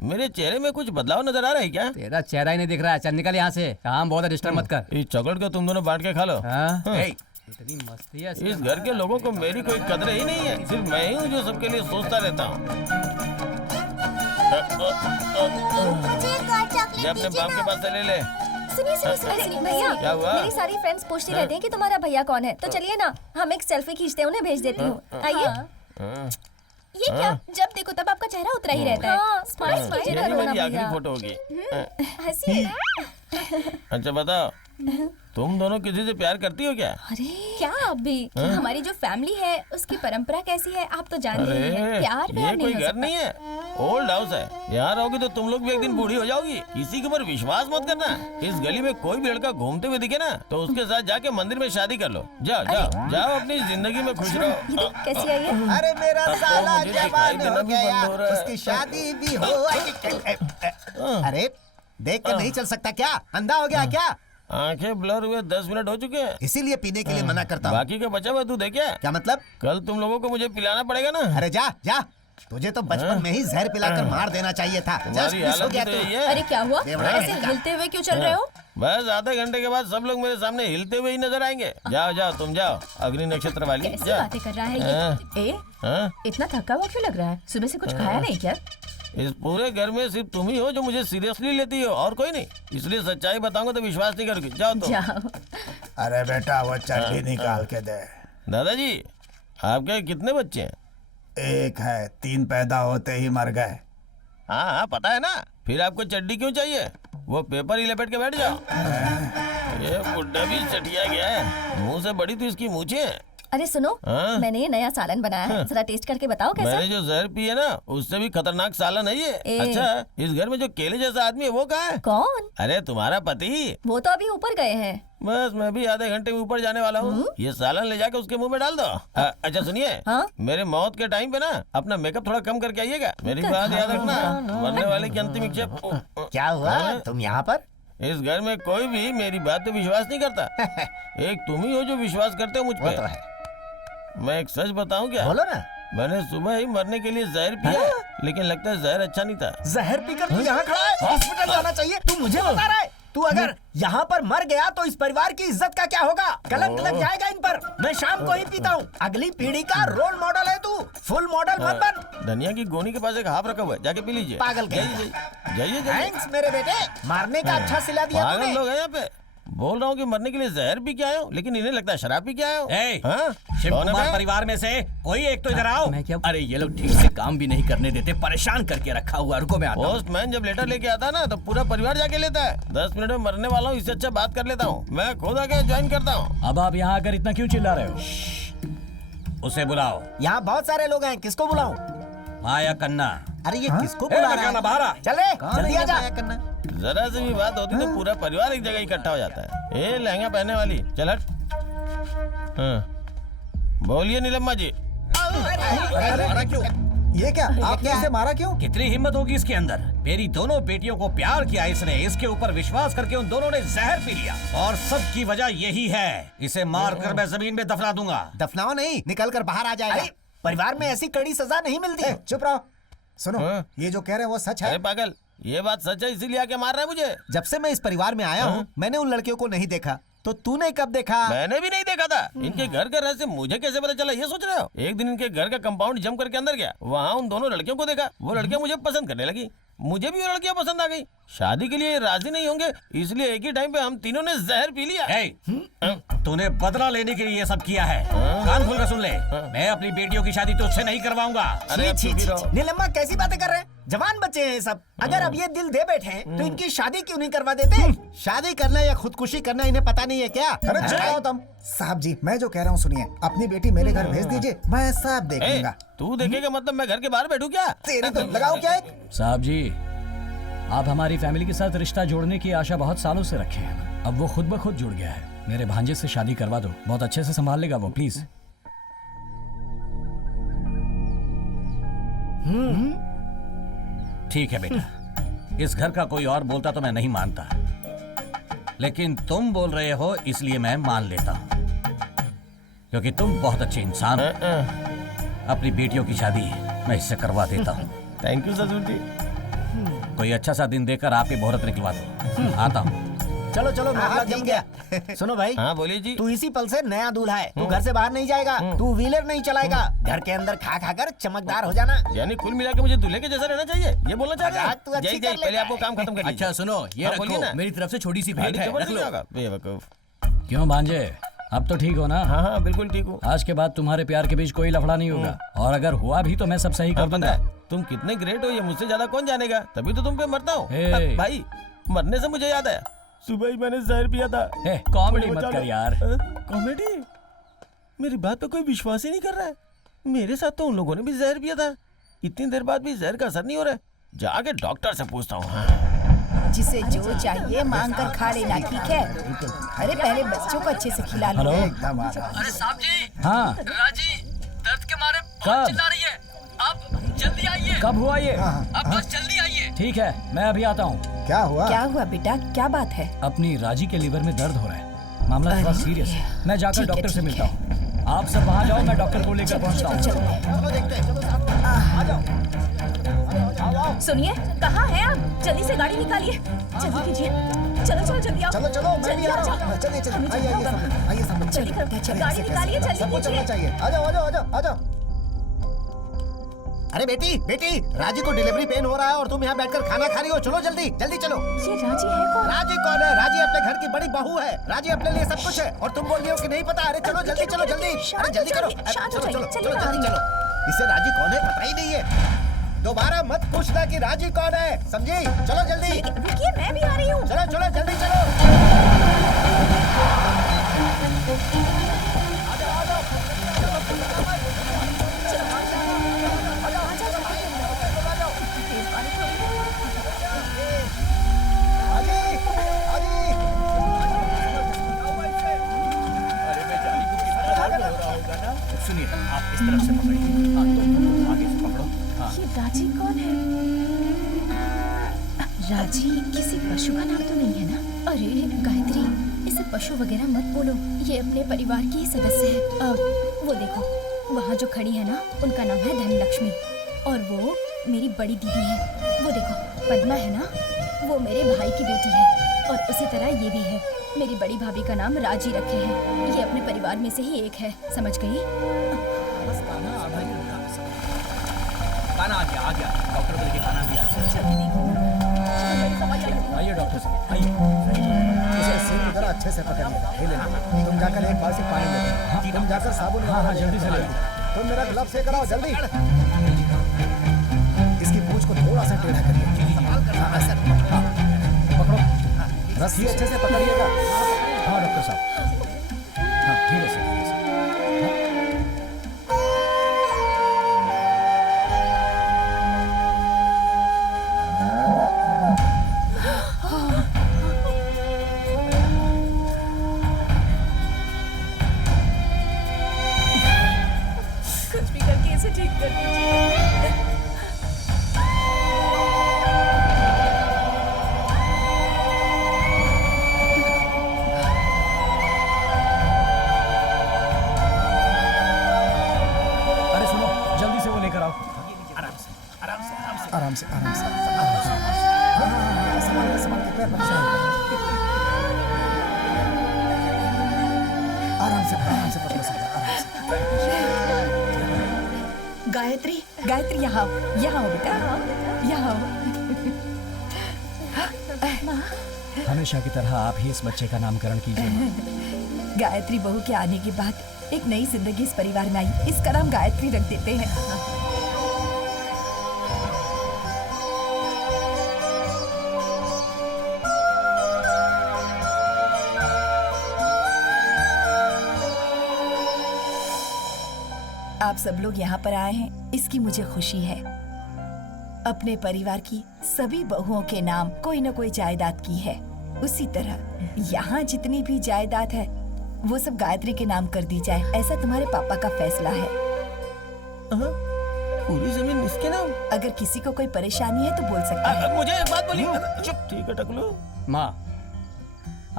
मेरे चेहरे में कुछ बदलाव नजर आ रहा है क्या? तेरा चेहरा ही नहीं दिख रहा है, चल निकल यहाँ से। काम बहुत है, डिस्टर्ब मत कर। इस चॉकलेट को तुम दोनों बांट के खा लो। इतनी मस्ती है इस घर के लोगों को मेरी कोई कदर ही नहीं है, सिर्फ मैं ही हूँ जो सबके लिए सोचता रहता हूँ। ये अपने बाप के पास से ले ले। सुनिए भैया, क्या हुआ? मेरी सारी फ्रेंड्स पूछती रहती हैं कि तुम्हारा भैया कौन है, तो चलिए ना हम एक सेल्फी खींचते हैं, उन्हें भेज देती हूँ। आइए। ये क्या? जब देखो तब आपका चेहरा उतरा ही रहता है। स्माइल कीजिए ना, यही रोना मेरी आखिरी भैया। फोटो होगी। हंसिए। अच्छा बताओ, तुम दोनों किसी से प्यार करती हो क्या? अरे क्या आप भी? हाँ? हमारी जो फैमिली है उसकी परंपरा कैसी है आप तो जान रही हैं। अरे प्यार ये प्यार कोई नहीं हो घर सकता। नहीं है, ओल्ड हाउस है। यहाँ रहोगी तो तुम लोग भी एक दिन बूढ़ी हो जाओगी। किसी के ऊपर विश्वास मत करना। इस गली में कोई भी लड़का घूमते हुए दिखे ना तो उसके साथ जाके मंदिर में शादी कर लो। जाओ जाओ जाओ, अपनी जिंदगी में खुश रहो। कैसी आई है? अरे मेरा साला मुझे दिखाई जवान देना हो भी गया, बंद हो रहा है। उसकी शादी भी हो। अरे देख कर नहीं चल सकता क्या? अंधा हो गया क्या? आंखें ब्लर हुए 10 मिनट हो चुके हैं, इसीलिए पीने के लिए मना करता हूँ। बाकी का बचा हुआ तू देखे? क्या मतलब? कल तुम लोगों को मुझे पिलाना पड़ेगा ना। अरे जा जा, तुझे तो बचपन में ही जहर पिलाकर मार देना चाहिए था। तुम्हारी Just miss हो हालत गया तो तू। यही है। अरे क्या हुआ? देवड़ा ऐसे है। हिलते हुए क्यों चल रहे हो? बस आधे घंटे के बाद सब लोग मेरे सामने हिलते हुए ही नजर आएंगे। जाओ जाओ तुम जाओ, अग्नि नक्षत्र वाली कैसी जा। बातें कर रहा है ये? इतना थका हुआ क्यों लग रहा है? सुबह से कुछ खाया नहीं क्या? इस पूरे घर में सिर्फ तुम ही हो जो मुझे सीरियसली लेती हो, और कोई नहीं। इसलिए सच्चाई बताऊंगा तो विश्वास नहीं करोगी। जाओ तुम। अरे बेटा वो चड्डी निकाल के दे। दादाजी आपके कितने बच्चे हैं? एक है, 3 पैदा होते ही मर गए। हाँ हाँ पता है ना, फिर आपको चड्डी क्यों चाहिए? वो पेपर ही लपेट के बैठ जाओ। ये बुड्ढा भी चटिया गया है, मुंह से बड़ी तो इसकी मूछें हैं। अरे सुनो, हाँ? मैंने ये नया सालन बनाया है, जरा टेस्ट करके बताओ कैसा? मैंने जो जहर पी है ना उससे भी खतरनाक सालन है ये। अच्छा इस घर में जो केले जैसा आदमी है वो कहाँ है? कौन? अरे तुम्हारा पति। वो तो अभी ऊपर गए हैं। बस मैं भी आधे घंटे में ऊपर जाने वाला हूँ। ये सालन ले जाके उसके मुंह में डाल दो। अच्छा सुनिए, मेरे मौत के टाइम पे ना अपना मेकअप थोड़ा कम करके आइएगा। मेरी बात याद रखना, मरने वाले की अंतिम इच्छा। क्या हुआ? तुम यहाँ पर? इस घर में कोई भी मेरी बात पे विश्वास नहीं करता। एक तुम ही हो जो विश्वास करते हो मुझ पे। वो तो है। मैं एक सच बताऊं क्या? बोलो ना। मैंने सुबह ही मरने के लिए जहर पिया, लेकिन लगता है जहर अच्छा नहीं था। जहर पीकर तू यहाँ खड़ा है? हॉस्पिटल जाना चाहिए। तू मुझे बता रहा है? तू अगर यहाँ पर मर गया तो इस परिवार की इज्जत का क्या होगा? कलंक लग जाएगा इन पर। मैं शाम को ही पीता हूँ। अगली पीढ़ी का रोल मॉडल है तू, फुल मॉडल मत बन। धनिया की गोनी के पास एक हाफ रखा हुआ है, जाके पी लीजिए। पागल जाइए जाइए। थैंक्स मेरे बेटे, मारने का अच्छा सिला दिया पागल तूने। लोग हैं यहाँ पे। बोल रहा हूँ कि मरने के लिए जहर पी के आए हो, लेकिन इन्हें लगता है शराब पी के आए हो। शिव कौन है कुमार बे? परिवार में से कोई एक तो इधर आओ। अरे ये लोग ठीक से काम भी नहीं करने देते, परेशान करके रखा हुआ। रुको मैं आता हूँ। पोस्टमैन जब लेटर लेके आता है ना तो पूरा परिवार जाके लेता है। 10 मिनट में मरने वाला हूँ, इससे अच्छा बात कर लेता हूँ। मैं खुद आके ज्वाइन करता हूँ। अब आप यहाँ आकर इतना क्यों चिल्ला रहे हो? उसे बुलाओ। यहाँ बहुत सारे लोग हैं, किसको बुलाऊं? माया कन्ना। अरे ये किसको बुला रहा है? बाहर आ। चले जल्दी आ जा। जरा सी भी बात होती तो पूरा परिवार एक जगह इकट्ठा हो जाता है। ए लहंगा पहनने वाली, चल हट। बोलिए नीलम्मा जी। ये क्या? आपने इसे मारा क्यों? कितनी हिम्मत होगी इसके अंदर? मेरी दोनों बेटियों को प्यार किया इसने, इसके ऊपर विश्वास करके उन दोनों ने जहर पी लिया, और सब की वजह यही है। इसे मार कर मैं जमीन में दफना दूंगा। दफनाओ नहीं, निकल कर बाहर आ जाएगा। परिवार में ऐसी कड़ी सजा नहीं मिलती। चुप रहो। सुनो, ये जो कह रहे हैं वो सच है? अरे पागल, ये बात सच है, इसीलिए आके मार रहा है मुझे। जब से मैं इस परिवार में आया हूँ मैंने उन लड़कियों को नहीं देखा, तो तूने कब देखा? मैंने भी नहीं देखा था। इनके घर का रहस्य मुझे कैसे पता चला, ये सोच रहे हो? एक दिन इनके घर का कंपाउंड जम करके अंदर गया, वहाँ उन दोनों लड़कियों को देखा। वो लड़कियां मुझे पसंद करने लगी, मुझे भी वो लड़कियां पसंद आ गई। शादी के लिए राजी नहीं होंगे, इसलिए एक ही टाइम पे हम तीनों ने जहर पी लिया। तूने बदला लेने के लिए ये सब किया है। कान खोल कर सुन ले, मैं अपनी बेटियों की शादी तुझसे नहीं करवाऊंगा। अरे छी, छी, छी। नीलम्मा कैसी बातें कर रहे हैं? जवान बच्चे हैं सब। अगर अब ये दिल दे बैठे हैं, तो इनकी शादी क्यों नहीं करवा देते? शादी करना या खुदकुशी करना इन्हें पता नहीं है क्या? अरे चुप रहो तुम। साहब जी मैं जो कह रहा हूँ सुनिए, अपनी बेटी मेरे घर भेज दीजिए, मैं सब देख लूंगा। तू देखेगा मतलब मैं घर के बाहर बैठूं क्या? तेरे तो लगाओ क्या? साहब जी आप हमारी फैमिली के साथ रिश्ता जोड़ने की आशा बहुत सालों से रखे हैं, अब वो खुद ब खुद जुड़ गया है। मेरे भांजे से शादी करवा दो, बहुत अच्छे से संभाल लेगा वो, प्लीज। ठीक है बेटा, इस घर का कोई और बोलता तो मैं नहीं मानता, लेकिन तुम बोल रहे हो इसलिए मैं मान लेता हूँ, क्योंकि तुम बहुत अच्छे इंसान हो। अपनी बेटियों की शादी मैं इससे करवा देता हूँ। थैंक यू ससुर जी। कोई अच्छा सा दिन देकर आप ही मुहूर्त निकलवा दो। आता हूँ। चलो चलो मामला जम गया। सुनो भाई, हाँ बोलिए जी। तू इसी पल से नया दूल्हा है, तू घर से बाहर नहीं जाएगा, तू व्हीलर नहीं चलाएगा, घर के अंदर खा खा कर चमकदार हो जाना। यानी कुल मिला के मुझे दूल्हे के जैसा रहना चाहिए, ये बोलना चाह रहे मजाक तू हैं? अच्छी जय कर जय, पहले लेता आपको काम खत्म कर अच्छा सुनो, ये बोलिए रखो, ना। मेरी तरफ से छोटी सी भेंट है, रख लो। बेवकूफ। क्यों भांजे, अब तो ठीक हो ना? हाँ हाँ बिल्कुल ठीक हूँ। आज के बाद तुम्हारे प्यार के बीच कोई लफड़ा नहीं होगा, और अगर हुआ भी तो मैं सब सही कर दूंगा। तुम कितने ग्रेट हो ये मुझसे ज्यादा कौन जानेगा, तभी तो तुम पे मरता हूँ। हे। भाई मरने से मुझे याद आया, सुबह ही मैंने जहर पिया था। कॉमेडी मत कर यार। कॉमेडी? मेरी बात पे कोई विश्वास ही नहीं कर रहा है। मेरे साथ तो उन लोगों ने भी जहर पिया था, इतनी देर बाद भी जहर का असर नहीं हो रहा है। जाके डॉक्टर से पूछता हूँ। जिसे जो चाहिए मांग कर खा लेना, ठीक है? अरे पहले बच्चों को अच्छे से खिला लो। हेलो। अरे साहब जी, हाँ राजी दर्द के मारे कब? बहुत चिल्ला रही है, आप जल्दी आइए। कब हुआ ये? आप बस जल्दी आइए। ठीक है मैं अभी आता हूँ। क्या हुआ? क्या हुआ बेटा, क्या बात है? अपनी राजी के लीवर में दर्द हो रहा है, मामला थोड़ा सीरियस है। मैं जाकर ठीक है, डॉक्टर से ठीक मिलता हूँ, आप सब वहाँ जाओ, मैं डॉक्टर को लेकर पहुँचता हूँ। सुनिए, कहाँ हैं आप? जल्दी से गाड़ी निकालिए, जल्दी कीजिए। चलो चलो जल्दी आओ। चलो चलो मैं भी आ रहा हूँ। जाओ। चलिए चलिए, हमें आइए जाना आइए होगा। सब, आइए सब लोग। जल्दी करो, चलिए, गाड़ी कैसे, निकालिए, कैसे, जल्दी सबको चलना कीजिए। चाहिए। आ जाओ आ जाओ आ जाओ आ जाओ। अरे बेटी बेटी, राजी को डिलीवरी पेन हो रहा है और तुम यहाँ बैठकर खाना खा रही हो, चलो जल्दी जल्दी चलो। ये राजी है कौन? राजी कौन है? राजी अपने घर की बड़ी बहू है, राजी अपने लिए सब कुछ है, और तुम बोल रही हो कि नहीं पता। अरे चलो जल्दी चलो जल्दी, अरे जल्दी करो, चलो चलो चलो जल्दी चलो। इसे राजी कौन है पता ही नहीं है, दोबारा मत पूछना कि राजी कौन है, समझी? चलो जल्दी। रुकिए, मैं भी आ रही हूँ। चलो चलो जल्दी चलो। सुनिए, आप इस तरफ से पकड़िए, हाँ तुम आगे से पकड़ो। हाँ ये राजी कौन है? राजी किसी पशु का नाम तो नहीं है ना? अरे गायत्री, इसे पशु वगैरह मत बोलो, ये अपने परिवार की ही सदस्य है। वो देखो, वहाँ जो खड़ी है ना, उनका नाम है धनलक्ष्मी, और वो मेरी बड़ी दीदी है। वो देखो पद्मा है ना, वो मेरे भाई की बेटी है, और उसी तरह ये भी है। मेरी बड़ी भाभी का नाम राजी रखे हैं, ये अपने परिवार में से ही एक है, समझ गई? खाना आ गया, डॉक्टर को लेके खाना भी आ गया। आइए डॉक्टर साहब, आइए। इसे सीट जरा अच्छे से पकड़िएगा, हिले। तुम जाकर एक बाल्टी पानी लेते, तुम जाकर साबुन। हाँ जल्दी से ले। तुम मेरा ग्लव से कराओ जल्दी। इसकी पूंछ को थोड़ा सा टेढ़ा करिए। पकड़ो, रस्सी अच्छे से पकड़िएगा। हाँ डॉक्टर साहब, हाँ धीरे से धीरे से। कुछ भी करके इसे ठीक कर दीजिए। अरे सुनो, जल्दी से वो लेकर आओ। आराम से आराम से आराम से। संभाल के पैर पर आराम से पकड़ो, आराम से। गायत्री, गायत्री यहाँ आओ, यहाँ आओ बेटा, यहाँ आओ। हमेशा की तरह आप ही इस बच्चे का नामकरण कीजिए माँ। गायत्री बहू के आने के बाद एक नई जिंदगी इस परिवार में आई, इसका नाम गायत्री रख देते हैं। आप सब लोग यहाँ पर आए हैं, इसकी मुझे खुशी है। अपने परिवार की सभी बहुओं के नाम कोई न कोई जायदाद की है। उसी तरह यहाँ जितनी भी जायदाद है वो सब गायत्री के नाम कर दी जाए, ऐसा तुम्हारे पापा का फैसला है। पूरी जमीन इसके नाम? अगर किसी को कोई परेशानी है तो बोल सकते हैं। मुझे एक बात बोलिए। चुप, ठीक है टकलू। माँ,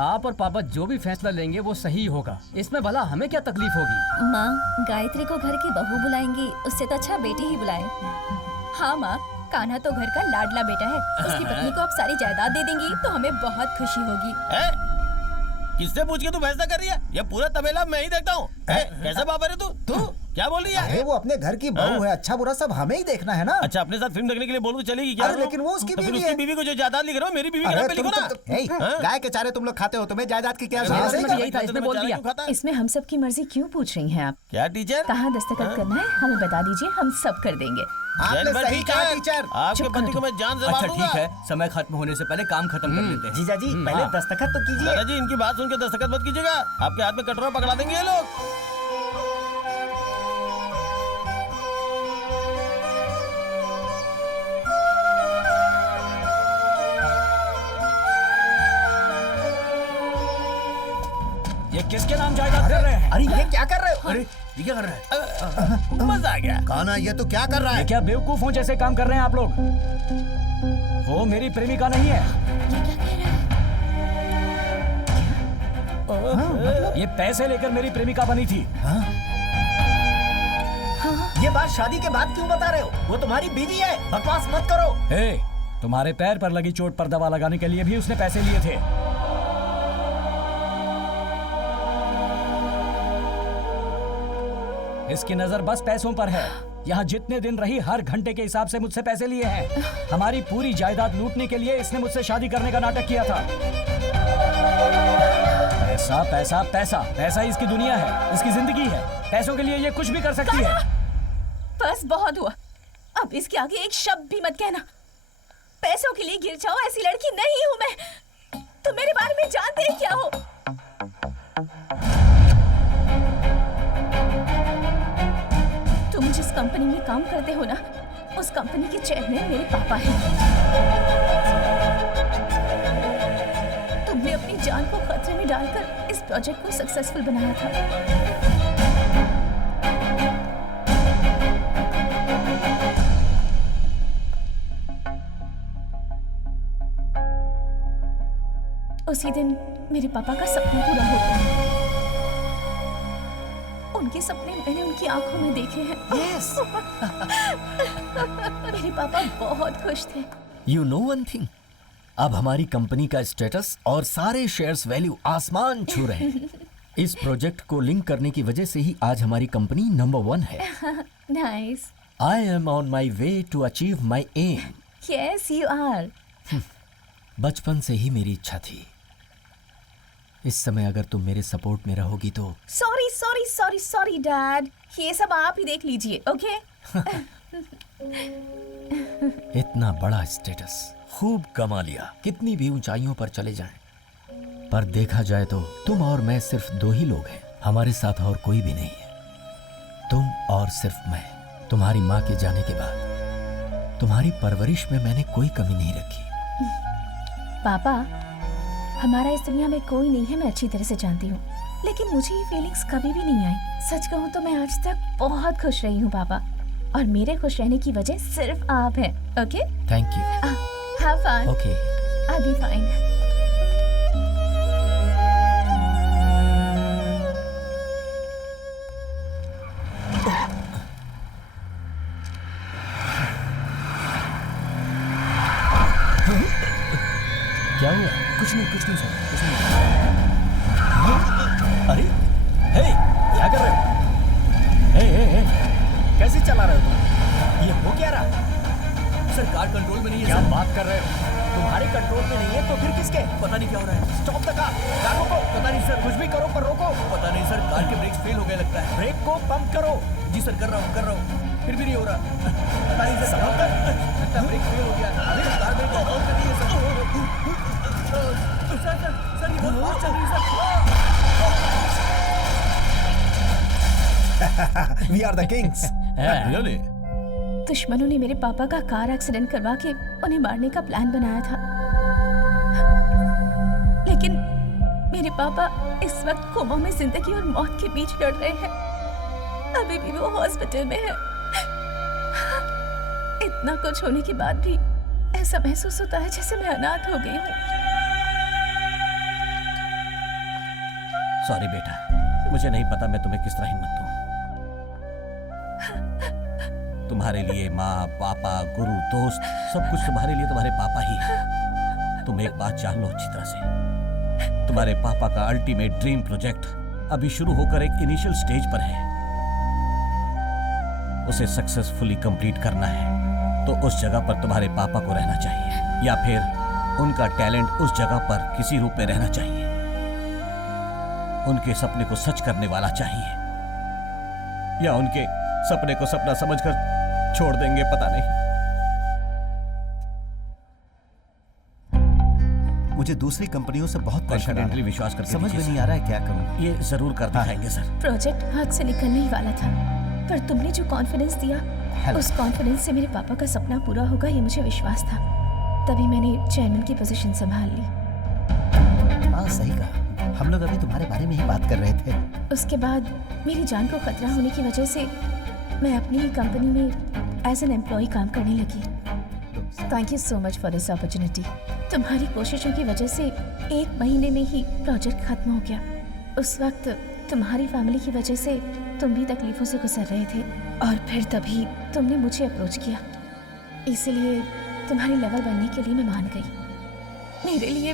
आप और पापा जो भी फैसला लेंगे वो सही होगा, इसमें भला हमें क्या तकलीफ होगी। माँ, गायत्री को घर की बहू बुलाएंगी, उससे तो अच्छा बेटी ही बुलाएं। हाँ माँ, कान्हा तो घर का लाडला बेटा है, उसकी पत्नी को आप सारी जायदाद दे देंगी तो हमें बहुत खुशी होगी। किससे पूछ के तू फैसला कर रही है? ये पूरा तबेला मैं ही देखता हूँ। कैसे बाबर है तू क्या बोल रही है? अरे वो अपने घर की बहू है, अच्छा बुरा सब हमें ही देखना है ना। अच्छा, अपने साथ फिल्म देखने के लिए बोलूं तो चलेगी क्या? अरे लेकिन वो उसकी बीवी है। बीवी को जो जायदाद लिख रहा हो, मेरी बीवी के नाम पे लिखो ना। गाय के चारे तुम लोग खाते हो, तुम्हें जायदाद की क्या यही था, इसने बोल दिया। इसमें हम सब की मर्जी क्यों पूछ रही हैं आप? क्या टीचर? कहाँ दस्तखत करना है हमें बता दीजिए, हम सब कर देंगे। आपने सही कहा टीचर। आपके पति को मैं जान से मारूंगा। अच्छा ठीक है, समय खत्म होने से पहले काम खत्म कर लेते हैं। जीजा जी पहले दस्तखत तो कीजिए। दादाजी, इनकी बात सुन के दस्तखत मत कीजिएगा, आपके हाथ में कटोरा पकड़ा देंगे ये लोग। ये किसके नाम जायदाद कर रहे हैं? अरे ये क्या कर रहे हो? अरे ये क्या कर रहा है? मजा आ गया। कान्हा, ये तो क्या कर रहा है? ये क्या बेवकूफों जैसे काम कर रहे हैं आप लोग? वो मेरी प्रेमिका नहीं है। ये पैसे लेकर मेरी प्रेमिका बनी थी। ये बात शादी के बाद क्यों बता रहे हो? वो तुम्हारी बीवी है, बकवास मत करो। तुम्हारे पैर पर लगी चोट पर दवा लगाने के लिए भी उसने पैसे लिए थे। इसकी नजर बस पैसों पर है। यहाँ जितने दिन रही हर घंटे के हिसाब से मुझसे पैसे लिए हैं। हमारी पूरी जायदाद लूटने के लिए इसने मुझसे शादी करने का नाटक किया था। पैसा पैसा पैसा, पैसा ही इसकी दुनिया है, इसकी जिंदगी है। पैसों के लिए ये कुछ भी कर सकती है। बस बहुत हुआ, अब इसके आगे एक शब्द भी मत कहना। पैसों के लिए गिर जाओ ऐसी लड़की नहीं हूँ मैं। तुम मेरे बारे में जानते ही क्या हो? तुम जिस कंपनी में काम करते हो ना, उस कंपनी के चेयरमैन मेरे पापा हैं। तुमने अपनी जान को खतरे में डालकर इस प्रोजेक्ट को सक्सेसफुल बनाया था। उसी दिन मेरे पापा का सपना पूरा हो गया। उनके सपने मैंने उनकी आंखों में देखे हैं। Yes. मेरे पापा बहुत खुश थे। You know one thing? अब हमारी कंपनी का स्टेटस और सारे शेयर्स वैल्यू आसमान छू रहे हैं। इस प्रोजेक्ट को लिंक करने की वजह से ही आज हमारी कंपनी नंबर 1 है। Nice. I am on my way to achieve my aim. Yes, you are. बचपन से ही मेरी इच्छा थी। इस समय अगर तुम मेरे सपोर्ट में रहोगी तो। Sorry sorry sorry sorry dad, ये सब आप ही देख लीजिए, ओके? इतना बड़ा स्टेटस खूब कमा लिया, कितनी भी ऊंचाइयों पर चले जाएं, पर देखा जाए तो तुम और मैं सिर्फ 2 ही लोग हैं। हमारे साथ और कोई भी नहीं है, तुम और सिर्फ मैं। तुम्हारी माँ के जाने के बाद तुम्हारी परवरिश में मैंने कोई कमी नहीं रखी। पापा, हमारा इस दुनिया में कोई नहीं है, मैं अच्छी तरह से जानती हूँ, लेकिन मुझे ये फीलिंग्स कभी भी नहीं आई। सच कहूँ तो मैं आज तक बहुत खुश रही हूँ पापा, और मेरे खुश रहने की वजह सिर्फ आप हैं, okay? Thank you. Have fun. Okay, I will be fine. कुछ नहीं सर, कुछ नहीं। अरे हे, क्या कर रहे हो? हे, कैसे चला रहे हो तुम? ये हो क्या रहा? सर कार कंट्रोल में नहीं है। क्या सर। बात कर रहे हो? तुम्हारे कंट्रोल में नहीं है तो फिर किसके? पता नहीं क्या हो रहा है। स्टॉप द कार, कार रोको। पता नहीं सर। कुछ भी करो पर रोको। पता नहीं सर, कार के ब्रेक्स फेल हो गए लगता है। ब्रेक को पंप करो। जी सर, कर रहा हूँ, फिर भी नहीं हो रहा। पता नहीं सर, लगता ब्रेक फेल हो गया। अरे कार ब्रेक ऑन कर दी है सर। सर ये बहुत फास्ट चल रही है sir. We are the kings. Really? दुश्मनों ने मेरे पापा का कार एक्सीडेंट करवा के उन्हें मारने का प्लान बनाया था, लेकिन मेरे पापा इस वक्त कोमा में जिंदगी और मौत के बीच लड़ रहे हैं। अभी भी वो हॉस्पिटल में है। इतना कुछ होने के बाद भी ऐसा महसूस होता है जैसे मैं अनाथ हो गई हूँ। सॉरी बेटा, मुझे नहीं पता मैं तुम्हें किस तरह हिम्मत दूं। तुम्हारे लिए माँ, पापा, गुरु, दोस्त, सब कुछ तुम्हारे लिए तुम्हारे पापा ही है। तुम एक बात जान लो अच्छी तरह से, तुम्हारे पापा का अल्टीमेट ड्रीम प्रोजेक्ट अभी शुरू होकर एक इनिशियल स्टेज पर है। उसे सक्सेसफुली कंप्लीट करना है तो उस जगह पर तुम्हारे पापा को रहना चाहिए, या फिर उनका टैलेंट उस जगह पर किसी रूप में रहना चाहिए। उनके सपने को सच करने वाला चाहिए, या उनके सपने को सपना समझकर छोड़ देंगे, पता नहीं। मुझे दूसरी कंपनियों से बहुत कॉन्फिडेंटली विश्वास करके समझ में नहीं आ रहा है क्या करूं। ये जरूर कर दिखाएंगे सर। प्रोजेक्ट हाथ से निकलने ही वाला था, पर तुमने जो कॉन्फिडेंस दिया, उस कॉन्फिडेंस से मेरे पापा का सपना पूरा होगा ये मुझे विश्वास था। तभी मैंने चेयरमैन की पोजीशन संभाल ली। हाँ सही कहा, हम लोग अभी तुम्हारे बारे में ही बात कर रहे थे। उसके बाद मेरी जान को खतरा होने की वजह से मैं अपनी ही कंपनी में एज एन एम्प्लॉय काम करने लगी। Thank you so much for this opportunity. तुम्हारी कोशिशों की वजह से 1 महीने में ही प्रोजेक्ट खत्म हो गया। उस वक्त तुम्हारी फैमिली की वजह से तुम भी तकलीफों से गुजर रहे थे, और फिर तभी तुमने मुझे अप्रोच किया। इसीलिए तुम्हारी लवर बनने के लिए मैं मान गई। मेरे लिए,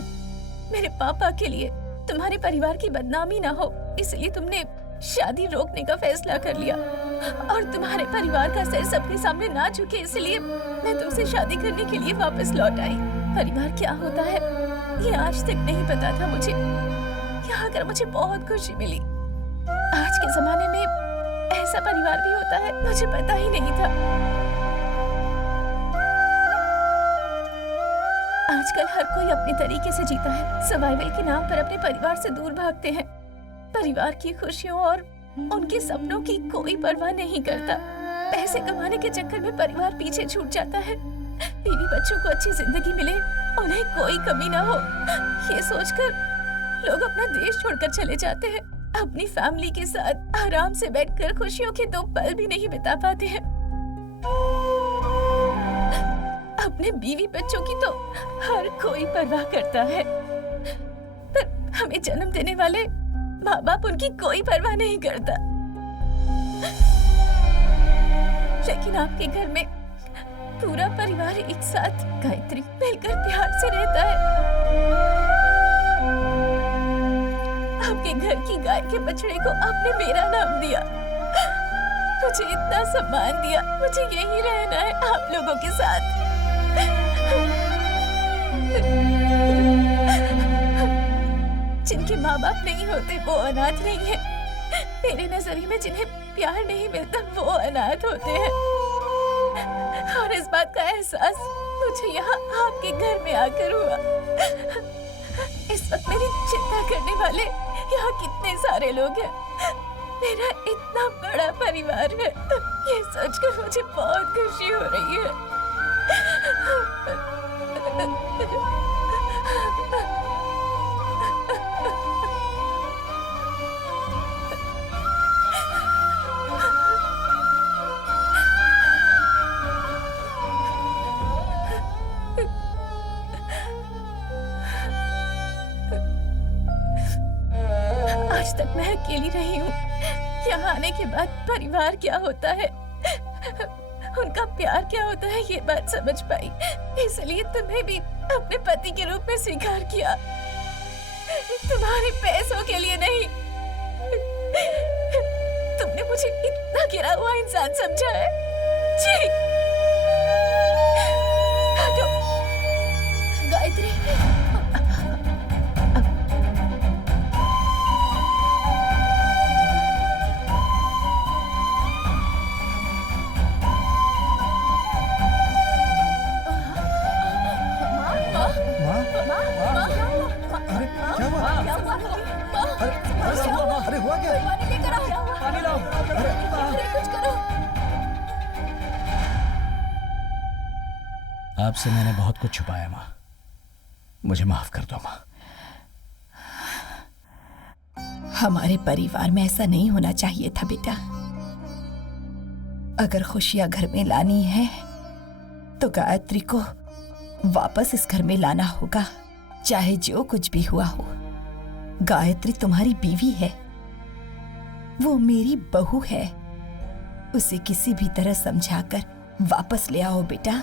मेरे पापा के लिए, तुम्हारे परिवार की बदनामी ना हो, इसलिए तुमने शादी रोकने का फैसला कर लिया, और तुम्हारे परिवार का सिर सबके सामने ना झुके, इसलिए मैं तुमसे शादी करने के लिए वापस लौट आई। परिवार क्या होता है ये आज तक नहीं पता था मुझे। यहाँ आकर मुझे बहुत खुशी मिली। आज के जमाने में ऐसा परिवार भी होता है, मुझे पता ही नहीं था। आजकल हर कोई अपने तरीके से जीता है। सर्वाइवल के नाम पर अपने परिवार से दूर भागते हैं। परिवार की खुशियों और उनके सपनों की कोई परवाह नहीं करता। पैसे कमाने के चक्कर में परिवार पीछे छूट जाता है। बीवी बच्चों को अच्छी जिंदगी मिले, उन्हें कोई कमी ना हो, ये सोचकर लोग अपना देश छोड़कर चले जाते हैं। अपनी फैमिली के साथ आराम से बैठकर खुशियों के 2 पल भी नहीं बिता पाते हैं। अपने बीवी बच्चों की तो हर कोई परवाह करता है, पर हमें जन्म देने वाले माँ बाप उनकी कोई परवाह नहीं करता। लेकिन आपके घर में पूरा परिवार एक साथ गायत्री मिलकर प्यार से रहता है। आपके घर की गाय के बछड़े को आपने मेरा नाम दिया, मुझे इतना सम्मान दिया। मुझे यही रहना है आप लोगों के साथ। जिनके माँ बाप नहीं होते वो अनाथ नहीं है। मेरे नजरिए में जिन्हें प्यार नहीं मिलता वो अनाथ होते हैं, और इस बात का एहसास मुझे यहाँ आपके घर में आकर हुआ। इस वक्त मेरी चिंता करने वाले यहाँ कितने सारे लोग हैं। मेरा इतना बड़ा परिवार है, ये सोचकर मुझे बहुत खुशी हो रही है। आज तक मैं अकेली रही हूँ। यहाँ आने के बाद परिवार क्या होता है, उनका प्यार क्या होता है, ये बात समझ पाई। इसलिए तुम्हें भी अपने पति के रूप में स्वीकार किया, तुम्हारे पैसों के लिए नहीं। तुमने मुझे इतना गिरा हुआ इंसान समझा है। छी। हटो। गायत्री, अरे हुआ क्या? पानी लाओ। अरे कुछ करो। आपसे मैंने बहुत कुछ छुपाया माँ, मुझे माफ कर दो माँ। हमारे परिवार में ऐसा नहीं होना चाहिए था बेटा। अगर खुशियां घर में लानी है तो गायत्री को वापस इस घर में लाना होगा, चाहे जो कुछ भी हुआ हो। गायत्री तुम्हारी बीवी है, वो मेरी बहू है। उसे किसी भी तरह समझाकर वापस ले आओ बेटा।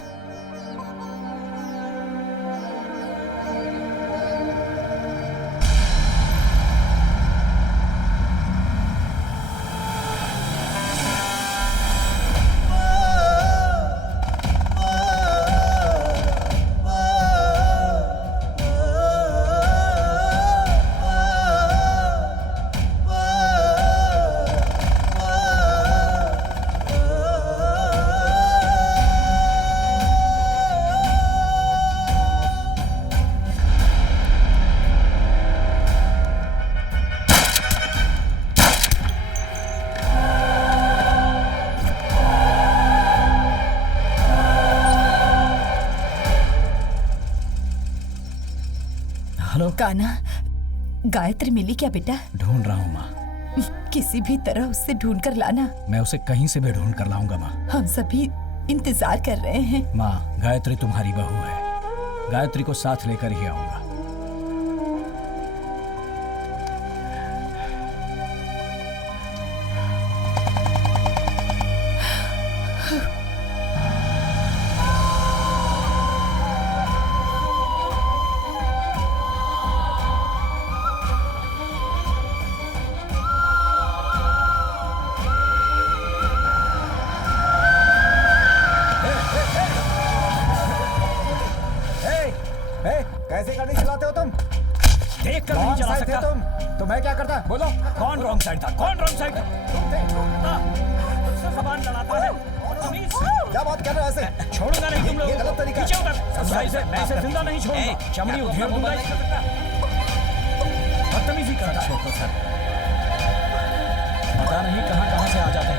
कान्हा, गायत्री मिली क्या बेटा? ढूंढ रहा हूँ माँ। किसी भी तरह उससे ढूंढ कर लाना। मैं उसे कहीं से भी ढूंढ कर लाऊंगा माँ। हम सभी इंतजार कर रहे हैं। माँ, गायत्री तुम्हारी बहू है, गायत्री को साथ लेकर ही आऊंगा। कैसे गाड़ी चलाते हो तुम? देख कर नहीं चला सकता तुम तो मैं क्या करता? बोलो, कौन रॉन्ग साइड था? कौन रॉन्ग साइड था? तुमसे जबान लड़ाता है। क्या बात कर रहे हो ऐसे? छोड़ूंगा नहीं तुम लोग। ये गलत तरीका पीछे उतर। मैं इसे जिंदा नहीं छोड़ूंगा। चमड़ी उधेड़ दूंगा। बदतमीजी करता है। पता नहीं कहां से आ जाते हैं।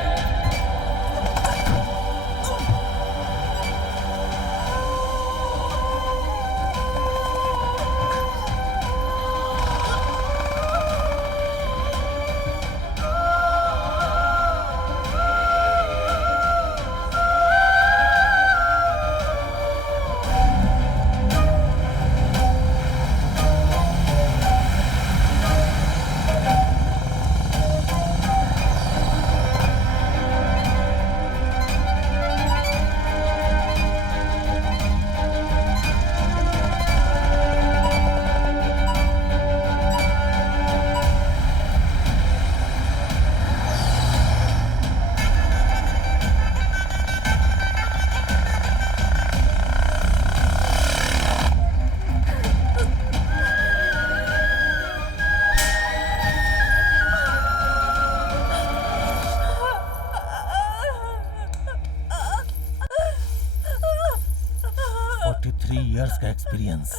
इयर्स का एक्सपीरियंस,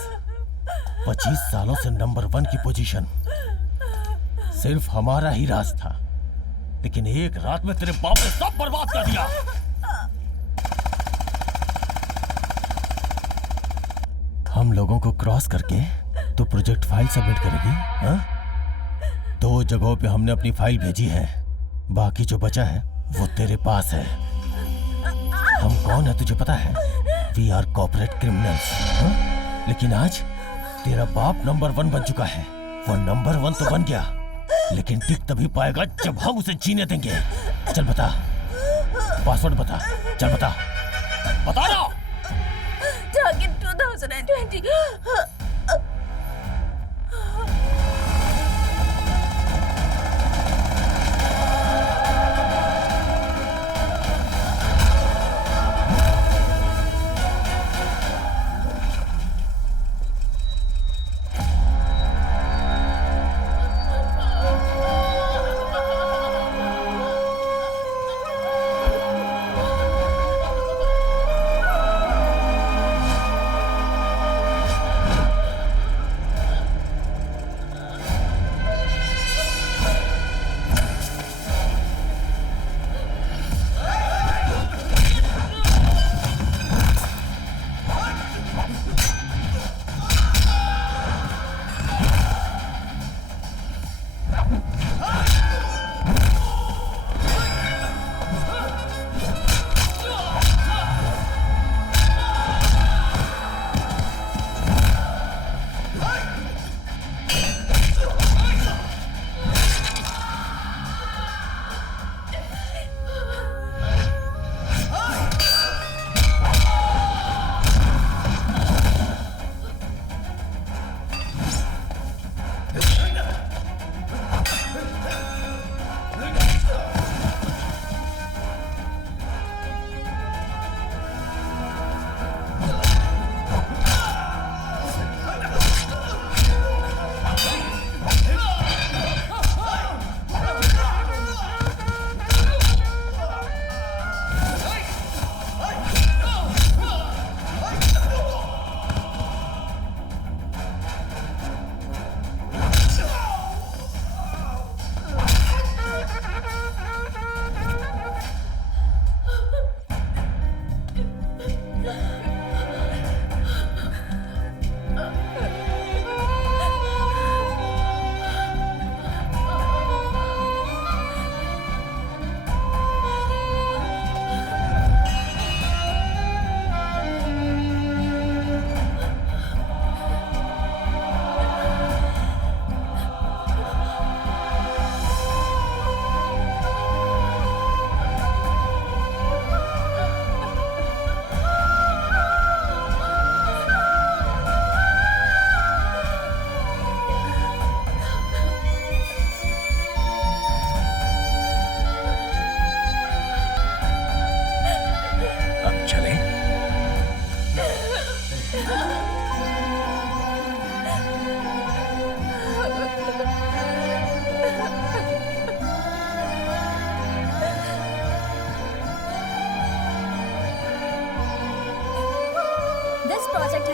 25 सालों से नंबर 1 की पोजीशन सिर्फ हमारा ही राज था, लेकिन एक रात में तेरे बाप ने सब बर्बाद कर दिया। हम लोगों को क्रॉस करके तो प्रोजेक्ट फाइल सबमिट करेगी? हाँ? 2 जगहों पे हमने अपनी फाइल भेजी है, बाकी जो बचा है वो तेरे पास है। हम कौन है तुझे पता है? We are corporate criminals. लेकिन आज तेरा बाप नंबर 1 बन चुका है। वो नंबर 1 तो बन गया, लेकिन टिक तभी पाएगा जब हम उसे जीने देंगे। चल बता, पासवर्ड बता, चल बता, बता ना। Target 2020.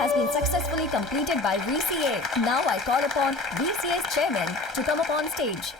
has been successfully completed by VCA. Now I call upon VCA's chairman to come up on stage.